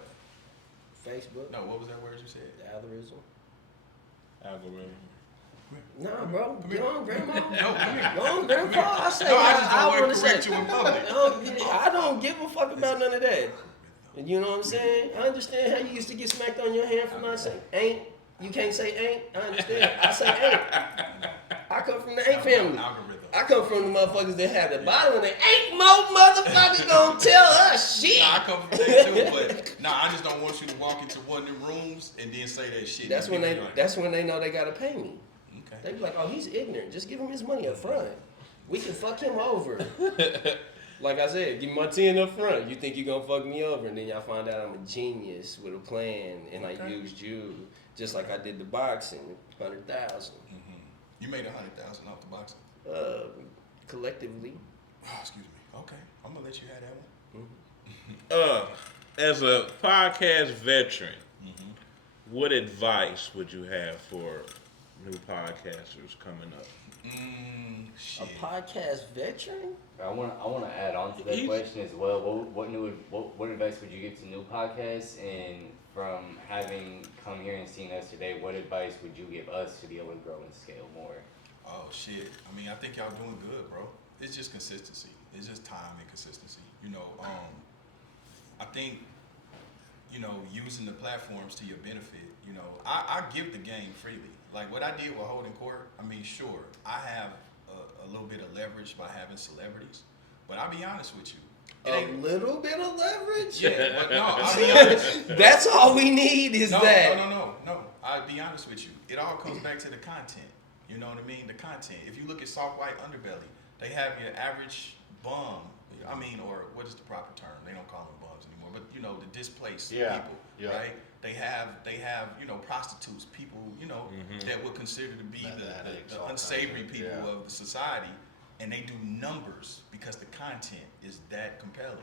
Facebook. No, what was that word you said? The algorithm. Algorithm. Nah, bro. Go on, grandma. No, come here. Go on, grandpa. I say. No, I just don't wanna want to correct you in public. I don't give a fuck about none of that. You know what I'm saying? I understand how you used to get smacked on your hand for not saying ain't. You can't say ain't. I understand. I say ain't. I come from the ain't family. Algorithm. I come from the motherfuckers that have the bottom and they ain't more motherfuckers gonna tell us shit. Nah, I come from that too, but I just don't want you to walk into one of them rooms and then say that shit. That's when they know they gotta pay me. Okay. They be like, oh, he's ignorant. Just give him his money up front. We can fuck him over. Like I said, give me my 10 up front. You think you gonna fuck me over, and then y'all find out I'm a genius with a plan, and I used you just like I did the boxing, 100,000. You made 100,000 off the boxing. Collectively. Oh, excuse me. Okay, I'm gonna let you have that one. As a podcast veteran, what advice would you have for new podcasters coming up? Shit. A podcast veteran? I want to add on to that question as well. What advice would you give to new podcasts? And from having come here and seen us today, what advice would you give us to be able to grow and scale more? Oh shit. I mean, I think y'all doing good, bro. It's just consistency. It's just time and consistency. I think, using the platforms to your benefit. I give the game freely. Like what I did with Holdin Court, I mean, sure, I have a little bit of leverage by having celebrities, but I'll be honest with you. A little bit of leverage? Yeah, but no, I'll be honest. That's all we need is that. No. I'll be honest with you. It all comes back to the content. You know what I mean? The content. If you look at Soft White Underbelly, they have your average bum. Or what is the proper term? They don't call them bums anymore. but you know, the displaced Yeah, people, yeah. right? They have you know, prostitutes, people, you know, that would consider to be Addicts, all the kinds unsavory of- people yeah. of the society, and they do numbers because the content is that compelling.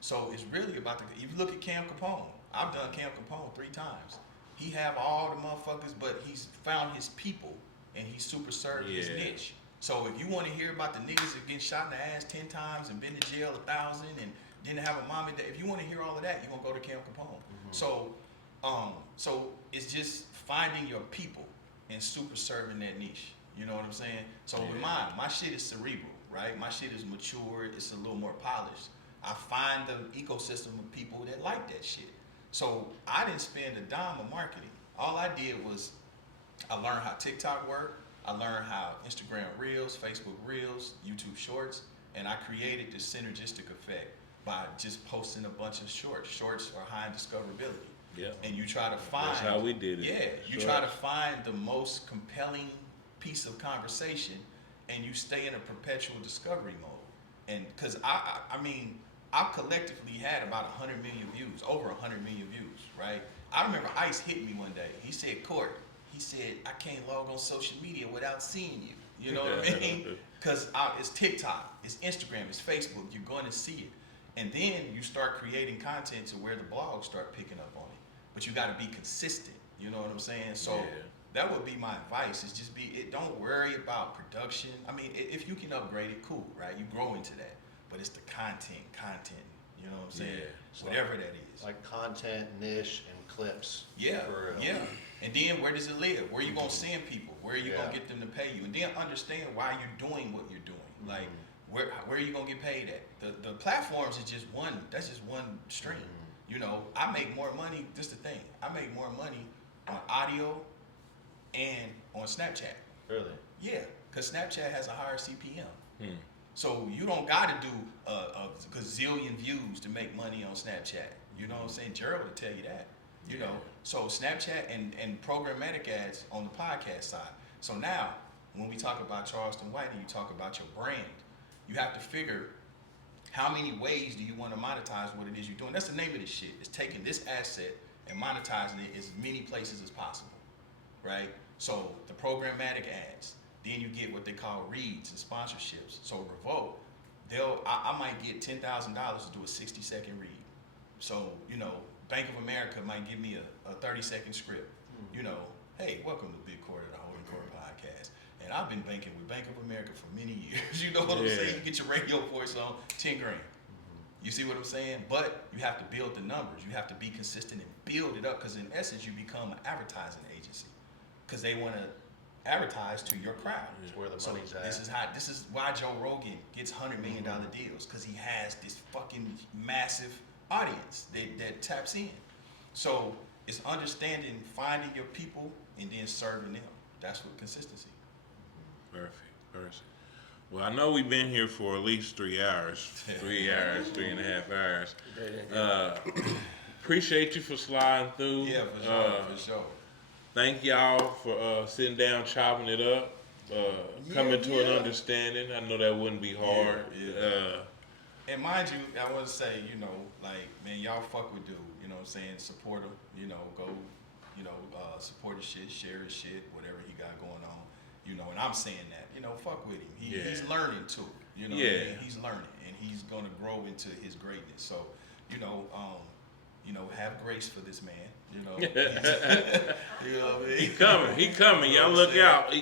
So it's really about if you look at Cam Capone, I've done Cam Capone 3 times. He have all the motherfuckers, but he's found his people and he super served his niche. So if you want to hear about the niggas that get shot in the ass 10 times and been to jail 1,000 and didn't have a mom and dad, if you want to hear all of that, you're gonna go to Cam Capone. So it's just finding your people and super serving that niche. You know what I'm saying? So with mine, my shit is cerebral, right? My shit is mature. It's a little more polished. I find the ecosystem of people that like that shit. So I didn't spend a dime on marketing. All I did was I learned how TikTok worked. I learned how Instagram Reels, Facebook Reels, YouTube Shorts, and I created this synergistic effect by just posting a bunch of shorts. Shorts are high in discoverability. Yeah. And you try to find. That's how we did it. Yeah. You try to find the most compelling piece of conversation, and you stay in a perpetual discovery mode. And because I mean, I've collectively had about 100 million views, over 100 million views, right? I remember Ice hit me one day. He said, Court, he said, I can't log on social media without seeing you. You know what I mean? Because it's TikTok, it's Instagram, it's Facebook. You're going to see it. And then you start creating content to where the blogs start picking up on it. But you got to be consistent. You know what I'm saying? So that would be my advice, is just don't worry about production. I mean, if you can upgrade it, cool, right? You grow into that. But it's the content, you know what I'm saying? Yeah. Whatever that is. Like content, niche, and clips. Yeah, For real. yeah. And then where does it live? Where are you gonna send people? Where are you gonna get them to pay you? And then understand why you're doing what you're doing. Like where are you gonna get paid at? The platforms is just one. That's just one stream. You know, I make more money. This the thing. I make more money on audio and on Snapchat. Really? Yeah, because Snapchat has a higher CPM. So you don't got to do a gazillion views to make money on Snapchat. You know what I'm saying? Gerald will tell you that. You know, so Snapchat and programmatic ads on the podcast side. So now, when we talk about Charleston White and you talk about your brand, you have to figure how many ways do you want to monetize what it is you're doing. That's the name of this shit. It's taking this asset and monetizing it as many places as possible, right? So the programmatic ads, then you get what they call reads and sponsorships. So Revolt, I might get $10,000 to do a 60-second read. So, you know, Bank of America might give me a 30-second script. You know, hey, welcome to Big Court of the Holdin Court Podcast. And I've been banking with Bank of America for many years. You know what I'm saying? You get your radio voice on, 10 grand. You see what I'm saying? But you have to build the numbers. You have to be consistent and build it up, because in essence, you become an advertising agency, because they want to advertise to your crowd. It's where the So money's at. this is why Joe Rogan gets $100 million deals, because he has this fucking massive audience that taps in. So it's understanding, finding your people, and then serving them. That's what consistency. Perfect. Well, I know we've been here for at least 3 hours. 3 hours, 3.5 hours. Appreciate you for sliding through. Yeah, for sure. Thank y'all for sitting down, chopping it up, coming to an understanding. I know that wouldn't be hard. And mind you, I want to say, you know, like, man, y'all fuck with dude. You know what I'm saying? Support him. You know, go, you know, support his shit, share his shit, whatever he got going on. You know, and I'm saying that, you know, fuck with him. He's learning too. You know what I mean? He's learning, and he's gonna grow into his greatness. So, you know, have grace for this man. You know, you know what I mean? He coming. Y'all look out.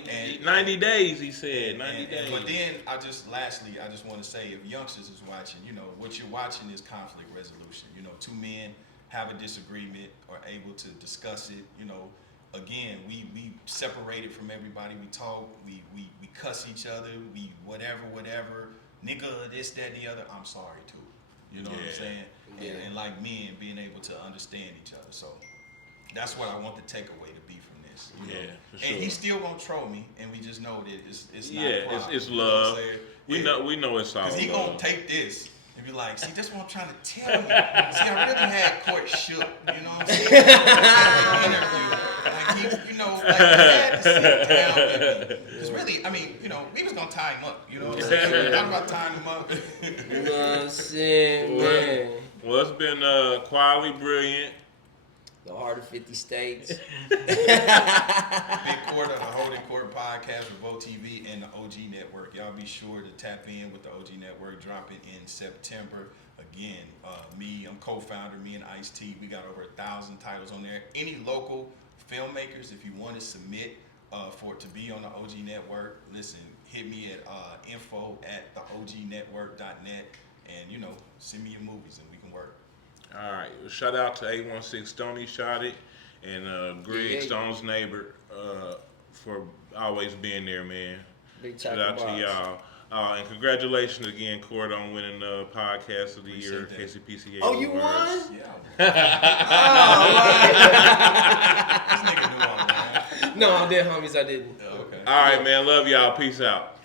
90 days, he said. 90 days. But then I just want to say, if youngsters is watching, you know, what you're watching is conflict resolution. You know, 2 men have a disagreement, are able to discuss it. You know, again, we separated from everybody. We talk, we cuss each other, we whatever, nigga, this, that, and the other. I'm sorry too. You know what I'm saying? And like men being able to understand each other. So that's what I want the takeaway to be from this. You know? For sure. And he's still gonna troll me, and we just know that it's not a problem. it's You know what I'm love. saying? We know it's all love. Because he gonna take this and be like, see, that's what I'm trying to tell you. See, I really had Court shook. You know what I'm saying? Like, he, you know, like, he had to sit down with me. Because really, I mean, you know, we was gonna tie him up. You know what I'm saying? I'm about tying him up. You know what I'm saying, man? Well, it's been quietly brilliant. The Heart of 50 States. Big Court on the Holdin Court Podcast with Vo TV and the OG Network. Y'all be sure to tap in with the OG Network dropping in September. Again, I'm co-founder, me and Ice-T. We got over 1,000 titles on there. Any local filmmakers, if you want to submit for it to be on the OG Network, listen, hit me at info@theognetwork.net and, send me your movies and we can work. All right. Shout out to 816 Stoney Shot It and Greg Stone's neighbor for always being there, man. Big Shout out to y'all. And congratulations again, Court, on winning the podcast of the year, KCPCA. Oh, you Awards. won? This nigga knew all that. No, I did, homies. I didn't. Okay. All right, man. Love y'all. Peace out.